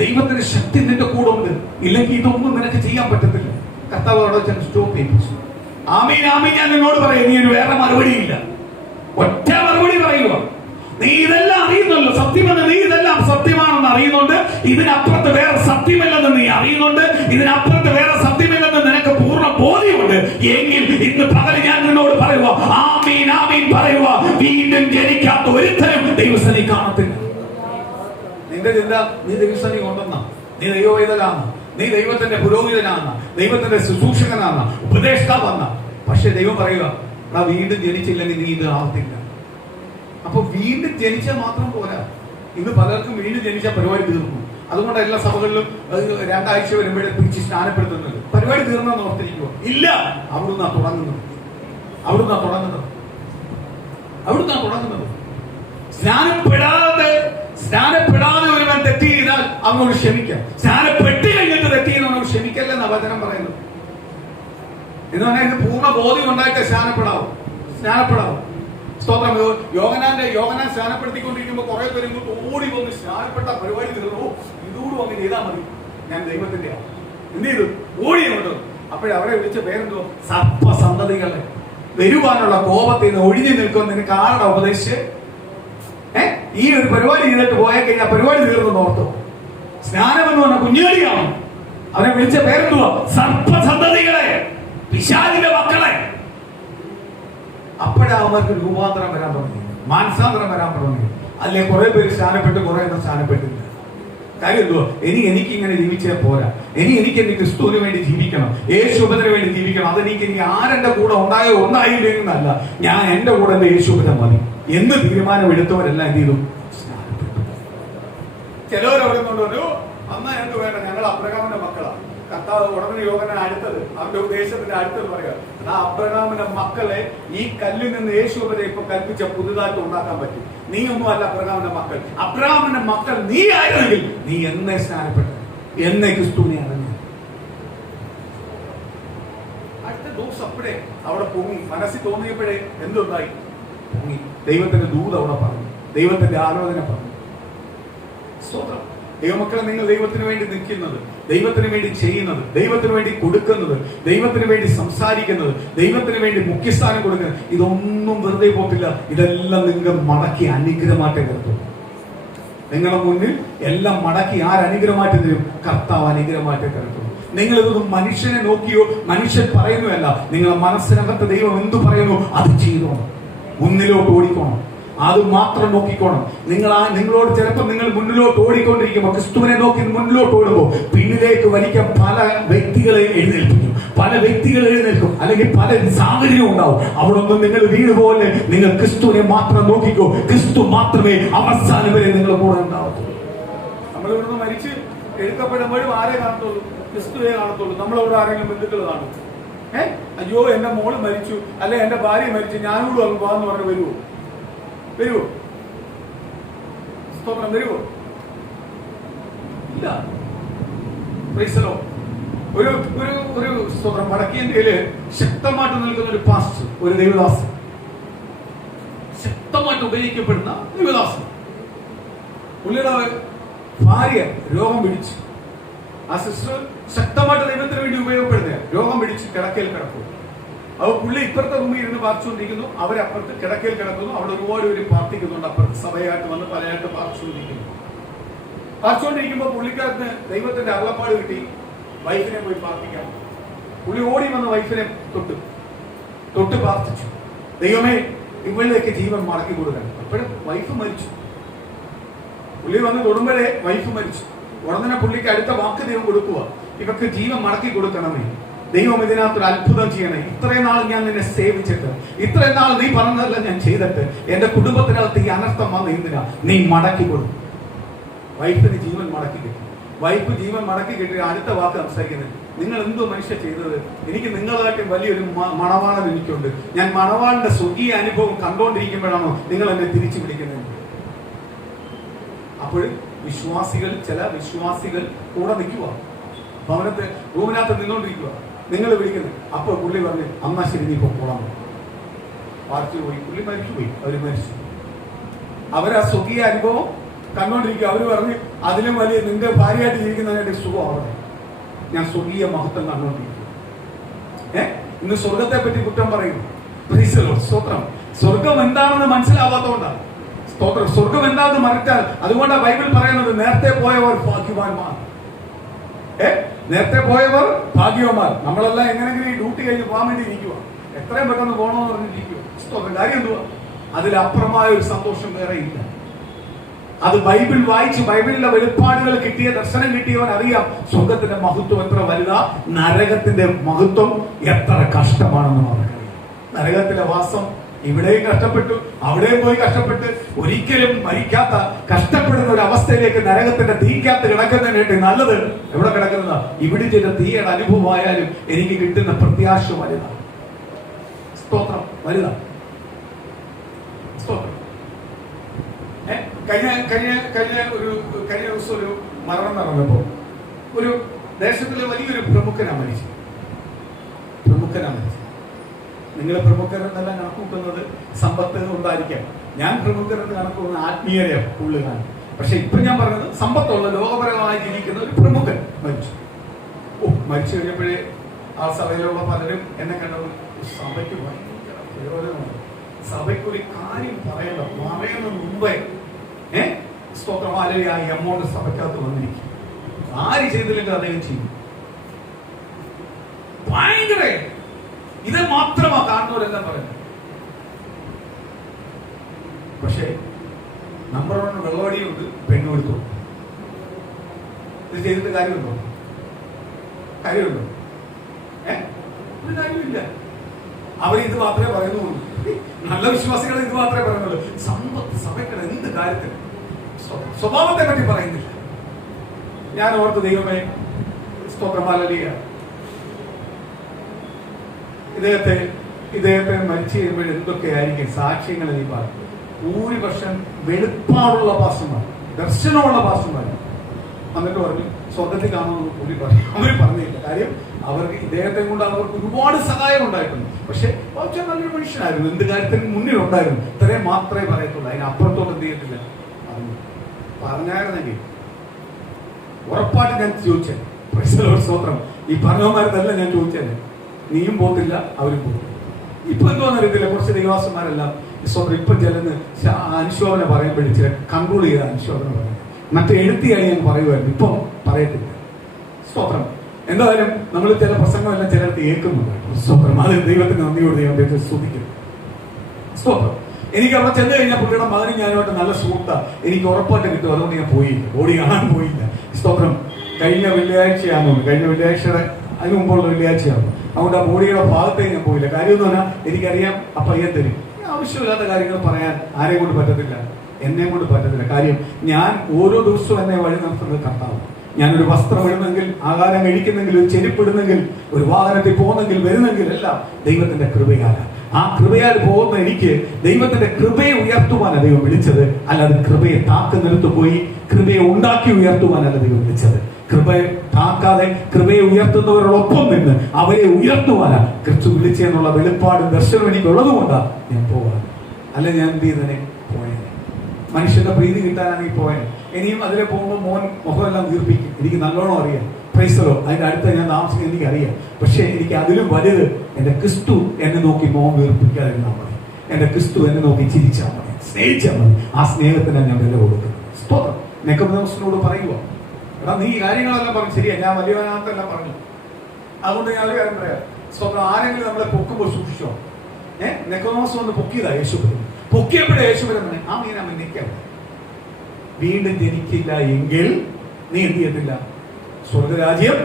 ദൈവത്തിന്റെ ശക്തി നിന്റെ കൂടെ ഉണ്ട്, ഇല്ലെങ്കിൽ ഇതൊന്നും നിനക്ക് ചെയ്യാൻ പറ്റത്തില്ല. കർത്താവ് അവിടെ വെച്ചാൽ സ്റ്റോപ്പ് ചെയ്യിപ്പിച്ചു. ആമീൻ ആമീൻ, ഞാൻ നിന്നോട് പറയും, നീ ഒരു വേറെ മറുപടിയില്ല, ഒറ്റ മറുപടി പറയുക. നീ ഇതെല്ലാം അറിയുന്നല്ലോ, സത്യമെന്ന് നീ ഇതെല്ലാം സത്യമാണെന്ന് അറിയുന്നുണ്ട്, ഇതിനപ്പുറത്ത് വേറെ സത്യമില്ലെന്ന് നീ അറിയുന്നുണ്ട്, ഇതിനപ്പുറത്ത് വേറെ സത്യമില്ലെന്ന് നിനക്ക് പൂർണ്ണ ബോധ്യമുണ്ട് എങ്കിൽ ഇന്ന് പകൽ ഞാൻ നിന്നോട് പറയുക, ആമീൻ ആമീൻ പറയുക, വീണ്ടും ജനിക്കാത്ത ഒരുത്തരും ദൈവസേനയിൽ കാണത്തില്ല. നിന്റെ ചിന്ത നീ ദൈവസേനയിൽ ഉണ്ടെന്ന, നീ ദൈവവേദനാണ്, നീ ദൈവത്തിന്റെ പുരോഹിതനാണ്, ദൈവത്തിന്റെ ശുശ്രൂഷകനാണ്, ഉപദേഷ്ടാവെന്ന. പക്ഷെ ദൈവം പറയുക, വീണ്ടും ജനിച്ചില്ലെങ്കിൽ നീ ഇത് ആവത്തില്ല. അപ്പൊ വീണ്ടും ജനിച്ചാൽ മാത്രം പോരാ. ഇന്ന് പലർക്കും വീണ്ടും ജനിച്ച പരിപാടി തീർന്നു. അതുകൊണ്ട് എല്ലാ സഭകളിലും രണ്ടാഴ്ച വരുമ്പോഴേ പിടിച്ച് സ്നാനപ്പെടുത്തുന്നത്. പരിപാടി തീർന്നെന്ന് ഓർത്തിരിക്കുവോ? ഇല്ല, അവിടുന്ന് തുടങ്ങുന്നത്. സ്നാനപ്പെടാതെ ഒരുവൻ തെറ്റ് ചെയ്താൽ അവനോട് ക്ഷമിക്കാം. സ്നാനപ്പെട്ട് കഴിഞ്ഞിട്ട് തെറ്റ് ചെയ്യുന്നവനോട് ക്ഷമിക്കല്ലെന്ന വചനം പറയുന്നത്. എന്ന് പറഞ്ഞാൽ ഇത് പൂർണ്ണ ബോധ്യം ഉണ്ടായിട്ട് സ്നാനപ്പെടാവും. സ്തോത്രം. യോഹന്നാൻ സ്നാനപ്പെടുത്തിക്കൊണ്ടിരിക്കുമ്പോൾ കുറെ പേര് ഇങ്ങോട്ട് ഓടി വന്ന് സ്നാനപ്പെട്ട പരിപാടി തീർന്നു, ഇതോടും അങ്ങനെ ചെയ്താൽ മതി, ഞാൻ ദൈവത്തിന്റെ എന്ത് ചെയ്തു? ഓടി അങ്ങോട്ട്. അപ്പോഴവരെ വിളിച്ച പേരെന്തോ? സർപ്പസന്തതികളെ. വരുവാനുള്ള കോപത്തിൽ നിന്ന് ഒഴിഞ്ഞു നിൽക്കുന്ന നിനക്ക് ആരുടെ ഉപദേശിച്ച് ഈ ഒരു പരിപാടി ചെയ്തിട്ട് പോയാൽ കഴിഞ്ഞാൽ പരിപാടി തീർന്നു ഓർത്തു. സ്നാനം എന്ന് പറഞ്ഞ കുഞ്ഞുകളിയാണ്. അവരെ വിളിച്ച പേരെന്തുവാ? സർപ്പസന്തതികളെ, പിശാചിന്റെ മക്കളെ. അപ്പോഴവർക്ക് രൂപാന്തരം വരാൻ തുടങ്ങി, മാനസാന്തരം വരാൻ തുടങ്ങി. അല്ലെ കുറെ പേര് സ്നാനപ്പെട്ട്, കുറെ ഒന്നും സ്നാനപ്പെട്ടില്ല. കാര്യം എന്തുവാ? എനിക്ക് ഇങ്ങനെ ജീവിച്ചാൽ പോരാ, എനിക്ക് എന്റെ ക്രിസ്തുവിന് വേണ്ടി ജീവിക്കണം, യേശുവിന് വേണ്ടി ജീവിക്കണം. അതെനിക്ക് ആരെന്റെ കൂടെ ഉണ്ടായില്ലെന്നല്ല, ഞാൻ എന്റെ കൂടെ എന്റെ യേശുവിനെ മതി എന്ന് തീരുമാനം എടുത്തവരെല്ലാം എന്ത് ചെയ്തു? സ്നാനപ്പെട്ടു. ചിലവരവിടെ കൊണ്ടുവന്നു, അന്നാ ഞങ്ങൾക്ക് വേണ്ട, ഞങ്ങൾ അബ്രഹാമിന്റെ മക്കളാണ്. കർത്താവ് ഉടനെ യോഹന്നാൻ അടുത്തത്, അവന്റെ ഉപദേശത്തിന്റെ അടുത്തത് പറയുക, ആ അബ്രഹാമിന്റെ മക്കളെ ഈ കല്ലിൽ നിന്ന് യേശുവിനെ ഇപ്പൊ കൽപ്പിച്ച പുതുതായിട്ട് ഉണ്ടാക്കാൻ പറ്റും. നീ ഒന്നും അല്ല അബ്രഹാമിന്റെ മക്കൾ നീ ആയിരുന്നെങ്കിൽ നീ എന്നെ സ്നാനപ്പെട്ടു, എന്നെ ക്രിസ്തുവിനെ അറിഞ്ഞു. അടുത്ത ദിവസം അപ്പോഴേ അവിടെ പൊങ്ങി, മനസ്സിൽ തോന്നിയപ്പോഴേ എന്തുണ്ടായി? പൊങ്ങി. ദൈവത്തിന്റെ ദൂത് അവിടെ പറഞ്ഞു, ദൈവത്തിന്റെ ആലോചന പറഞ്ഞു. സ്തോത്രം. ദൈവമക്കളെ, നിങ്ങൾ ദൈവത്തിന് വേണ്ടി നിൽക്കുന്നത്, ദൈവത്തിന് വേണ്ടി ചെയ്യുന്നത്, ദൈവത്തിന് വേണ്ടി കൊടുക്കുന്നത്, ദൈവത്തിന് വേണ്ടി സംസാരിക്കുന്നത്, ദൈവത്തിന് വേണ്ടി മുഖ്യസ്ഥാനം കൊടുക്കുന്നത്, ഇതൊന്നും വെറുതെ പോകത്തില്ല. ഇതെല്ലാം നിങ്ങൾ മടക്കി അനുഗ്രഹമായിട്ട് നിർത്തും. നിങ്ങളുടെ മുന്നിൽ എല്ലാം മടക്കി ആരനുഗ്രഹമായിട്ട് തരും? കർത്താവ് അനുഗ്രഹമായിട്ട് കിടത്തും. നിങ്ങൾ ഇതൊന്നും മനുഷ്യനെ നോക്കിയോ മനുഷ്യൻ പറയുന്നതല്ല, നിങ്ങളുടെ മനസ്സിനകത്ത് ദൈവം എന്തു പറയുന്നു അത് ചെയ്തോണം, മുന്നിലോട്ട് ഓടിക്കോണം, അത് മാത്രം നോക്കിക്കോണം. നിങ്ങളോട് ചിലപ്പോൾ നിങ്ങൾ മുന്നിലോട്ട് ഓടിക്കൊണ്ടിരിക്കുമ്പോൾ, ക്രിസ്തുവിനെ നോക്കി മുന്നിലോട്ട് ഓടുമ്പോൾ പിന്നിലേക്ക് വലിക്കാൻ പല വ്യക്തികളെ എഴുന്നേൽപ്പിക്കും, അല്ലെങ്കിൽ പല സാഹചര്യവും ഉണ്ടാവും. അവിടെ ഒന്നും നിങ്ങൾ വീട് പോലെ നിങ്ങൾ ക്രിസ്തുവിനെ മാത്രം നോക്കിക്കോ. ക്രിസ്തു മാത്രമേ അവസാനം വരെ നിങ്ങളുടെ കൂടെ ഉണ്ടാവത്തുള്ളൂ. നമ്മൾ ഇവിടുന്ന് മരിച്ച് എടുക്കപ്പെടുമ്പോഴും ആരെ കാണത്തുള്ളൂ? ക്രിസ്തുവെ കാണത്തുള്ളൂ. നമ്മളവിടെ ആരെങ്കിലും ബന്ധുക്കൾ കാണും. അയ്യോ എന്റെ മോള് മരിച്ചു, അല്ലെ എന്റെ ഭാര്യ മരിച്ചു, ഞാനോട് അങ്ങ് പോകാന്ന് പറഞ്ഞ് വരുമോ? സ്തോത്രം. വരുമോ? ഇല്ല. ഒരു സ്തോത്രം. വടക്കേ ഇന്ത്യയില് ശക്തമായിട്ട് നിൽക്കുന്ന ഒരു പാസ്റ്റർ, ഒരു ദൈവദാസൻ, ശക്തമായിട്ട് ഉപയോഗിക്കപ്പെടുന്ന ദൈവദാസൻ. പുള്ളിയുടെ ഭാര്യ രോഗം പിടിച്ചു. ആ സിസ്റ്റർ ശക്തമായിട്ട് ദൈവത്തിന് വേണ്ടി ഉപയോഗപ്പെടുത്തുക. രോഗം പിടിച്ച് കിടക്കയിൽ കിടക്കും. അപ്പോൾ പുള്ളി ഇപ്പുറത്തെ റൂമിൽ ഇരുന്ന് പ്രാർത്ഥിച്ചുകൊണ്ടിരിക്കുന്നു, അവരപ്പുറത്ത് കിടക്കയിൽ കിടക്കുന്നു. അവിടെ ഒരുപാട് പേര് പ്രാർത്ഥിക്കുന്നുണ്ട്. അപ്പുറത്ത് സഭയായിട്ട് വന്ന് പലയായിട്ട് പ്രാർത്ഥിച്ചുകൊണ്ടിരിക്കുമ്പോൾ പുള്ളിക്കാരന് ദൈവത്തിന്റെ അരുളപ്പാട് കിട്ടി, വൈഫിനെ പോയി പ്രാർത്ഥിക്കാം. പുള്ളി ഓടി വന്ന് വൈഫിനെ തൊട്ട് പ്രാർത്ഥിച്ചു, ദൈവമേ ഇവളിലേക്ക് ജീവൻ മടക്കി കൊടുക്കാൻ. അപ്പോഴും വൈഫ് മരിച്ചു. പുള്ളി വന്ന് തൊടുമ്പോഴേ വൈഫ് മരിച്ചു. ഉടനെ പുള്ളിക്ക് അടുത്ത വാക്ക് ദൈവം കൊടുക്കുക, ഇവർക്ക് ജീവൻ മടക്കി കൊടുക്കണമേ, ദൈവം ഇതിനകത്തൊരു അത്ഭുതം ചെയ്യണേ. ഇത്രയും നാൾ ഞാൻ നിന്നെ സേവിച്ചിട്ട്, ഇത്രയും നാൾ നീ പറഞ്ഞതല്ല ഞാൻ ചെയ്തിട്ട്, എന്റെ കുടുംബത്തിനകത്ത് ഈ അനർത്ഥം വന്ന് എന്തിനാ? നീ മടക്കി കൊടുക്കും. വൈഫിന് ജീവൻ മടക്കി കിട്ടി. വൈഫ് ജീവൻ മടക്കി കിട്ടി. അടുത്ത വാക്ക് സംസാരിക്കുന്നത്, നിങ്ങൾ എന്തോ മനുഷ്യ ചെയ്തത്? എനിക്ക് നിങ്ങളായിട്ടും വലിയൊരു മണവാളൻ എനിക്കുണ്ട്. ഞാൻ മണവാളിന്റെ സ്വർഗീയ അനുഭവം കണ്ടുകൊണ്ടിരിക്കുമ്പോഴാണോ നിങ്ങൾ എന്നെ തിരിച്ചു പിടിക്കുന്നത്? അപ്പോൾ ചില വിശ്വാസികൾ കൂടെ നിൽക്കുക, ഭവനത്തെ റൂമിനകത്ത് നിന്നോണ്ടിരിക്കുക, നിങ്ങൾ വിളിക്കുന്നത്. അപ്പൊ പുള്ളി പറഞ്ഞു, അന്നാ ശരി നീ പോകാൻ. പാർട്ടി പോയി, പുള്ളി മരിച്ചുപോയി, അവര് മരിച്ചു. അവരാ സ്വർഗീയ അനുഭവം കണ്ടോണ്ടിരിക്കുക. അവര് പറഞ്ഞു, അതിലും വലിയ നിന്റെ ഭാര്യയായിട്ട് ജീവിക്കുന്നതിനായിട്ട് സുഖം അവിടെ, ഞാൻ സ്വർഗീയ മഹത്വം കണ്ടോണ്ടിരിക്കും. ഇന്ന് സ്വർഗത്തെ പറ്റി കുറ്റം പറയും. സ്തോത്രം. സ്വർഗം എന്താണെന്ന് മനസ്സിലാവാത്തതുകൊണ്ടാണ്. സ്തോത്രം. സ്വർഗം എന്താണെന്ന് മറിച്ചാൽ, അതുകൊണ്ടാണ് ബൈബിൾ പറയുന്നത്, നേരത്തെ പോയവർ ഭാഗ്യവാന്മാർ. നേരത്തെ പോയവർ ഭാഗ്യവാന്മാർ. നമ്മളെല്ലാം എങ്ങനെയെങ്കിലും ഈ ഡ്യൂട്ടി കഴിഞ്ഞ് പോകാൻ വേണ്ടി ഇരിക്കുക, എത്രയും പെട്ടെന്ന് പോകണമെന്ന് പറഞ്ഞിരിക്കുക. സ്തോത്രം. കാര്യം എന്തുവാ? അതിലപ്പുറമായ ഒരു സന്തോഷം വേറെ ഇല്ല. അത് ബൈബിൾ വായിച്ച് ബൈബിളിലെ വെളിപ്പാടുകൾ കിട്ടിയ, ദർശനം കിട്ടിയവൻ അറിയാം സ്വർഗത്തിന്റെ മഹത്വം എത്ര വലുതാ, നരകത്തിന്റെ മഹത്വം എത്ര കഷ്ടമാണെന്ന് നമുക്കറിയാം. നരകത്തിലെ വാസം ഇവിടെയും കഷ്ടപ്പെട്ടു, അവിടെയും പോയി കഷ്ടപ്പെട്ട്, ഒരിക്കലും മരിക്കാത്ത കഷ്ടപ്പെടുന്ന ഒരു അവസ്ഥയിലേക്ക് നരകത്തിന്റെ തീക്കകത്ത് കിടക്കുന്നതിനായിട്ട് നല്ലത് എവിടെ കിടക്കുന്നതാ? ഇവിടെ ചെയ്ത തീയുടെ അനുഭവമായാലും എനിക്ക് കിട്ടുന്ന പ്രത്യാശ വലുതാണ്. സ്തോത്രം, വലുതാണ്. സ്തോത്രം. കഴിഞ്ഞ ദിവസം ഒരു മരണം നടന്നപ്പോ ഒരു ദേശത്തിലെ വലിയൊരു പ്രമുഖനാ മരിച്ചു. നിങ്ങൾ പ്രമുഖരെന്നെല്ലാം കണക്കൂട്ടുന്നത് സമ്പത്ത് കൊണ്ടായിരിക്കാം. ഞാൻ പ്രമുഖരെന്ന് കണക്കൂട്ടുന്ന ആത്മീയതയാണ് കൂടുതൽ കാണും. പക്ഷെ ഇപ്പൊ ഞാൻ പറഞ്ഞത് സമ്പത്തുള്ള ലോകപരമായി ജീവിക്കുന്ന ഒരു പ്രമുഖൻ മരിച്ചു. മരിച്ചു കഴിഞ്ഞപ്പോഴേ ആ സഭയിലുള്ള പലരും എന്നെ കണ്ടത് സഭയ്ക്ക് ഭയങ്കര പ്രയോജനമാണ്. സഭയ്ക്കൊരു കാര്യം പറയുന്ന മുമ്പേ സ്തോത്രമാലയ ആ എമൗണ്ട് സഭയ്ക്കകത്ത് വന്നിരിക്കും. ആര് ചെയ്തില്ലെങ്കിൽ അദ്ദേഹം ചെയ്യും. ഭയങ്കര ഇത് മാത്രമാ കാണുന്നവരെല്ലാം പറയുന്നത്. പക്ഷേ നമ്പർ 1 വെള്ളവടിയുണ്ട്, പെണ്ണുകൊടുത്തു. ഇത് ചെയ്തിട്ട് കാര്യമുണ്ടോ? ഒരു കാര്യമില്ല. അവരിത് മാത്രമേ പറയുന്നുള്ളൂ. നല്ല വിശ്വാസികൾ ഇത് മാത്രമേ പറയുന്നുള്ളൂ. സമ്പത്ത് സഭയ്ക്ക് എന്ത് കാര്യത്തിന് സ്വഭാവത്തെ പറ്റി പറയുന്നില്ല. ഞാൻ ഓർത്ത് ദൈവമേ സ്തോത്രമാലിയ ഇദ്ദേഹത്തെ മരിച്ചു കഴിയുമ്പോൾ എന്തൊക്കെയായിരിക്കും സാക്ഷ്യങ്ങൾ നീ പറഞ്ഞു. ഭൂരിപക്ഷം വെളുപ്പാടുള്ള പാസ്റ്റർമാർ, ദർശനമുള്ള പാസ്റ്റർമാർ എന്നിട്ട് പറഞ്ഞു സ്വർഗത്തിൽ കാണുമെന്ന് കൂടി പറഞ്ഞു. അവർ പറഞ്ഞില്ല. കാര്യം അവർക്ക് ഇദ്ദേഹത്തെ കൊണ്ട് അവർക്ക് ഒരുപാട് സഹായം ഉണ്ടായിട്ടുണ്ട്. പക്ഷെ വളരെ നല്ലൊരു മനുഷ്യനായിരുന്നു, എന്ത് കാര്യത്തിനും മുന്നിലുണ്ടായിരുന്നു. ഇത്രയും മാത്രമേ പറയത്തുള്ളൂ, അതിനപ്പുറത്തോട്ട് എന്ത് ചെയ്യത്തില്ല. പറഞ്ഞായിരുന്നെങ്കിൽ ഉറപ്പായിട്ട് ഞാൻ ചോദിച്ചേ. സ്തോത്രം. ഈ പറഞ്ഞവന്മാരല്ല ഞാൻ ചോദിച്ചേനെ. നീയും പോത്തില്ല, അവരും പോത്തില്ല. ഇപ്പൊ എന്തോന്നറിയത്തില്ല, കുറച്ച് ദൈവാസന്മാരെല്ലാം സ്വന്തം ഇപ്പം ചെല്ലുന്ന അനുശോഭന പറയുമ്പോഴേ ചില കൺട്രോൾ ചെയ്ത അനുശോഭന പറയുന്നത് മറ്റേ എഴുത്തിയായി ഞാൻ പറയുമായിരുന്നു. ഇപ്പം പറയത്തില്ല. സ്തോത്രം. എന്തായാലും നമ്മൾ ചില പ്രസംഗമെല്ലാം ചിലർക്ക് കേൾക്കുന്നുണ്ട്. സ്തോത്രം. അത് ദൈവത്തിന് നന്ദിയോട് ദൈവത്തെ സ്തുതിക്കും. സ്തോത്രം. എനിക്ക് അവിടെ ചെന്ന് കഴിഞ്ഞാൽ പുള്ളിയുടെ മകനും ഞാനുമായിട്ട് നല്ല സുഹൃത്താ. എനിക്ക് ഉറപ്പായിട്ട് കിട്ടും. അതുകൊണ്ട് ഞാൻ പോയില്ല, ബോഡി കാണാൻ പോയില്ല. സ്തോത്രം. കഴിഞ്ഞ വെള്ളിയാഴ്ചയാണെന്ന്, കഴിഞ്ഞ വെള്ളിയാഴ്ചയുടെ അതിന് മുമ്പുള്ള വെള്ളിയാഴ്ചയാണ്. അതുകൊണ്ട് ആ ബോഡിയുടെ ഭാഗത്തേക്ക് ഞാൻ പോയില്ല. കാര്യം എന്ന് പറഞ്ഞാൽ എനിക്കറിയാം ആ പയ്യൻ തരും. ആവശ്യമില്ലാത്ത കാര്യങ്ങൾ പറയാൻ ആരെയും കൊണ്ട് പറ്റത്തില്ല, എന്നെ കൊണ്ട് പറ്റത്തില്ല. കാര്യം ഞാൻ ഓരോ ദിവസവും എന്നെ വഴി നടത്തുന്നത് കർത്താവ്. ഞാനൊരു വസ്ത്രം ഇടുന്നെങ്കിൽ, ആഹാരം കഴിക്കുന്നെങ്കിൽ, ഒരു ചെരുപ്പിടുന്നെങ്കിൽ, ഒരു വാഹനത്തിൽ പോകുന്നെങ്കിൽ, വരുന്നെങ്കിൽ എല്ലാം ദൈവത്തിന്റെ കൃപയാലാണ്. ആ കൃപയാൽ പോകുന്ന എനിക്ക് ദൈവത്തിന്റെ കൃപയെ ഉയർത്തുവാനാണ് ദൈവം വിളിച്ചത്. അല്ലാതെ കൃപയെ താക്ക് നിലത്ത് പോയി കൃപയെ ഉണ്ടാക്കി ഉയർത്തുവാനല്ല ദൈവം വിളിച്ചത്. കൃപയെ താക്കാതെ കൃപയെ ഉയർത്തുന്നവരോടൊപ്പം നിന്ന് അവരെ ഉയർത്തുവാനാണ് ക്രിസ്തു വിളിച്ചെന്നുള്ള വെളിപ്പാട് ദർശനം എനിക്കുള്ളത് കൊണ്ടാണ് ഞാൻ പോകാൻ. അല്ല ഞാൻ എന്ത് ചെയ്തനെ പോയത്, മനുഷ്യന്റെ പ്രീതി കിട്ടാനാണ് ഈ പോയത്. ഇനിയും അതിലെ പോകുമ്പോൾ മോൻ മുഖമെല്ലാം വീർപ്പിക്കും. എനിക്ക് നല്ലോണം അറിയാം. പ്രൈസലോ അതിന്റെ അടുത്ത് ഞാൻ താമസിക്കുന്നത് എനിക്കറിയാം. പക്ഷെ എനിക്ക് അതിലും വലുത് എന്റെ ക്രിസ്തു എന്നെ നോക്കി മോൻ വീർപ്പിക്കാതിരുന്നാൽ മതി. എന്റെ ക്രിസ്തു എന്നെ നോക്കി ചിരിച്ചാൽ മതി, സ്നേഹിച്ചാൽ മതി. ആ സ്നേഹത്തിനാണ് ഞാൻ വില കൊടുക്കുന്നത്. സ്തോത്രം. നിക്കോദേമോസിനോട് പറയുക, എടാ നീ ഈ കാര്യങ്ങളെല്ലാം പറഞ്ഞു ശരിയാ, ഞാൻ വലിയവനാകത്തെല്ലാം പറഞ്ഞു. അതുകൊണ്ട് ഞാൻ ഒരു കാര്യം പറയാം. സ്തോത്രം. ആരെങ്കിലും നമ്മളെ പൊക്കുമ്പോൾ സൂക്ഷിച്ചോ. നിക്കോദേമോസ് വന്ന് പൊക്കിയതാ യേശു. പൊക്കിയപ്പോഴേ യേശു പറഞ്ഞേ ആ മീനാ നിൽക്കാം. വീണ്ടും ജനിക്കില്ല എങ്കിൽ നീ എന്ത് ചെയ്യത്തില്ല, സ്വർഗരാജ്യം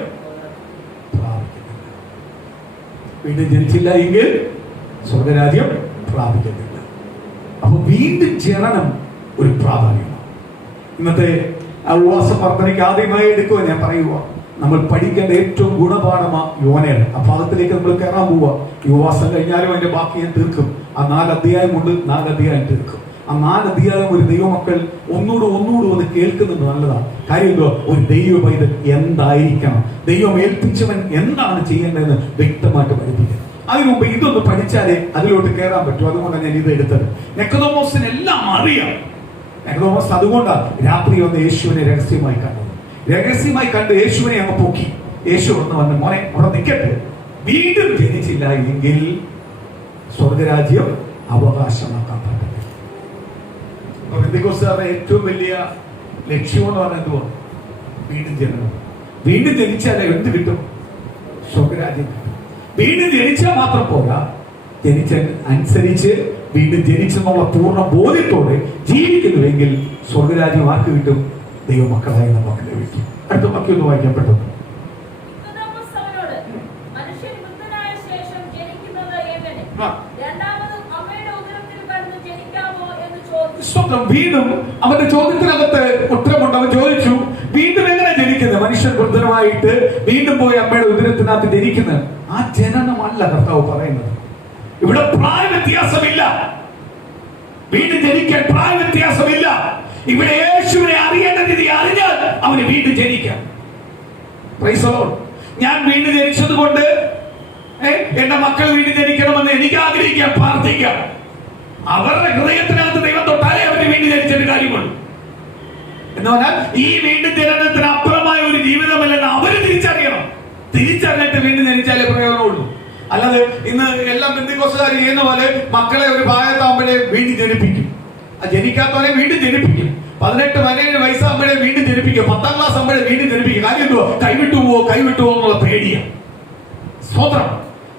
പ്രാപിക്കത്തില്ല. വീണ്ടും ജനിച്ചില്ല എങ്കിൽ സ്വർഗരാജ്യം പ്രാപിക്കത്തില്ല. അപ്പൊ വീണ്ടും ജനനം ഒരു പ്രാധാന്യമാണ്. ഇന്നത്തെ ആ ഉപവാസ പ്രാർത്ഥനയ്ക്ക് ആദ്യമായി എടുക്കുക ഞാൻ പറയുക, നമ്മൾ പഠിക്കേണ്ട ഏറ്റവും ഗുണപാഠമാ യോനയാണ്. ആ ഭാഗത്തിലേക്ക് നമ്മൾ കയറാൻ പോവുക. ഈ ഉപവാസം കഴിഞ്ഞാലും അതിന്റെ ബാക്കി ഞാൻ തീർക്കും. ആ 4 അധ്യായം കൊണ്ട് 4 അധ്യായം തീർക്കും. ആ 4 അധ്യായം ഒരു ദൈവമക്കൾ ഒന്നുകൂടെ ഒന്ന് കേൾക്കുന്നത് നല്ലതാണ്. കാര്യം എന്തോ, ഒരു ദൈവ പൈതൽ എന്തായിരിക്കണം, ദൈവം ഏൽപ്പിച്ചവൻ എന്താണ് ചെയ്യേണ്ടതെന്ന് വ്യക്തമായിട്ട് പഠിപ്പിക്കണം. അതിനു മുമ്പ് ഇതൊന്ന് പഠിച്ചാലേ അതിലോട്ട് കയറാൻ പറ്റും. അതുകൊണ്ടാണ് ഞാൻ ഇത് എടുത്തത്. നിക്കോദേമോസിന് എല്ലാം അറിയാം. നിക്കോദേമോസ് അതുകൊണ്ടാണ് രാത്രി വന്ന് യേശുവിനെ രഹസ്യമായി കണ്ടത്. രഹസ്യമായി കണ്ട് യേശുവിനെ അങ്ങ് പൊക്കി. യേശു വന്ന് മോനെ അവിടെ നിൽക്കട്ടെ, വീണ്ടും ജനിച്ചില്ല എങ്കിൽ സ്വർഗരാജ്യം അവകാശമാക്കാൻ പറ്റില്ല. പെന്തിക്കോസ്തുകാരുടെ ഏറ്റവും വലിയ ലക്ഷ്യം എന്ന് പറഞ്ഞാൽ എന്തുവാ? വീണ്ടും ജനനം. വീണ്ടും ജനിച്ചാൽ എന്ത് കിട്ടും? സ്വർഗരാജ്യം കിട്ടും. വീണ്ടും ജനിച്ചാൽ മാത്രം പോരാ, ജനിച്ച അനുസരിച്ച് വീണ്ടും ജനിച്ചെന്നുള്ള പൂർണ്ണ ബോധ്യത്തോടെ ജീവിക്കുന്നുവെങ്കിൽ സ്വർഗരാജ്യം ആർക്ക് കിട്ടും? ദൈവമക്കളായ നമുക്ക് ലഭിക്കും. അടുത്ത വാക്യം ഒന്ന് വായിക്കപ്പെട്ടത്. മനുഷ്യൻ വൃദ്ധനായ ശേഷം ജനിക്കുന്നത് എങ്ങനെ? രണ്ടാമതും അമ്മയുടെ ഉദരത്തിൽ വീണ്ടും അവന്റെ ചോദ്യത്തിനകത്ത് ഉത്തരമുണ്ട്. അവൻ ചോദിച്ചു, വീണ്ടും എങ്ങനെ ജനിക്കുന്നത്? മനുഷ്യൻ വൃദ്ധനായിട്ട് വീണ്ടും പോയി അമ്മയുടെ ഉദരത്തിനകത്ത് ജനിക്കുന്നത്. ആ ജനനമല്ല കർത്താവ് പറയുന്നത്. ഇവിടെ പ്രായ വ്യത്യാസമില്ല. വീണ്ടും ജനിക്കാൻ പ്രായ വ്യത്യാസമില്ല. ഇവിടെ യേശുവിനെ അറിയേണ്ട രീതി അറിഞ്ഞാൽ അവന് വീണ്ടും ജനിക്കാം. Praise the Lord. ഞാൻ വീണ്ടും ജനിച്ചത് കൊണ്ട് എന്റെ മക്കൾ വീണ്ടും ജനിക്കണമെന്ന് എനിക്ക് ആഗ്രഹിക്കാം, പ്രാർത്ഥിക്കാം. അവരുടെ ഹൃദയത്തിനകത്ത് ദൈവം തൊട്ടാലേ അവര് വീണ്ടും ജനിച്ചൊരു കാര്യമുള്ളൂ. എന്ന് പറഞ്ഞാൽ ഈ വീണ്ടും ജനനത്തിന് അപ്പുറമായ ഒരു ജീവിതമല്ലെന്ന് അവര് തിരിച്ചറിയണം. തിരിച്ചറിഞ്ഞിട്ട് വീണ്ടും ജനിച്ചാലേ പ്രയോജനമുള്ളൂ. അല്ലാതെ ഇന്ന് എല്ലാം ബന്ധുക്കോസുകാർ ചെയ്യുന്ന പോലെ മക്കളെ ഒരു പ്രായത്താകുമ്പോഴേ വീണ്ടും ജനിപ്പിക്കും. ജനിക്കാത്തവരെ വീണ്ടും ജനിപ്പിക്കും. 18-17 വയസ്സാകുമ്പോഴേ വീണ്ടും ജനിപ്പിക്കും. 10ാം ക്ലാസ് ആകുമ്പോഴേ വീണ്ടും ജനിപ്പിക്കും. കാര്യം എന്തുവാ? കൈവിട്ടു പോവോ എന്നുള്ള പേടിയാ. സ്വതന്ത്രം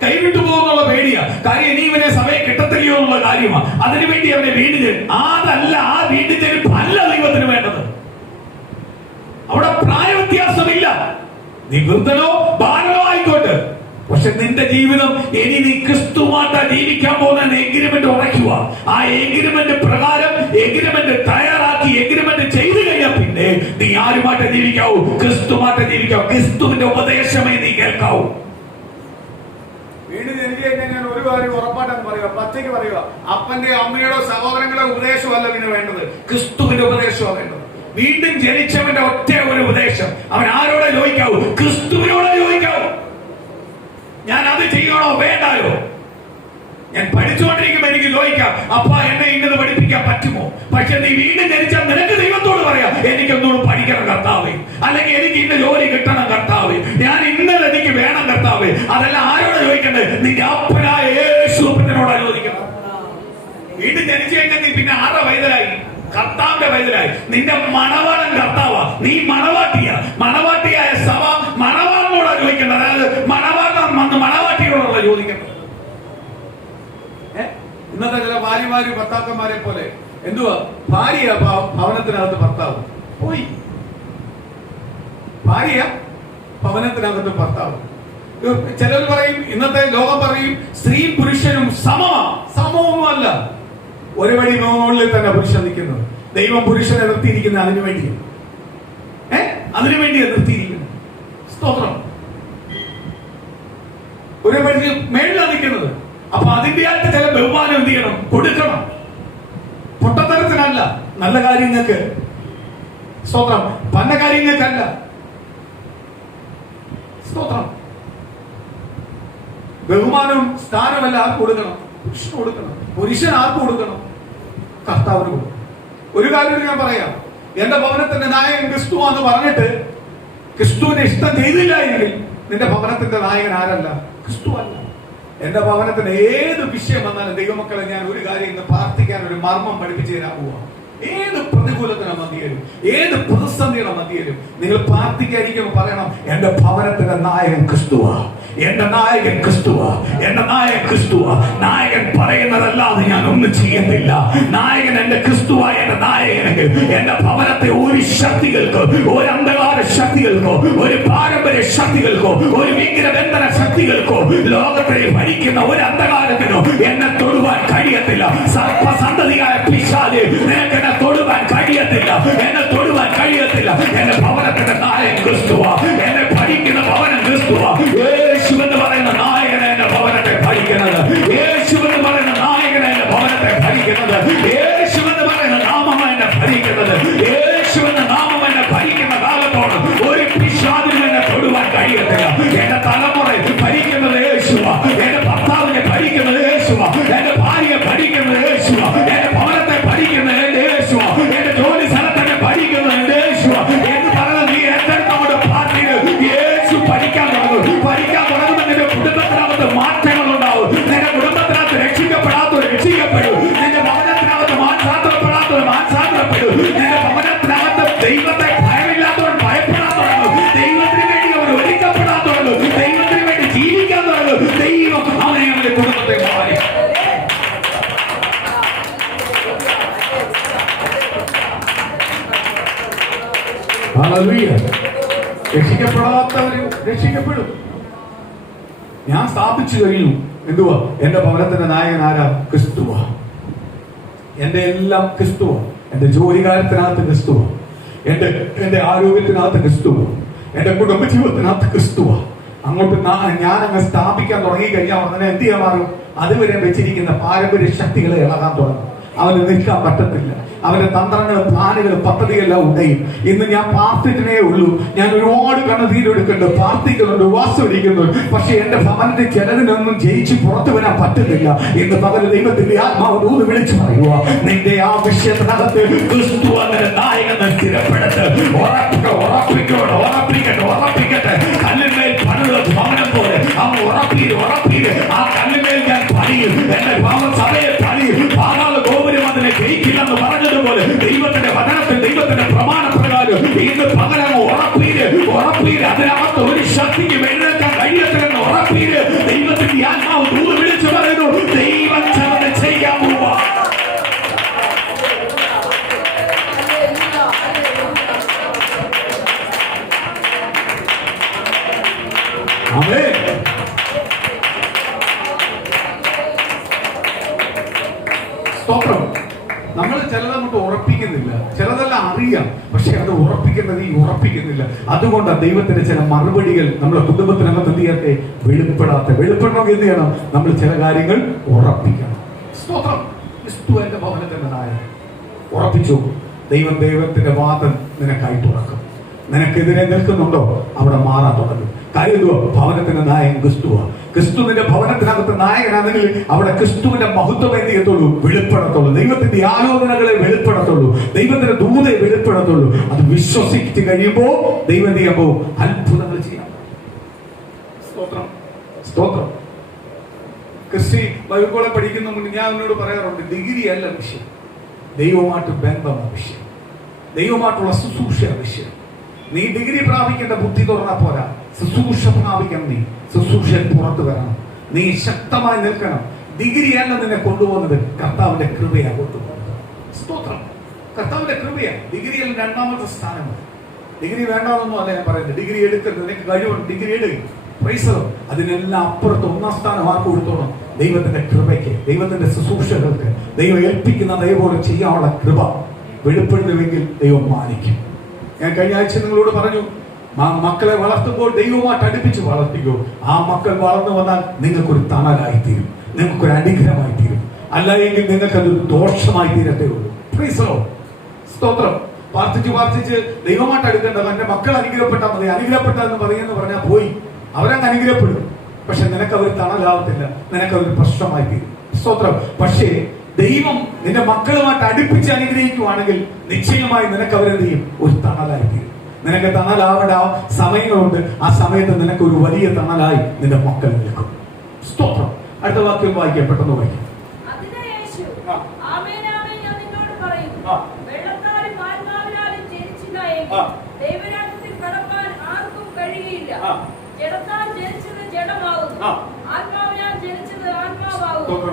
കൈവിട്ടു പോകുന്നുള്ള പേടിയാ. കാര്യം ഇനി ഇവനെ സഭയെ കിട്ടത്തില്ലയോ എന്നുള്ള കാര്യമാണ്. അതിനുവേണ്ടി അവനെ വീണ്ടും അതല്ല, ആ വീണ്ടും ജനിപ്പ് അല്ല ദൈവത്തിന് വേണ്ടത്. അവിടെ പ്രായ വ്യത്യാസമില്ല. നീ വൃദ്ധനോ ബാലനോ ആയിക്കോട്ടെ, പക്ഷെ നിന്റെ ജീവിതം ഇനി നീ ക്രിസ്തുമായിട്ട് ജീവിക്കാൻ പോകുന്ന എഗ്രിമെന്റ് ഉറയ്ക്കുക. ആ എഗ്രിമെന്റ് പ്രകാരം എഗ്രിമെന്റ് തയ്യാറാക്കി എഗ്രിമെന്റ് ചെയ്തു കഴിഞ്ഞാൽ പിന്നെ നീ ആരുമായിട്ട് ജീവിക്കാവൂ? ക്രിസ്തുമായിട്ട് ജീവിക്കാവൂ. ക്രിസ്തുവിന്റെ ഉപദേശമേ നീ കേൾക്കാവൂ. വീണ്ടും ജനിച്ചു കഴിഞ്ഞാൽ ഞാൻ ഒരു കാര്യം ഉറപ്പായിട്ടെന്ന് പറയുക, പച്ചയ്ക്ക് പറയുക, അപ്പന്റെ അമ്മയുടെ സഹോദരങ്ങളുടെ ഉപദേശമല്ല പിന്നെ വേണ്ടത്, ക്രിസ്തുവിന്റെ ഉപദേശമാണ് വേണ്ടത്. വീണ്ടും ജനിച്ചവന്റെ ഒറ്റ ഒരു ഉപദേശം അവൻ ആരോടെ ചോദിക്കാവൂ? ക്രിസ്തുവിനോടെ ചോദിക്കാവൂ. ഞാൻ അത് ചെയ്യണോ വേണ്ടായോ? ഞാൻ പഠിച്ചുകൊണ്ടിരിക്കുമ്പോ എനിക്ക് ചോദിക്കാം, അപ്പ എന്നെ ഇന്നത് പഠിപ്പിക്കാൻ പറ്റുമോ? പക്ഷെ നീ വീണ്ടും ജനിച്ചാൽ നിനക്ക് ദൈവത്തോട് പറയാം, എനിക്കൊന്നുകൂടെ പഠിക്കണം കർത്താവേ, അല്ലെങ്കിൽ എനിക്ക് ഇന്ന ജോലി കിട്ടണം കർത്താവേ, ഞാൻ ഇന്നത് എനിക്ക് വേണം കർത്താവേ. അതെല്ലാം ആരോട് ചോദിക്കണ്ടേ? നിന്റെ അപ്പനായ യേശുവിനോടാ ചോദിക്കണം. വീണ്ടും ജനിച്ചു കഴിഞ്ഞാൽ നീ പിന്നെ ആരുടെ വൈതലായി? കർത്താവിന്റെ വൈതലായി. നിന്റെ മണവാളൻ കർത്താവാ, നീ മണവാട്ടിയായ സഭ മണവാളിനോടാ ചോദിക്കേണ്ടത്. അതായത് മണവാട്ടിയോടുള്ള ചോദിക്കേണ്ടത്. ഇന്നത്തെ ചില ഭാര്യമാര് ഭർത്താക്കന്മാരെ പോലെ എന്തുവാ? ഭാര്യ ഭവനത്തിനകത്ത് ഭർത്താവ് പോയി, ഭാര്യ ഭവനത്തിനകത്ത് ഭർത്താവ്. ചിലർ പറയും, ഇന്നത്തെ ലോകം പറയും സ്ത്രീ പുരുഷനും സമമൊന്നുമല്ല. ഒരു വഴി മുകളിൽ തന്നെ പുരുഷൻ നിൽക്കുന്നത്. ദൈവം പുരുഷനെ നിർത്തിയിരിക്കുന്നത് അതിനു വേണ്ടിയാണ്. അതിനുവേണ്ടിയാണ് നിർത്തിയിരിക്കുന്നത്. സ്തോത്രം. ഒരു വഴി മേളിലാണ് നിൽക്കുന്നത്. അപ്പൊ അതിന്റെ ആയിട്ട് ചില ബഹുമാനം എന്ത് ചെയ്യണം? കൊടുക്കണം. പൊട്ടത്തരത്തിനല്ല, നല്ല കാര്യങ്ങൾക്ക്. സ്തോത്രം. പല കാര്യങ്ങൾക്കല്ല. സ്തോത്രം. ബഹുമാനവും സ്ഥാനമല്ല ആർക്ക് കൊടുക്കണം? പുരുഷന് കൊടുക്കണം. പുരുഷൻ ആർക്ക് കൊടുക്കണം? കർത്താവിന് കൊടുക്കണം. ഒരു കാര്യം ഞാൻ പറയാം, എന്റെ ഭവനത്തിന്റെ നായകൻ ക്രിസ്തുവാന്ന് പറഞ്ഞിട്ട് ക്രിസ്തുവിനെ ഇഷ്ടം ചെയ്തില്ല എങ്കിൽ നിന്റെ ഭവനത്തിന്റെ നായകൻ ആരല്ല? ക്രിസ്തു അല്ല. എന്റെ ഭവനത്തിന് ഏത് വിഷയം വന്നാലും ദൈവമക്കളെ ഞാൻ ഒരു കാര്യം ഇന്ന് പ്രാർത്ഥിക്കാൻ ഒരു മർമ്മം പഠിപ്പിച്ചു തരാൻ പോവാ. ഏത് പ്രതികൂലത്തിന് മധ്യേലും ഏത് പ്രതിസന്ധിയുടെ മധ്യേലും നിങ്ങൾ പ്രാർത്ഥിക്കാതിരിക്കുമ്പോൾ പറയണം, എന്റെ ഭവനത്തിന്റെ നായകൻ ക്രിസ്തുവാ, എന്റെ നായകൻ ക്രിസ്തുവാ, എന്റെ നായകൻ ക്രിസ്തുവാ. നായകൻ പറയുന്നതല്ലാതെ ഞാൻ ഒന്നും ചെയ്യുന്നില്ല. നായകൻ എന്റെ ക്രിസ്തുവായ എന്റെ നായകനെങ്കിൽ എന്റെ ഭവനത്തെ ഒരു ശക്തികൾക്കോ, ഒരു അന്ധകാര ശക്തികൾക്കോ, ഒരു പാരമ്പര്യ ശക്തികൾക്കോ, ഒരു വിഗ്രഹബന്ധന ശക്തികൾക്കോ, ലോകത്തെ ഭരിക്കുന്ന ഒരു അന്ധകാരത്തിനോ എന്നെ തൊടുവാൻ കഴിയത്തില്ല. സർപ്പസന്തതിയായ പിശാചേ, നിനക്ക് എന്നെ തൊടുവാൻ കഴിയത്തില്ല, എന്നെ തൊടുവാൻ കഴിയത്തില്ല. എന്റെ ഭവനത്തിന്റെ നായകൻ ക്രിസ്തുവാ, എന്നെ ഭരിക്കുന്ന ഭവനം ക്രിസ്തുവാ. യേശു എന്ന് പറയുന്ന നായകനെ എന്റെ ഭവനത്തെ ഭരിക്കുന്നത്, യേശു എന്ന് പറയുന്ന നായകനെ എന്റെ ഭവനത്തെ ഭരിക്കുന്നത്, യേശു എന്ന് പറയുന്ന നാമം എന്നെ ഭരിക്കുന്നത്. യേശു എന്ന നാമം എന്നെ ഭരിക്കുന്ന കാലത്തോളം ഒരു പിശാചിനും എന്നെ തൊടുവാൻ കഴിയത്തില്ല. എന്റെ തലമുറ ഭരിക്കുന്നത് യേശുവാ, എന്റെ ഭർത്താവിനെ ഭരിക്കുന്നത് യേശുവാ, എന്റെ ഭാര്യയെ ഭരിക്കുന്നത് യേശുവാ, എന്റെ ഭവനത്തെ ഭരിക്കുന്നത് എന്റെ യേശുവാ, എന്റെ ജോലി സ്ഥലത്തെ ഭരിക്കുന്നത് എന്റെ യേശുവാ എന്ന് പറഞ്ഞ നീ ഏറ്റെടുത്തോട് പാർട്ടിയിൽ യേശു ഭരിക്കാൻ തുടങ്ങുമ്പോൾ നിന്റെ കുടുംബത്തിനകത്ത് മാറ്റങ്ങൾ ഉണ്ടാവും. നിന്റെ കുടുംബത്തിനകത്ത് രക്ഷിക്കപ്പെടാത്തവർ രക്ഷിക്കപ്പെടും. നിന്റെ ഭവനത്തിനകത്ത് മാനസാന്തരപ്പെടാത്തവർ മാനസാന്തരപ്പെടും. നിന്റെ ഭവനത്തിനകത്ത് ദൈവത്തെ ഭയമില്ലാത്തവർ ഭയപ്പെടാൻ തുടങ്ങും. ദൈവത്തിന് വേണ്ടി അവർ ഒരുക്കപ്പെടാൻ തുടങ്ങും. ദൈവത്തിന് വേണ്ടി ജീവിക്കാൻ തുടങ്ങും. ദൈവം അവനെ അവന്റെ കുടുംബത്തെ മാറി. രക്ഷിക്കപ്പെടാത്തവര് രക്ഷിക്കപ്പെടും. ഞാൻ സ്ഥാപിച്ചു കഴിഞ്ഞു. എന്തുവാ? എന്റെ ഭവനത്തിന്റെ നായകൻ ആരാ? ക്രിസ്തുവാ. എന്റെ എല്ലാം ക്രിസ്തുവാ. എന്റെ ജോലികാര്യത്തിനകത്ത് ക്രിസ്തുവ, എന്റെ ആരോഗ്യത്തിനകത്ത് ക്രിസ്തുവ, എന്റെ കുടുംബജീവിതത്തിനകത്ത് ക്രിസ്തുവ. അങ്ങോട്ട് ഞാൻ അങ്ങ് സ്ഥാപിക്കാൻ തുടങ്ങി കഴിഞ്ഞാൽ ഉടനെ എന്ത് ചെയ്യാൻ മാറും? അതുവരെ വെച്ചിരിക്കുന്ന പാരമ്പര്യ ശക്തികളെ ഇളകാൻ തുടങ്ങും. അവന് നിൽക്കാൻ പറ്റത്തില്ല. അവന്റെ തന്ത്രങ്ങളും പ്ലാനുകളും പദ്ധതിയെല്ലാം ഉണ്ടെയും. ഇന്ന് ഞാൻ പ്രാർത്ഥിക്കുന്നേ ഉള്ളൂ. ഞാൻ ഒരുപാട് കണ്ണുനീരെടുക്കുന്നുണ്ട്, പ്രാർത്ഥിക്കുന്നുണ്ട്, ഉപവാസമിരിക്കുന്നുണ്ട്. പക്ഷെ എന്റെ ഭവനത്തിൽ ചിലതിനൊന്നും ജയിച്ച് പുറത്തു വരാൻ പറ്റുന്നില്ല. ഇന്ന് പകൽ ദൈവത്തിന്റെ ആത്മാവ് ഊന്ന് വിളിച്ചു പറയുക, നിന്റെ ആ വിഷയത്തിനകത്ത് ക്രിസ്തു അങ്ങനെ നായകനെ സ്ഥിരപ്പെടുത്ത്. ഉറപ്പിക്കട്ടെ. കല്ലിന്മേൽ പണിത ഭവനം പോലെ അവൻ ഉറപ്പീര്. ആ കല്ലിന്മേൽ ഞാൻ പണിയും, എന്റെ ഭവന സഭയെ പണിയും. പാതാള ഗോപുരം അതിനെ ജയിക്കില്ലെന്ന് പറഞ്ഞതുപോലെ ദൈവത്തിന്റെ വചനത്തിൽ, ദൈവത്തിന്റെ പ്രമാണപ്രകാരം ഇന്ന് പകരം ഉറപ്പീര്. അതിനകത്ത് ഒരു ശക്തിക്ക് എഴുന്നേൽക്കാൻ കഴിയത്തില്ലെന്ന് ഉറപ്പീര്. ദൈവത്തിന്റെ ആത്മാവ് ദൂരെ വിളിച്ചു പറയുന്നു, ദൈവം ചിലത് ചെയ്യാൻ പോവാ. സ്തോത്രം. നമ്മൾ ചിലതങ്ങോട്ട് ഉറപ്പിക്കുന്നില്ല, ചിലതെല്ലാം അറിയാം, പക്ഷെ അത് ഉറപ്പിക്കുന്നില്ല. അതുകൊണ്ടാണ് ദൈവത്തിന്റെ ചില മറുപടികൾ നമ്മുടെ കുടുംബത്തിനകത്ത് എന്ത് ചെയ്യട്ടെ വെളിപ്പെടണമെങ്കിൽ എന്ത് ചെയ്യണം? നമ്മൾ ചില കാര്യങ്ങൾ ഉറപ്പിക്കണം. സ്തോത്രം. ക്രിസ്തു എന്റെ ഭവനത്തിന്റെ നായകൻ. ഉറപ്പിച്ചു. ദൈവത്തിന്റെ വാതിൽ നിനക്കായി തുറക്കും. നിനക്കെതിരെ നിൽക്കുന്നുണ്ടോ? അവിടെ മാറാൻ തുടങ്ങും. കാര്യം എന്തുവാ? ഭവനത്തിന്റെ നായകൻ ക്രിസ്തുവാ. ക്രിസ്തുവിന്റെ ഭവനത്തിനകത്ത് നായകനാണെങ്കിൽ അവിടെ ക്രിസ്തുവിന്റെ മഹത്വം എന്ത് ചെയ്യത്തുള്ളൂ? വെളിപ്പെടത്തുള്ളൂ. ദൈവത്തിന്റെ ആലോചനകളെ വെളിപ്പെടത്തുള്ളൂ. ദൈവത്തിന്റെ ദൂതയെ വെളിപ്പെടത്തുള്ളൂ. അത് വിശ്വസിച്ച് കഴിയുമ്പോ ദൈവം ചെയ്യുമ്പോ അത്ഭുതങ്ങൾ ചെയ്യാം. സ്തോത്രം. ക്രിസ്റ്റി ബൈബിൾ കോളേജ് പഠിക്കുന്ന മുന്നേ ഞാൻ എന്നോട് പറയാറുണ്ട്, ഡിഗ്രി അല്ല വിഷയം, ദൈവമായിട്ട് ബന്ധമാണ് വിഷയം, ദൈവമായിട്ടുള്ള ശുശ്രൂഷ വിഷയം. നീ ഡിഗ്രി പ്രാപിക്കേണ്ട ബുദ്ധി തുറന്നാ പോരാ, ശുശ്രൂഷ പ്രാപിക്കണം. നീ ശുശ്രൂഷ പുറത്തു വരണം. നീ ശക്തമായി നിൽക്കണം. ഡിഗ്രി അല്ല നിന്നെ കൊണ്ടുപോകുന്നത്, കർത്താവിന്റെ കൃപയാ കൊണ്ടുപോകുന്നത്. സ്തോത്രം. കർത്താവിന്റെ കൃപയാ. ഡിഗ്രിയിൽ രണ്ടാമത്തെ സ്ഥാനമാണ്. ഡിഗ്രി വേണ്ടാന്നൊന്നും അല്ല ഞാൻ പറയുന്നത്. ഡിഗ്രി എടുക്കരുത്, നിനക്ക് കഴിവുണ്ട്, ഡിഗ്രി എടുക്കും. അതിനെല്ലാം അപ്പുറത്ത് ഒന്നാം സ്ഥാനം ആർക്ക് കൊടുത്തോണം? ദൈവത്തിന്റെ കൃപയ്ക്ക്, ദൈവത്തിന്റെ ശുശ്രൂഷകൾക്ക്, ദൈവം ഏൽപ്പിക്കുന്ന ദൈവം ചെയ്യാനുള്ള കൃപ വെളിപ്പെടുന്നുവെങ്കിൽ ദൈവം മാനിക്കും. ഞാൻ കഴിഞ്ഞ ആഴ്ച നിങ്ങളോട് പറഞ്ഞു, മക്കളെ വളർത്തുമ്പോൾ ദൈവമായിട്ട് അടുപ്പിച്ച് വളർത്തിക്കോ. ആ മക്കൾ വളർന്നു വന്നാൽ നിങ്ങൾക്കൊരു തണലായി തീരും, നിങ്ങൾക്കൊരു അനുഗ്രഹമായി തീരും. അല്ല എങ്കിൽ നിങ്ങൾക്കതൊരു ദോഷമായി തീരത്തേ ഉള്ളൂ. സ്തോത്രം. പ്രാർത്ഥിച്ച് ദൈവമായിട്ട് അടുക്കേണ്ടത്. എന്റെ മക്കൾ അനുഗ്രഹപ്പെട്ടാൽ മതി, അനുഗ്രഹപ്പെട്ടെന്ന് പറഞ്ഞാൽ പോയി, അവരങ്ങ് അനുഗ്രഹപ്പെടും. പക്ഷെ നിനക്കവർ തണലാവത്തില്ല, നിനക്കവർ പ്രശ്നമായി തീരും. സ്തോത്രം. പക്ഷേ ദൈവം നിന്റെ മക്കളുമായിട്ട് അടുപ്പിച്ച് അനുഗ്രഹിക്കുവാണെങ്കിൽ നിശ്ചയമായി നിനക്ക് അവരെന്ത് ചെയ്യും? ഒരു തണലായി തീരും. നിനക്ക് തണലാവേണ്ട സമയങ്ങളുണ്ട്. ആ സമയത്ത് നിനക്ക് ഒരു വലിയ തണലായി നിന്റെ മക്കൾ നിൽക്കും. സ്തോത്രം. അടുത്ത വാക്യം വായിക്കാം, പെട്ടെന്ന് വായിക്കാം.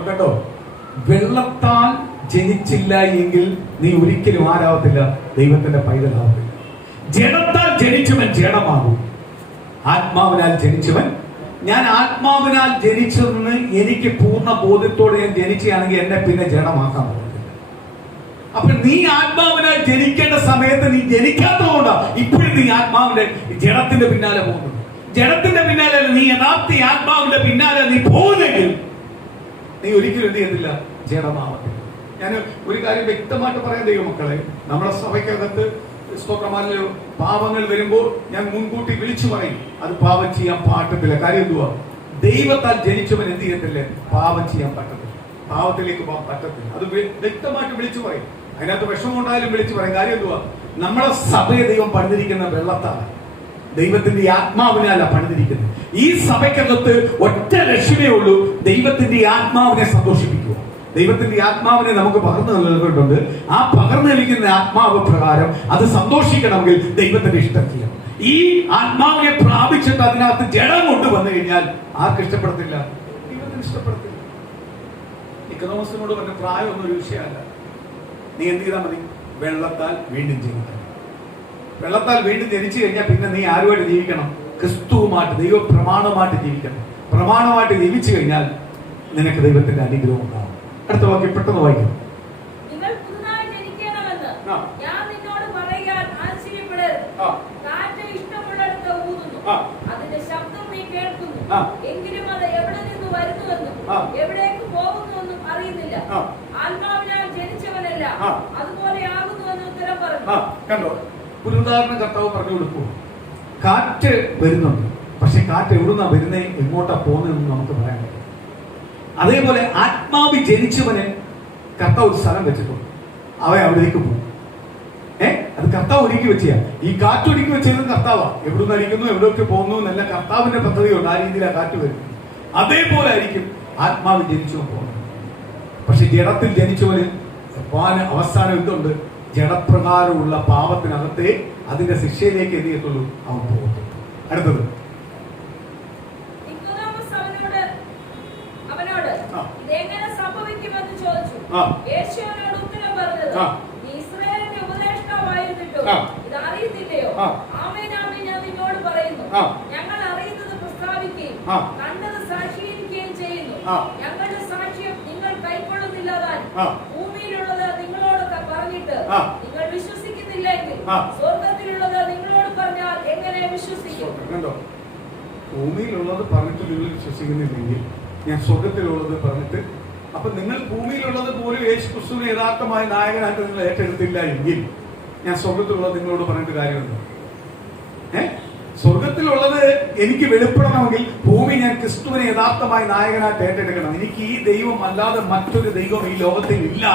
കേട്ടോ, വെള്ളത്താൽ ജനിച്ചില്ല എങ്കിൽ നീ ഒരിക്കലും ആരാവത്തില്ല? ദൈവത്തിന്റെ പൈതലാവത്തില്ല. ജഡത്താൽ ജനിച്ചവൻ ജഡമാകും, ആത്മാവിനാൽ ജനിച്ചവൻ. ഞാൻ ആത്മാവിനാൽ ജനിച്ചതെന്ന് എനിക്ക് പൂർണ്ണ ബോധ്യത്തോടെ ഞാൻ ജനിക്കുകയാണെങ്കിൽ എന്നെ പിന്നെ ജഡമാക്കാൻ പറ്റില്ല. അപ്പൊ നീ ആത്മാവിനാൽ ജനിക്കേണ്ട സമയത്ത് നീ ജനിക്കാത്തതുകൊണ്ടാ ഇപ്പോഴും നീ ആത്മാവിന്റെ ജഡത്തിന്റെ പിന്നാലെ പോകുന്നത്. ജഡത്തിന്റെ പിന്നാലെ നീ യഥാർത്ഥ ആത്മാവിന്റെ പിന്നാലെ നീ പോകുന്നെങ്കിൽ നീ ഒരിക്കലും എന്ത് ചെയ്യത്തില്ല? ജഡമാവത്തില്ല. ഞാൻ ഒരു കാര്യം വ്യക്തമായിട്ട് പറയാൻ ദൈവമക്കളെ, നമ്മുടെ സഭയ്ക്കകത്ത് സ്തോത്രമാലയോ പാപങ്ങൾ വരുമ്പോൾ ഞാൻ മുൻകൂട്ടി വിളിച്ചു പറയും, അത് പാപം ചെയ്യാൻ പാട്ടത്തില്ല. കാര്യം എന്തുവാ? ദൈവത്താൽ ജനിച്ചവൻ എന്ത് ചെയ്യത്തില്ല? പാപം ചെയ്യാൻ പറ്റത്തില്ല, പാവത്തിലേക്ക് പോകാൻ പറ്റത്തില്ല. അത് വ്യക്തമായിട്ട് വിളിച്ചു പറയും. അതിനകത്ത് വിഷമമുണ്ടായാലും വിളിച്ചു പറയും. കാര്യം എന്തുവാ? നമ്മളെ സഭയെ ദൈവം പണിതിരിക്കുന്ന വെള്ളത്താണ്, ദൈവത്തിന്റെ ആത്മാവിനല്ല പണിതിരിക്കുന്നത്. ഈ സഭയ്ക്കകത്ത് ഒറ്റ ലക്ഷ്യമേ ഉള്ളൂ, ദൈവത്തിന്റെ ആത്മാവിനെ സന്തോഷിപ്പിക്കുക. ദൈവത്തിന്റെ ആത്മാവിനെ നമുക്ക് പകർന്നു നൽകിയിട്ടുണ്ട്. ആ പകർന്നു നൽകുന്ന ആത്മാവ് പ്രകാരം അത് സന്തോഷിക്കണമെങ്കിൽ ദൈവത്തിന്റെ ഇഷ്ടം ചെയ്യണം. ഈ ആത്മാവിനെ പ്രാപിച്ചിട്ട് അതിനകത്ത് ജഡം കൊണ്ടുവന്നു കഴിഞ്ഞാൽ ആർക്ക് ഇഷ്ടപ്പെടത്തില്ല? ദൈവത്തിന് ഇഷ്ടപ്പെടത്തില്ല. നിക്കോദോമസിനോട് പറഞ്ഞ പ്രായമൊന്നും ഒരു വിഷയമല്ല. നീ എന്ത് ചെയ്താൽ മതി? വെള്ളത്താൽ വീണ്ടും ജീവിക്കണം. വെള്ളത്താൽ വീണ്ടും ജനിച്ചു കഴിഞ്ഞാൽ പിന്നെ നീ ആരുമായിട്ട് ജീവിക്കണം? ക്രിസ്തുവുമായിട്ട്, ദൈവ പ്രമാണമായിട്ട് ജീവിക്കണം. പ്രമാണമായിട്ട് ജീവിച്ചു കഴിഞ്ഞാൽ നിനക്ക് ദൈവത്തിന്റെ അനുഗ്രഹം ഉണ്ടാവും. അടുത്ത വാക്യം പെട്ടെന്ന് വായിക്കും. എങ്കിലും അത് എവിടെ നിന്ന് വരുന്നുവെന്നും എവിടേക്ക് പോകുന്നുവെന്നും അറിയുന്നില്ല. ആത്മാവിനാൽ ജനിച്ചവനല്ല, അതുപോലെ ആകുന്നുവെന്ന് ഉത്തരം പറഞ്ഞു. കണ്ടോ, ഒരു ഉദാഹരണം കർത്താവ് പറഞ്ഞു കൊടുക്കൂ. കാറ്റ് വരുന്നുണ്ട്, പക്ഷെ കാറ്റ് എവിടുന്നാ വരുന്നേ, എങ്ങോട്ടാ പോകുന്നതെന്ന് നമുക്ക് പറയാൻ പറ്റും. അതേപോലെ ആത്മാവ് ജനിച്ചവന് കർത്താവ് ഒരു സ്ഥലം വെച്ചിട്ടുണ്ട്, അവൻ അവിടേക്ക് പോകും. അത് കർത്താവ് ഒരുക്കി വെച്ചാ. ഈ കാറ്റ് ഒരുക്കി വെച്ചത് കർത്താവാ. എവിടുന്ന് അടിക്കുന്നു, എവിടെയൊക്കെ പോകുന്നു എന്നല്ല കർത്താവിന്റെ പദ്ധതിയുണ്ട്. ആ രീതിയിലാണ് കാറ്റ് വരുന്നത്. അതേപോലെ ആയിരിക്കും ആത്മാവ് ജനിച്ചു പോകുന്നത്. പക്ഷെ ജഡത്തിൽ ജനിച്ചവന് അവസാനം എന്തുണ്ട്? ജഡപ്രകാരമുള്ള പാപത്തിനകത്തെ അതിന്റെ ശിക്ഷയിലേക്ക് എത്തിയത്തുള്ളൂ, അവൻ പോകുന്നു. അടുത്തത് ഇതെങ്ങനെ സംഭവിക്കുമെന്ന് ചോദിച്ചു. യേശു അവനോട് ഉത്തരം പറഞ്ഞത്, നീ ഇസ്രായേലിന്റെ ഉപദേഷ്ടാവായിരുന്നിട്ടോ ഇത് അറിയുന്നില്ലയോ? ആമേൻ ആമേൻ ഞാൻ നിന്നോട് പറയുന്നു, ഞങ്ങൾ അറിയുന്നത് പ്രസ്താവിക്കുകയും കണ്ടത് സാക്ഷീകരിക്കുകയും ചെയ്യുന്നു. ഞങ്ങളുടെ സാക്ഷ്യം നിങ്ങൾ കൈക്കൊള്ളുന്നില്ലതാനും ഭൂമിയിലുള്ളത് നിങ്ങളോടൊക്കെ പറഞ്ഞിട്ട് നിങ്ങൾ വിശ്വസിക്കുന്നില്ലെങ്കിൽ സ്വർഗത്തിലുള്ളത് നിങ്ങളോട് പറഞ്ഞാൽ എങ്ങനെ വിശ്വസിക്കും? ഭൂമിയിലുള്ളത് പറഞ്ഞിട്ട് നിങ്ങൾ വിശ്വസിക്കുന്നില്ലെങ്കിൽ ഞാൻ സ്വർഗത്തിലുള്ളത് പറഞ്ഞിട്ട്, അപ്പൊ നിങ്ങൾ ഭൂമിയിലുള്ളത് പോലും യേശു ക്രിസ്തുവിനെ യഥാർത്ഥമായ നായകനായിട്ട് നിങ്ങൾ ഏറ്റെടുത്തില്ല എങ്കിൽ ഞാൻ സ്വർഗത്തിലുള്ളത് നിങ്ങളോട് പറഞ്ഞിട്ട് കാര്യമുണ്ട്. സ്വർഗത്തിലുള്ളത് എനിക്ക് വെളിപ്പെടണമെങ്കിൽ ഭൂമി ഞാൻ ക്രിസ്തുവിനെ യഥാർത്ഥമായ നായകനായിട്ട് ഏറ്റെടുക്കണം. എനിക്ക് ഈ ദൈവം അല്ലാതെ മറ്റൊരു ദൈവം ഈ ലോകത്തിൽ ഇല്ല.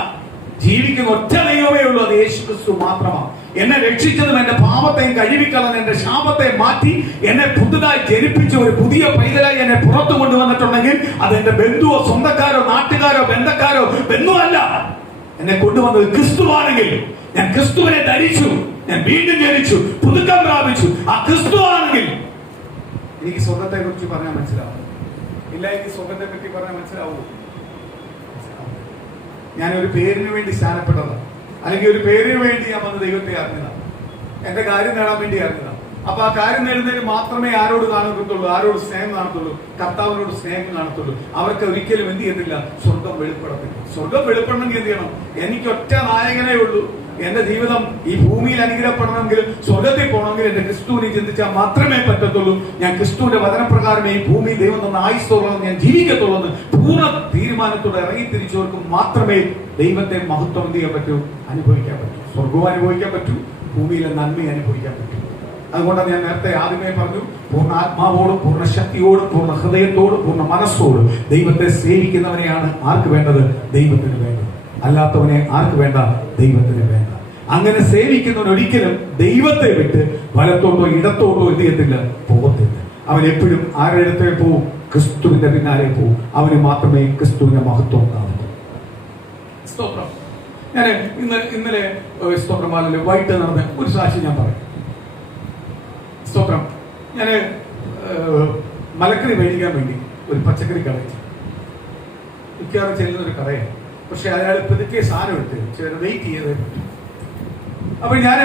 ജീവിക്കുന്ന ഒറ്റ ദൈവമേ ഉള്ളൂ, അത് യേശു ക്രിസ്തു മാത്രമാണ്. എന്നെ രക്ഷിച്ചതും എന്റെ പാപത്തെയും കഴുകിക്കളഞ്ഞ് എന്റെ ശാപത്തെ മാറ്റി എന്നെ പുതുതായി ജനിപ്പിച്ച് ഒരു പുതിയ പൈതലായി എന്നെ പുറത്തു കൊണ്ടുവന്നിട്ടുണ്ടെങ്കിൽ അത് എന്റെ ബന്ധുവോ സ്വന്തക്കാരോ നാട്ടുകാരോ ബന്ധക്കാരോ ബന്ധുവല്ല. എന്നെ കൊണ്ടുവന്നത് ക്രിസ്തുവാണെങ്കിൽ, ഞാൻ ക്രിസ്തുവിനെ ധരിച്ചു, ഞാൻ വീണ്ടും ജനിച്ചു, പുതുക്കം പ്രാപിച്ചു. ആ ക്രിസ്തു ആണെങ്കിൽ എനിക്ക് സ്വർഗത്തെ കുറിച്ച് പറഞ്ഞാൽ മനസ്സിലാവും. ഇല്ല, എനിക്ക് സ്വർഗത്തെ പറ്റി പറഞ്ഞാൽ മനസ്സിലാവൂ? ഞാനൊരു പേരിന് വേണ്ടി സ്ഥാനപ്പെട്ടതാണ്, അല്ലെങ്കിൽ ഒരു പേരിന് വേണ്ടി ഞാൻ വന്ന് ദൈവത്തെ അറിഞ്ഞതാണ്, എന്റെ കാര്യം നേടാൻ വേണ്ടി അറിഞ്ഞതാണ്. അപ്പൊ ആ കാര്യം നേടുന്നതിന് മാത്രമേ ആരോട് കാണത്തുള്ളൂ, ആരോട് സ്നേഹം കാണത്തുള്ളൂ, കർത്താവിനോട് സ്നേഹം കാണത്തുള്ളൂ. അവർക്ക് ഒരിക്കലും എന്ത് ചെയ്യത്തില്ല, സ്വർഗം വെളിപ്പെടത്തില്ല. സ്വർഗം വെളിപ്പെടണമെങ്കിൽ എന്ത് ചെയ്യണം? എനിക്ക് ഒറ്റ നായകനേ ഉള്ളൂ. എന്റെ ജീവിതം ഈ ഭൂമിയിൽ അനുഗ്രഹപ്പെടണമെങ്കിൽ, സ്വർഗത്തിൽ പോകണമെങ്കിൽ എന്റെ ക്രിസ്തുവിനെ ചിന്തിച്ചാൽ മാത്രമേ പറ്റത്തുള്ളൂ. ഞാൻ ക്രിസ്തുവിന്റെ വചനപ്രകാരമേ ഈ ഭൂമി ദൈവം തന്ന ആയുസ്സോളം ഞാൻ ജീവിക്കത്തുള്ളൂ എന്ന് പൂർണ്ണ തീരുമാനത്തോടെ ഇറങ്ങി തിരിച്ചവർക്ക് മാത്രമേ ദൈവത്തെ മഹത്വം എന്ത് ചെയ്യാൻ പറ്റൂ, അനുഭവിക്കാൻ പറ്റൂ. സ്വർഗവും അനുഭവിക്കാൻ പറ്റൂ, ഭൂമിയിലെ നന്മയെ അനുഭവിക്കാൻ പറ്റൂ. അതുകൊണ്ടാണ് ഞാൻ നേരത്തെ ആദ്യമേ പറഞ്ഞു, പൂർണ്ണ ആത്മാവോടും പൂർണ്ണ ശക്തിയോടും പൂർണ്ണ ഹൃദയത്തോടും പൂർണ്ണ മനസ്സോടും ദൈവത്തെ സേവിക്കുന്നവനെയാണ് ആർക്ക് വേണ്ടത്? ദൈവത്തിന് വേണ്ടത്. അല്ലാത്തവനെ ആർക്ക് വേണ്ട? ദൈവത്തിന് വേണ്ട. അങ്ങനെ സേവിക്കുന്നവൻ ഒരിക്കലും ദൈവത്തെ വിട്ട് വലത്തോട്ടോ ഇടത്തോട്ടോ എന്ത് ചെയ്യത്തില്ല, പോകത്തില്ല. അവൻ എപ്പോഴും ആരുടെ അടുത്തേ പോവും? ക്രിസ്തുവിന്റെ പിന്നാലെ പോവും. അവന് മാത്രമേ ക്രിസ്തുവിന്റെ മഹത്വം കാണൂ. സ്തോത്രം. ഞാൻ ഇന്നലെ സ്തോത്രമാലയില് വൈകിട്ട് നടന്ന ഒരു സാക്ഷി ഞാൻ പറയും. സ്തോത്രം. ഞാന് മലക്കറി മേടിക്കാൻ വേണ്ടി ഒരു പച്ചക്കറി കട മിക്കവാറും ചെല്ലുന്ന ഒരു കടയാണ്. പക്ഷെ അയാൾ പുതുക്കിയ സാധനം എടുത്ത് വെയിറ്റ് ചെയ്ത്. അപ്പൊ ഞാൻ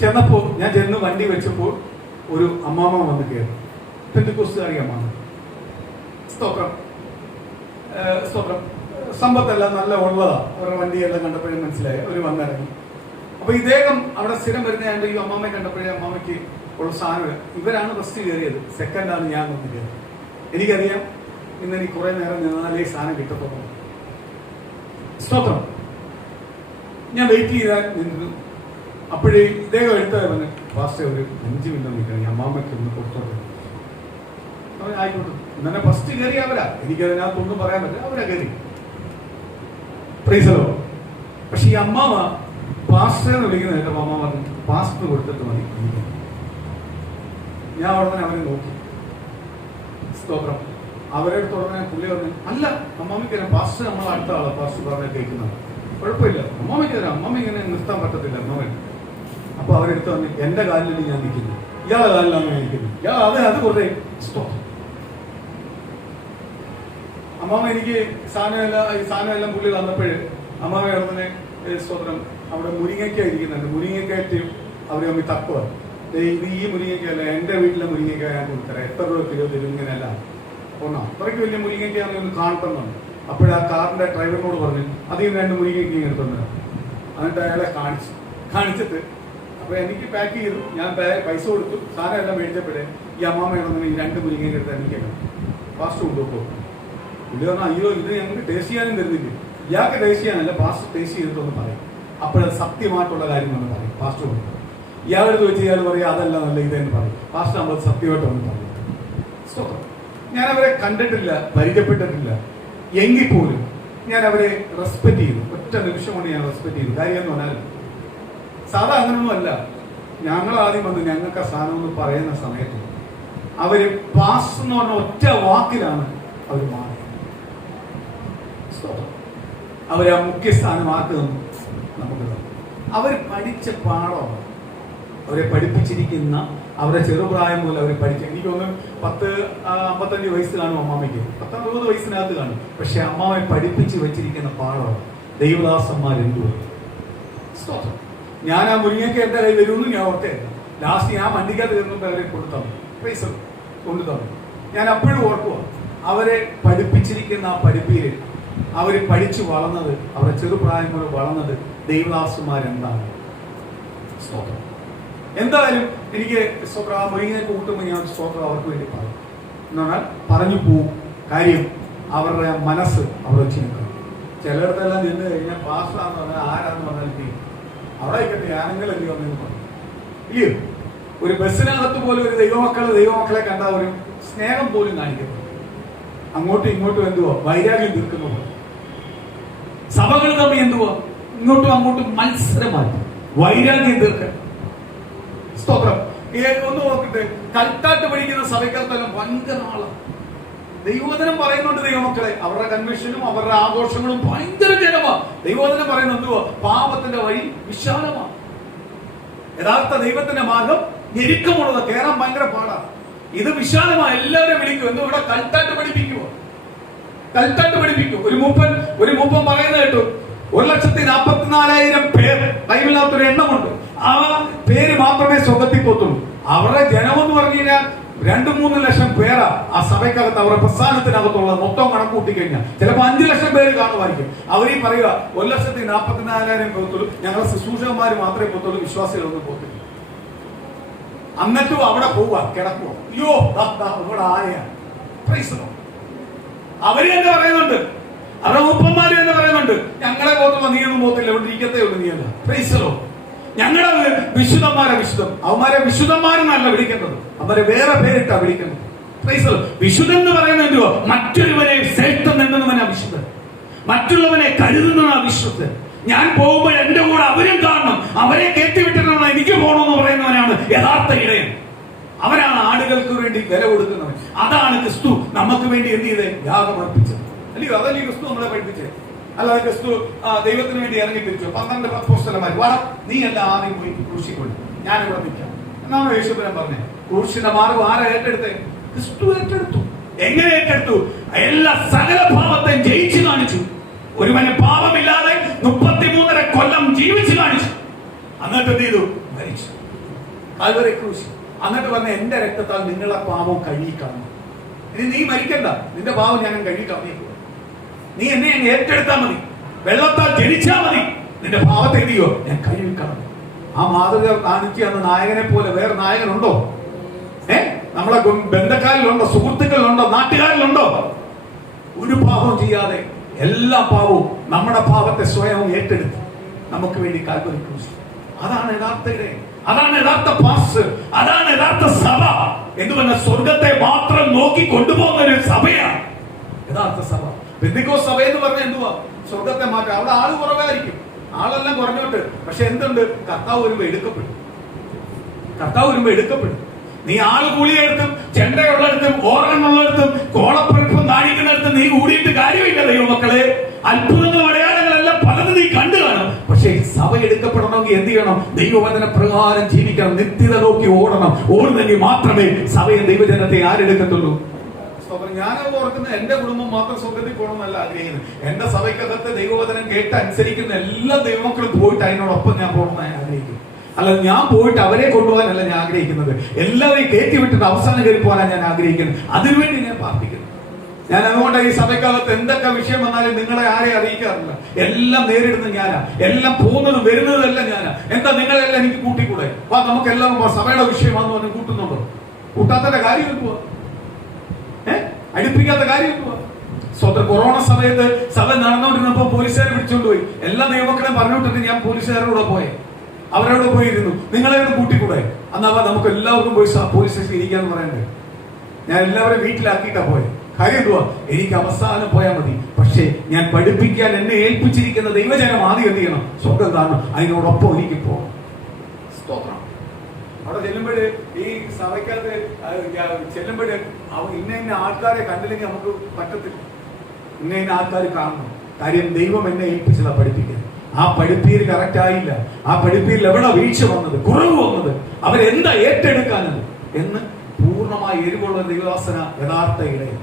ചെന്ന് വണ്ടി വെച്ചപ്പോൾ ഒരു അമ്മാമ്മ വന്ന് കയറി. പെന്തക്കോസ്തുകാരി അമ്മാമ്മ. സ്തോത്രം. സ്തോത്രം. സമ്പത്തെല്ലാം നല്ല ഉള്ളതാ. അവരുടെ വണ്ടിയെല്ലാം കണ്ടപ്പോഴും മനസ്സിലായി. അവർ വന്നിറങ്ങി. അപ്പൊ ഇദ്ദേഹം അവിടെ സ്ഥിരം വരുന്നതായത് ഈ അമ്മാമ്മയെ കണ്ടപ്പോഴേ അമ്മാമ്മയ്ക്ക് ഉള്ള സാധനം, ഇവരാണ് ഫസ്റ്റ് കയറിയത്, സെക്കൻഡാണ് ഞാൻ വന്ന് കയറിയത്. എനിക്കറിയാം ഇന്ന് എനിക്ക് കുറെ നേരം നിന്നാലേ സാധനം കിട്ടത്തുള്ളൂ. സ്തോത്രം. ഞാൻ വെയിറ്റ് ചെയ്താൽ നിന്നു. അപ്പോഴേ ഇദ്ദേഹം എടുത്തവന് ഫാസ്റ്റ് ഒരു 5 മിനിറ്റ് നിൽക്കണം, ഈ അമ്മാമ്മയ്ക്ക് ഒന്ന് കൊടുത്തോട്ടെ. അവൻ ആയിക്കോട്ടെ. ഇന്നെ ഫസ്റ്റ് കയറി അവരാ, എനിക്കതിനകത്തൊന്നും പറയാൻ പറ്റില്ല, അവരാ കയറി. പ്രൈസലോ. പക്ഷെ ഈ അമ്മാമ പാസ്റ്ററിനെ വിളിക്കുന്ന കേട്ടപ്പോ അമ്മ പറഞ്ഞു, പാസ്റ്റർ കൊടുത്തിട്ട് മതി. ഞാൻ ഉടനെ അവനെ നോക്കി. സ്തോത്രം. അവരുടെ തുടർന്ന് പുള്ളി പറഞ്ഞു, അല്ല അമ്മാമ്മയ്ക്ക് തരാം, പാസ്റ്റർ നമ്മൾ അടുത്ത ആളാ, പാസ്റ്റർ പറഞ്ഞ കേൾക്കുന്നത് കുഴപ്പമില്ല, അമ്മാമ്മയ്ക്ക് തരാം, അമ്മമ്മ ഇങ്ങനെ നിർത്താൻ പറ്റത്തില്ല അമ്മമ്മ. അപ്പൊ അവരെടുത്ത് വന്ന് എന്റെ കാലിലാണ് ഞാൻ നിൽക്കുന്നു, ഇയാളെ കാലിലാണ് ഞാൻ നിൽക്കുന്നു, ഇയാൾ അത് കുറേ. സ്തോത്രം. അമ്മാമ്മ എനിക്ക് സാധനമെല്ലാം പുള്ളി തന്നപ്പോഴ് അമ്മാമ്മ ഉടനെ സ്തോത്രം അവിടെ മുരിങ്ങയ്ക്ക ഇരിക്കുന്നുണ്ട്. മുരിങ്ങയ്ക്കായിട്ട് അവർ തമ്മിൽ തക്കുക. ഇത് ഈ മുരിങ്ങയ്ക്കല്ല, എന്റെ വീട്ടിലെ മുരിങ്ങയ്ക്ക ഞാൻ കൊടുത്തരാം, എത്ര രൂപ കിലോ തരും, ഇങ്ങനെയല്ല. ഒന്നോ അത്രയ്ക്ക് വലിയ മുരിങ്ങയ്ക്കാണെങ്കിൽ ഒന്ന് കാണട്ടെന്നുണ്ട്. അപ്പോഴാ കാറിന്റെ ഡ്രൈവറിനോട് പറഞ്ഞു, അധികം 2 മുരിങ്ങയ്ക്ക എടുത്തുണ്ട്. എന്നിട്ട് അയാളെ കാണിച്ചിട്ട് അപ്പൊ എനിക്ക് പാക്ക് ചെയ്തു. ഞാൻ പൈസ കൊടുത്തു. സാധനം എല്ലാം മേടിച്ചപ്പോഴേ ഈ അമ്മാമ്മയുടെ ഈ 2 മുരിങ്ങയുടെ അടുത്ത് എനിക്കല്ല പാസ്റ്റ് കൊണ്ടുപോകും. പുള്ളി പറഞ്ഞാൽ അയ്യോ ഇത് ഞങ്ങൾക്ക് ടേസ്റ്റ് ചെയ്യാനും തരുന്നില്ല. ഇയാൾക്ക് ടേസ്റ്റ് ചെയ്യാനല്ല, പാസ്റ്റ് ടേസ്റ്റ് ചെയ്തിട്ടൊന്ന് പറയും. അപ്പോഴത് സത്യമായിട്ടുള്ള കാര്യമെന്ന് പറയും പാസ്റ്റ് കൊണ്ട്. ഇയാളെടുത്ത് വെച്ച് ഇയാൾ പറയും അതല്ല നല്ല ഇതെന്ന് പറയും. പാസ്റ്റ് നമ്മൾ സത്യമായിട്ടൊന്ന് പറയും. ഞാൻ അവരെ കണ്ടിട്ടില്ല, പരിചയപ്പെട്ടിട്ടില്ല, എങ്കിൽ പോലും ഞാൻ അവരെ റെസ്പെക്ട് ചെയ്തു. ഒറ്റ നിമിഷം കൊണ്ട് ഞാൻ റെസ്പെക്ട് ചെയ്തു. കാര്യം എന്ന് പറഞ്ഞാൽ സാധാ അങ്ങനൊന്നും അല്ല. ഞങ്ങൾ ആദ്യം വന്ന് ഞങ്ങൾക്ക് ആ സാധനം എന്ന് പറയുന്ന സമയത്ത് അവര് പാസ് എന്ന് പറഞ്ഞ ഒറ്റ വാക്കിലാണ് അവർ മാറിയത്. അവരെ ആ മുഖ്യ സ്ഥാനമാക്കുന്നു നമുക്ക്. അവർ പഠിച്ച പാഠമാണ്, അവരെ പഠിപ്പിച്ചിരിക്കുന്ന, അവരുടെ ചെറുപ്രായം പോലും അവർ പഠിച്ച. എനിക്കൊന്ന് 55 വയസ്സ് കാണും അമ്മാമയ്ക്ക്, 19 വയസ്സിനകത്ത് കാണും. പക്ഷെ അമ്മാവെ പഠിപ്പിച്ച് വെച്ചിരിക്കുന്ന പാഠമാണ് ദൈവദാസന്മാർ എന്തുകൊണ്ട്. ഞാൻ ആ മുരിങ്ങയ്ക്ക് എന്റെ കയ്യിൽ വരുമെന്ന് ഞാൻ ഓർത്തായിരുന്നു. ലാസ്റ്റ് ഞാൻ വണ്ടിക്കകത്ത് കയറുമ്പോൾ അവരെ പൈസ കൊണ്ടു തന്നു. ഞാൻ അപ്പോഴും ഓർക്കുക അവരെ പഠിപ്പിച്ചിരിക്കുന്ന ആ പഠിപ്പീര് അവർ പഠിച്ചു വളർന്നത്, അവരുടെ ചെറുപ്രായം പോലെ വളർന്നത് ദൈവദാസന്മാരെന്താണ്. എന്തായാലും എനിക്ക് ആ മുരിങ്ങയെ കൂട്ടുമ്പോൾ ഞാൻ സ്തോത്രം അവർക്ക് വേണ്ടി പറയും. എന്നാൽ പറഞ്ഞു പോവും. കാര്യം അവരുടെ മനസ്സ് അവർ വെച്ച് നിൽക്കണം. ചിലയിടത്തെല്ലാം നിന്ന് കഴിഞ്ഞാൽ പാസ്സാന്ന് പറഞ്ഞാൽ ആരാന്ന് പറഞ്ഞാൽ അവിടെ ആയിക്കട്ടെ ആണെങ്കിലല്ലേ വന്നെന്ന് പറഞ്ഞു. ഇല്ലയോ, ഒരു ബസ്സിനകത്ത് പോലും ഒരു ദൈവമക്കളെ കണ്ട ഒരു സ്നേഹം പോലും കാണിക്കുന്നു. അങ്ങോട്ടും ഇങ്ങോട്ടും എന്തുവോ വൈരാഗ്യം തീർക്കുന്ന പോലെ. സഭകൾ തമ്മിൽ എന്തുവോ ഇങ്ങോട്ടും അങ്ങോട്ടും മത്സരമാറ്റി വൈരാഗ്യം തീർക്കാൻ. സ്തോത്രം. ഒന്ന് നോക്കിട്ട് കൽത്താട്ട് പഠിക്കുന്ന സഭയ്ക്കകത്തെല്ലാം ഭയങ്കര ആളാണ്. ദൈവവചനം പറയുന്നുണ്ട് ദൈവമക്കളെ, അവരുടെ കൺവെൻഷനും അവരുടെ ആഘോഷങ്ങളും ഭയങ്കര ജനമാണ്. ദൈവവചനം പറയുന്നത് എന്തുവാ? പാപത്തിന്റെ വഴി വിശാലമാണ്. യഥാർത്ഥ ദൈവത്തിന്റെ മാർഗം ഞെരുക്കമുള്ളത്, കേറാൻ ഭയങ്കര പാടാണ്. ഇത് വിശാലമാണ്. എല്ലാവരും വിളിക്കും. എന്തോ ഇവിടെ കൽത്താട്ട് പഠിപ്പിക്കുവോ? കൽത്താട്ട് പഠിപ്പിക്കും. ഒരു മൂപ്പൻ പറയുന്നത് കേട്ടു, 1,44,000 പേർ ബൈബിളിനകത്തൊരു എണ്ണമുണ്ട്. ആ പേര് മാത്രമേ സ്വർഗ്ഗത്തിൽ പോത്തുള്ളൂ. അവരുടെ ജനമെന്ന് പറഞ്ഞു കഴിഞ്ഞാൽ 2-3 ലക്ഷം പേരാ ആ സഭയ്ക്കകത്ത്, അവരുടെ പ്രസ്ഥാനത്തിനകത്തുള്ള മൊത്തം കണക്ക് കൂട്ടിക്കഴിഞ്ഞാൽ ചിലപ്പോൾ 5 ലക്ഷം പേര് കാണുമായിരിക്കും. അവരീ പറയുക 1,44,000 പോത്തുള്ളൂ, ഞങ്ങളുടെ ശുശ്രൂഷകന്മാർ മാത്രമേ പോത്തുള്ളൂ, വിശ്വാസികളൊന്നും പോത്തില്ല. എന്നിട്ടും അവിടെ പോവുക, കിടക്കുക. അയ്യോ ഇവിടെ ആരെയാ? അവര് തന്നെ പറയുന്നുണ്ട്, അവരുടെ മൂപ്പന്മാര് തന്നെ പറയുന്നുണ്ട്, ഞങ്ങളെ പോത്തുള്ള നീയൊന്നും പോത്തില്ല, ഇവിടെ ഇരിക്കത്തേ ഉള്ളൂ നീയല്ല. പ്രൈസലോ. ഞങ്ങളെ വിശുദ്ധന്മാരെ വിശുദ്ധം, അവന്മാരെ വിശുദ്ധന്മാരെന്നല്ല വിളിക്കേണ്ടത്, അവരെ വേറെ പേരിട്ടാ വിളിക്കുന്നത്. പ്രൈസലോ. വിശുദ്ധൻ എന്ന് പറയുന്നത് എന്തുവാ? മറ്റൊരുവനെ ശ്രേഷ്ഠം എന്നുള്ളവനാ വിശുദ്ധൻ, മറ്റുള്ളവനെ കരുതുന്നതാണ് വിശുദ്ധൻ. ഞാൻ പോകുമ്പോൾ എന്റെ കൂടെ അവരും കാണണം, അവരെ കയറ്റിവിട്ടിട്ടാണ് എനിക്ക് പോകണമെന്ന് പറയുന്നവനാണ് യഥാർത്ഥ ഇടയൻ. അവനാണ് ആടുകൾക്ക് വേണ്ടി വില കൊടുക്കുന്നവൻ. അതാണ് ക്രിസ്തു നമുക്ക് വേണ്ടി എന്ത് ചെയ്തേ? യാഗം അർപ്പിച്ചത്. അല്ലയോ? അതല്ലേ ക്രിസ്തു നമ്മളെ പഠിപ്പിച്ചത്. അല്ലാതെ ക്രിസ്തു ദൈവത്തിന് വേണ്ടി ഇറങ്ങി തിരിച്ചു. 12 അപ്പോസ്തലന്മാർ വാ, നീ എല്ലാം ആദ്യം പോയി ക്രൂശിക്കൊണ്ട് ഞാൻ ഇവിടെ നിൽക്കാം എന്നാണ് യേശുപുരം പറഞ്ഞത്. ക്രൂശിന്റെ മാർഗം ആരാ ഏറ്റെടുത്തേ? ക്രിസ്തു ഏറ്റെടുത്തു. എങ്ങനെ ഏറ്റെടുത്തു? എല്ലാ സകല പാപത്തെയും ജയിച്ചു കാണിച്ചു. ഒരുവന് പാപമില്ലാതെ 33.5 കൊല്ലം ജീവിച്ചു കാണിച്ചു. എന്നിട്ട് എന്ത് ചെയ്തു? മരിച്ചു. കാൽവരി ക്രൂശ്. എന്നിട്ട് പറഞ്ഞ എന്റെ രക്തത്താൽ നിങ്ങളെ പാപം കഴുകിക്കളഞ്ഞു. ഇനി നീ മരിക്കണ്ട, നിന്റെ പാപം ഞാൻ കഴുകിക്കളഞ്ഞു. നീ എന്നെ ഏറ്റെടുത്താ മതി, വെള്ളത്താൽ ജനിച്ചാ മതി, നിന്റെ പാപത്തെ എന്തിയോ ഞാൻ കഴുകിക്കളഞ്ഞു. ആ മാതൃക കാണിച്ച് അന്ന് നായകനെ പോലെ വേറെ നായകനുണ്ടോ? നമ്മളെ ബന്ധക്കാരിലുണ്ടോ? സുഹൃത്തുക്കളിലുണ്ടോ? നാട്ടുകാരിലുണ്ടോ? ഒരു പാപവും ചെയ്യാതെ എല്ലാ പാവവും നമ്മുടെ പാപത്തെ സ്വയം ഏറ്റെടുത്ത് നമുക്ക് വേണ്ടി കാൽവരി ക്രൂശിച്ചു. അതാണ് യഥാർത്ഥ ഇടയൻ, അതാണ് യഥാർത്ഥ പാസ്റ്റർ, അതാണ് യഥാർത്ഥ സഭ. എന്ന് പറഞ്ഞാൽ സ്വർഗത്തെ മാത്രം നോക്കി കൊണ്ടുപോകുന്ന ഒരു സഭയാണ് യഥാർത്ഥ സഭ. പെന്തിക്കോസ്ത് സഭ എന്ന് പറഞ്ഞാൽ എന്തുവാ? സ്വർഗത്തെ മാറ്റാം. അവിടെ ആള് കുറവായിരിക്കും, ആളെല്ലാം കുറഞ്ഞോട്ട്. പക്ഷെ എന്തുണ്ട്? കർത്താവ് വരുമ്പോ എടുക്കപ്പെടും. കർത്താവ് വരുമ്പോ എടുക്കപ്പെടും. നീ ആള് കൂലിയെടുത്തും ചെണ്ടയുള്ളിടത്തും ഓർഗനുള്ളിടത്തും കോളപ്പുറപ്പും കാണിക്കുന്നിടത്തും നീ കൂടിയിട്ട് കാര്യമില്ല ദൈവമക്കളെ. അത്ഭുതങ്ങളും അടയാളങ്ങളെല്ലാം പലതും നീ കണ്ടു കാണും. പക്ഷേ സഭ എടുക്കപ്പെടണമെങ്കിൽ എന്ത് ചെയ്യണം? ദൈവവചന പ്രകാരം ജീവിക്കണം, നിത്യത നോക്കി ഓടണം. ഓടുന്നെങ്കിൽ മാത്രമേ സഭയെ ദൈവജനത്തെ ആരെടുക്കത്തുള്ളൂ. ഞാൻ ഓർക്കുന്നത് എന്റെ കുടുംബം മാത്രം സ്വർഗത്തിൽ പോകണമെന്നല്ല ആഗ്രഹിക്കുന്നത്. എന്റെ സഭയ്ക്കകത്ത് ദൈവവചനം കേട്ട് അനുസരിക്കുന്ന എല്ലാ ദൈവമക്കളും പോയിട്ട് അതിനോടൊപ്പം ഞാൻ പോകണമെന്ന് ഞാൻ ആഗ്രഹിക്കുന്നു. അല്ല, ഞാൻ പോയിട്ട് അവരെ കൊണ്ടുപോകാനല്ല ഞാൻ ആഗ്രഹിക്കുന്നത്. എല്ലാവരെയും കയറ്റി വിട്ടിട്ട് അവസാനം കയറി പോകാനാണ് ഞാൻ ആഗ്രഹിക്കുന്നത്. അതിനുവേണ്ടി ഞാൻ പ്രാർത്ഥിക്കുന്നു. ഞാൻ അതുകൊണ്ട് ഈ സഭയ്ക്കകത്ത് എന്തൊക്കെ വിഷയം വന്നാലും നിങ്ങളെ ആരെയും അറിയിക്കാറില്ല. എല്ലാം നേരിടുന്നത് ഞാനാ, എല്ലാം പോകുന്നതും വരുന്നതും എല്ലാം ഞാനാ. എന്താ നിങ്ങളെല്ലാം എനിക്ക് കൂട്ടിക്കൂടെ? നമുക്ക് എല്ലാവരും സഭയുടെ വിഷയമാണെന്ന് പറഞ്ഞ് കൂട്ടുന്നുണ്ടോ? കൂട്ടാത്തന്റെ കാര്യം എന്തുവാ? അടുപ്പിക്കാത്ത കാര്യം എന്തുവാ? സ്വന്തം കൊറോണ സമയത്ത് സഭ നടന്നുകൊണ്ടിരുന്നപ്പോ പോലീസുകാരെ പിടിച്ചുകൊണ്ടുപോയി. എല്ലാ ദൈവമക്കളെ പറഞ്ഞുകൊണ്ടിട്ട് ഞാൻ പോലീസുകാരോട് പോയെ, അവരോട് പോയിരുന്നു. നിങ്ങളെ കൂട്ടിക്കൂടെ? എന്നാ നമുക്ക് എല്ലാവർക്കും പോയി പോലീസ് സ്റ്റേഷനിൽ ഇരിക്കാന്ന് പറയണ്ടേ? ഞാൻ എല്ലാവരും വീട്ടിലാക്കിയിട്ടാ പോയെ. കാര്യം എന്തുവാ? എനിക്ക് അവസാനം പോയാൽ മതി. പക്ഷേ ഞാൻ പഠിപ്പിക്കാൻ എന്നെ ഏൽപ്പിച്ചിരിക്കുന്ന ദൈവജനം ആദ്യം എന്ത് ചെയ്യണം? സ്വന്തം കാരണം അതിനോടൊപ്പം എനിക്ക് പോകണം. സ്തോത്രം. അവിടെ ചെല്ലുമ്പോഴ് ഈ സഭയ്ക്കകത്ത് ചെല്ലുമ്പോഴ് ഇന്ന ആൾക്കാരെ കണ്ടില്ലെങ്കിൽ നമുക്ക് പറ്റത്തില്ല. ഇന്ന ആൾക്കാർ കാണണം. കാര്യം ദൈവം എന്നെ ഏൽപ്പിച്ചതാ പഠിപ്പിക്കാൻ. ആ പഠിപ്പീര് കറക്റ്റ് ആയില്ല. ആ പഠിപ്പീരിൽ എവിടെ വീഴ്ച വന്നത്, കുറവ് വന്നത്, അവരെന്താ ഏറ്റെടുക്കാനത് എന്ന് പൂർണ്ണമായി എരിവുള്ള ദൈവദാസന യഥാർത്ഥ ഇടയിൽ.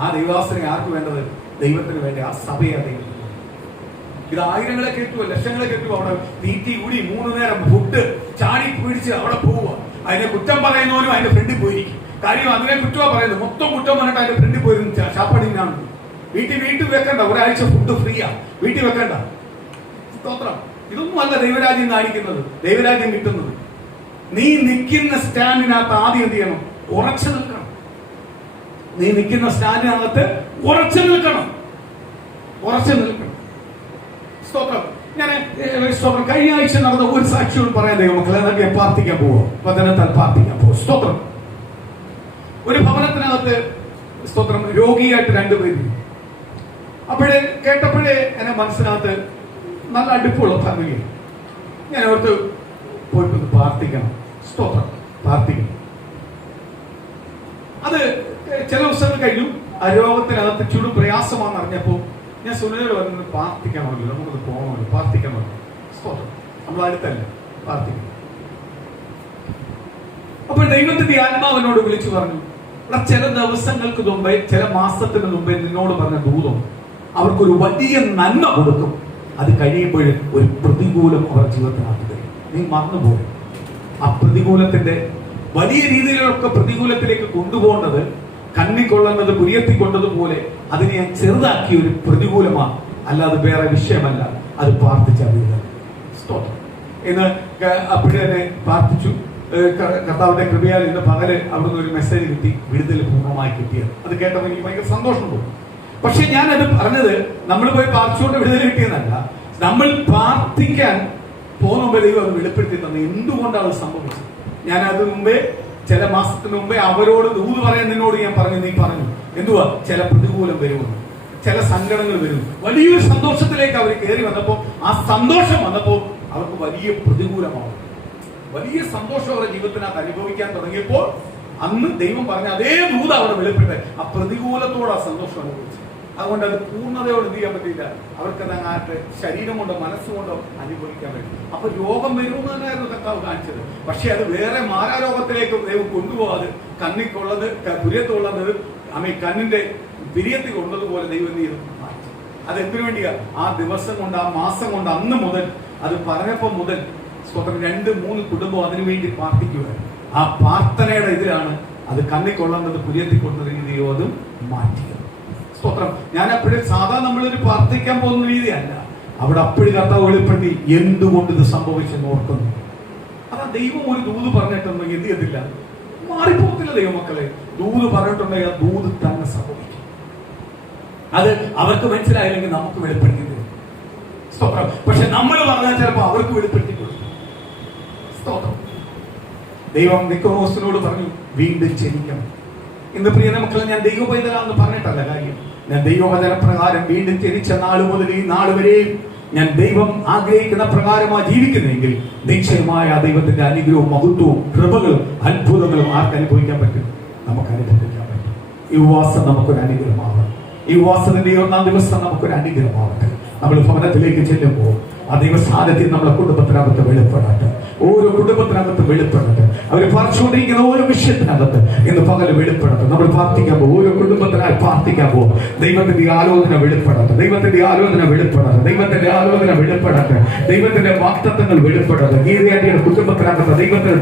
ആ ദൈവദാസനെ ആർക്ക് വേണ്ടത്? ദൈവത്തിന് വേണ്ടി. ആ സഭയെ ദൈവം. ഇത് ആയിരങ്ങളെ കെട്ടുവോ, ലക്ഷങ്ങളെ കെട്ടുവോ? അവിടെ തീറ്റി കൂടി 3 നേരം ഫുഡ് ചാടി പിടിച്ച് അവിടെ പോവുക. അതിനെ കുറ്റം പറയുന്നവനും അതിന്റെ ഫ്രണ്ടിൽ പോയിരിക്കും. കാര്യം അതിനെ കുറ്റമാ പറയുന്നത്. മൊത്തം കുറ്റം പറഞ്ഞിട്ട് അതിന്റെ ഫ്രണ്ടിൽ പോയിരുന്നു. ഷാപ്പടിനാണ്. വീട്ടിൽ വെക്കണ്ട. ഒരാഴ്ച ഫുഡ് ഫ്രീയാ, വീട്ടിൽ വെക്കണ്ട. സ്തോത്രം. ഇതൊന്നും അല്ല ദൈവരാജ്യം കാണിക്കുന്നത്, ദൈവരാജ്യം കിട്ടുന്നത്. നീ നിൽക്കുന്ന സ്റ്റാൻഡിനകത്ത് ആദ്യം എന്ത് ചെയ്യണം? ഉറച്ചു നിൽക്കണം. നീ നിൽക്കുന്ന സ്റ്റാൻഡിനകത്ത് ഉറച്ചു നിൽക്കണം. ഉറച്ചു നിൽക്കണം. സ്തോത്രം. ഞാൻ കഴിഞ്ഞ ആഴ്ച നടന്ന ഒരു സാക്ഷിയോട് പറയാൻ ദൈവമക്കളെ, എന്നൊക്കെ പ്രാർത്ഥിക്കാൻ പോവോ? വചനത്താൽ പ്രാർത്ഥിക്കാൻ പോവോ? സ്തോത്രം. ഒരു ഭവനത്തിനകത്ത് സ്തോത്രം രോഗിയായിട്ട് 2 പേര്. കേട്ടപ്പോഴേ എന്നെ മനസ്സിനകത്ത് നല്ല അടുപ്പുള്ള ഫാമിലി. ഞാൻ ഓർത്ത് പോയിട്ടൊന്ന് പ്രാർത്ഥിക്കണം. സ്തോത്രം. പ്രാർത്ഥിക്കണം. അത് ചില ദിവസങ്ങൾ കഴിഞ്ഞു. ആ രോഗത്തിനകത്ത് ചുടു പ്രയാസമാണെന്ന് അറിഞ്ഞപ്പോ ഞാൻ സുനിലോട് പറഞ്ഞത് പ്രാർത്ഥിക്കണമല്ലോ, നമുക്കത് പോകണമല്ലോ, പ്രാർത്ഥിക്കണമല്ലോ. സ്തോത്രം. നമ്മൾ അടുത്തല്ല, പ്രാർത്ഥിക്കണം. അപ്പോൾ ദൈവത്തിന്റെ ആത്മാവിനോട് വിളിച്ചു പറഞ്ഞു, ചില ദിവസങ്ങൾക്ക് മുമ്പേ, ചില മാസത്തിന് മുമ്പേ നിന്നോട് പറഞ്ഞ ദൂതം അവർക്കൊരു വലിയ നന്മ കൊടുക്കും. അത് കഴിയുമ്പോൾ ഒരു പ്രതികൂലം അവർ ജീവിതത്തിനകത്ത് കഴിയും. നീ മറന്നുപോയി. ആ പ്രതികൂലത്തിന്റെ വലിയ രീതിയിലൊക്കെ പ്രതികൂലത്തിലേക്ക് കൊണ്ടുപോകേണ്ടത്, കണ്ണിക്കൊള്ളുന്നത് കുരിയത്തിക്കൊണ്ടതുപോലെ അതിനെ ഞാൻ ചെറുതാക്കിയ ഒരു പ്രതികൂലമാണ്, അല്ലാതെ വേറെ വിഷയമല്ല. അത് പ്രാർത്ഥിച്ചാൽ സ്തോത്രം. ഇന്ന് അപ്പോഴേ തന്നെ പ്രാർത്ഥിച്ചു. കർത്താവിന്റെ കൃപയാൽ ഇന്ന് പകല് അവിടുന്ന് ഒരു മെസ്സേജ് കിട്ടി, വിടുതൽ പൂർണ്ണമായി കിട്ടിയത്. അത് കേട്ടപ്പോൾ എനിക്ക് ഭയങ്കര സന്തോഷം തോന്നി. പക്ഷെ ഞാനത് പറഞ്ഞത് നമ്മൾ പോയി പ്രാർത്ഥിച്ചുകൊണ്ട് വിടുതൽ കിട്ടിയെന്നല്ല. നമ്മൾ പ്രാർത്ഥിക്കാൻ പോകുമ്പോൾ ദൈവം അത് വെളിപ്പെടുത്തി തന്നെ എന്തുകൊണ്ടാണ് സംഭവിച്ചത്. ഞാൻ അത് മുമ്പേ, ചില മാസത്തിന് മുമ്പേ അവരോട് ദൂത് പറയാൻ നിന്നോട് ഞാൻ പറഞ്ഞു. നീ പറഞ്ഞു എന്തുവാ? ചില പ്രതികൂലം വരുമെന്ന്, ചില സങ്കടങ്ങൾ വരും. വലിയൊരു സന്തോഷത്തിലേക്ക് അവർ കയറി വന്നപ്പോ, ആ സന്തോഷം വന്നപ്പോ അവർക്ക് വലിയ പ്രതികൂലമാവും. വലിയ സന്തോഷം അവരുടെ ജീവിതത്തിനകത്ത് അനുഭവിക്കാൻ തുടങ്ങിയപ്പോൾ അന്ന് ദൈവം പറഞ്ഞ അതേ ദൂത അവിടെ വെളിപ്പെട്ടെ ആ പ്രതികൂലത്തോട് ആ സന്തോഷം അനുഭവിച്ചു. അതുകൊണ്ട് അത് പൂർണ്ണതയോട് എന്ത് ചെയ്യാൻ പറ്റില്ല. അവർക്ക് അങ്ങാട്ട് ശരീരം കൊണ്ടോ മനസ്സുകൊണ്ടോ അനുഭവിക്കാൻ പറ്റും. അപ്പൊ രോഗം വരുമെന്ന് തന്നെയായിരുന്നു കർത്താവ് കാണിച്ചത്. പക്ഷെ അത് വേറെ മാരാരോഗത്തിലേക്ക് ദൈവം കൊണ്ടുപോകാതെ, കണ്ണിക്കുള്ളത് പുരിയത്തുള്ളത് കണ്ണിന്റെ പിരിയത്തിൽ കൊണ്ടതുപോലെ ദൈവം എന്ത് ചെയ്തു മാറ്റി. അത് എന്തിനു വേണ്ടിയാ? ആ ദിവസം കൊണ്ട്, ആ മാസം കൊണ്ട്, അന്ന് മുതൽ, അത് പറഞ്ഞപ്പോ മുതൽ സ്വന്തം 2-3 കുടുംബം അതിനുവേണ്ടി പ്രാർത്ഥിക്കുക. ആ പ്രാർത്ഥനയുടെ ഇതിലാണ് അത് കണ്ണിക്കൊള്ളുന്നത് പുരിയത്തിൽ കൊണ്ടത് രീതിയോ അതും മാറ്റിയത്. സ്തോത്രം. ഞാൻ അപ്പോഴും സാധാരണ നമ്മളൊരു പ്രാർത്ഥിക്കാൻ പോകുന്ന രീതിയല്ല. അവിടെ അപ്പോഴും കർത്താവ് വെളിപ്പെടുത്തി എന്തുകൊണ്ട് ഇത് സംഭവിച്ചെന്ന് ഓർക്കുന്നു. അതാ ദൈവം ഒരു ദൂത് പറഞ്ഞിട്ടുണ്ടെങ്കിൽ എന്ത് ചെയ്തില്ല, മാറിപ്പോകത്തില്ല. ദൈവമക്കളെ, ദൂത് പറഞ്ഞിട്ടുണ്ടെങ്കിൽ ആ ദൂത് തന്നെ സംഭവിക്കും. അത് അവർക്ക് മനസ്സിലായില്ലെങ്കിൽ നമുക്ക് വെളിപ്പെടുത്തി തരും. സ്തോത്രം. പക്ഷെ നമ്മൾ പറഞ്ഞാൽ ചിലപ്പോൾ അവർക്ക് വെളിപ്പെടുത്തി കൊടുക്കും. സ്തോത്രം. ദൈവം നിക്കോമോസിനോട് പറഞ്ഞു, വീണ്ടും ജനിക്കണം. ഇന്ന് പ്രിയ മക്കളെ, ഞാൻ ദൈവ പൈതലാന്ന് പറഞ്ഞിട്ടല്ല കാര്യം. ഞാൻ ദൈവവചന പ്രകാരം വീണ്ടും ജനിച്ച നാൾ മുതൽ ഈ നാൾ വരെയും ഞാൻ ദൈവം ആഗ്രഹിക്കുന്ന പ്രകാരമാണ് ജീവിക്കുന്നെങ്കിൽ നിശ്ചയമായ ആ ദൈവത്തിന്റെ അനുഗ്രഹവും മഹത്വവും കൃപകളും അത്ഭുതങ്ങളും ആർക്ക് അനുഭവിക്കാൻ പറ്റും? നമുക്ക് അനുഭവിക്കാൻ പറ്റും. ഈ ഉപവാസം നമുക്കൊരു അനുഗ്രഹമാവണം. ഈ ഉപവാസത്തിന്റെ 1-ാം ദിവസം നമുക്കൊരു അനുഗ്രഹമാവട്ടെ. നമ്മൾ ഭവനത്തിലേക്ക് ചെല്ലുമ്പോൾ ആ ദൈവസാന്നിധ്യം നമ്മളെ കുടുംബത്തിനകത്ത് വെളിപ്പെടട്ടെ. ഓരോ കുടുംബത്തിനകത്ത് വെളിപ്പെടട്ടെ. അവർ പഠിച്ചുകൊണ്ടിരിക്കുന്ന ഓരോ വിഷയത്തിനകത്ത് ഇന്ന് പകൽ വെളിപ്പെടട്ടെ. നമ്മൾ പ്രാർത്ഥിക്കാൻ പോകും. ഓരോ കുടുംബത്തിനായി പ്രാർത്ഥിക്കാൻ പോകും. ദൈവത്തിന്റെ ആലോചന വെളിപ്പെടട്ടെ. ദൈവത്തിന്റെ ആലോചന വെളിപ്പെടട്ടെ. ദൈവത്തിന്റെ ആലോചന വെളിപ്പെടട്ടെ. ദൈവത്തിന്റെ വാഗ്ദത്തങ്ങൾ വെളിപ്പെടട്ടെ. ഗീതയാട്ടിയുടെ കുടുംബത്തിനകത്ത് ദൈവത്തിന്റെ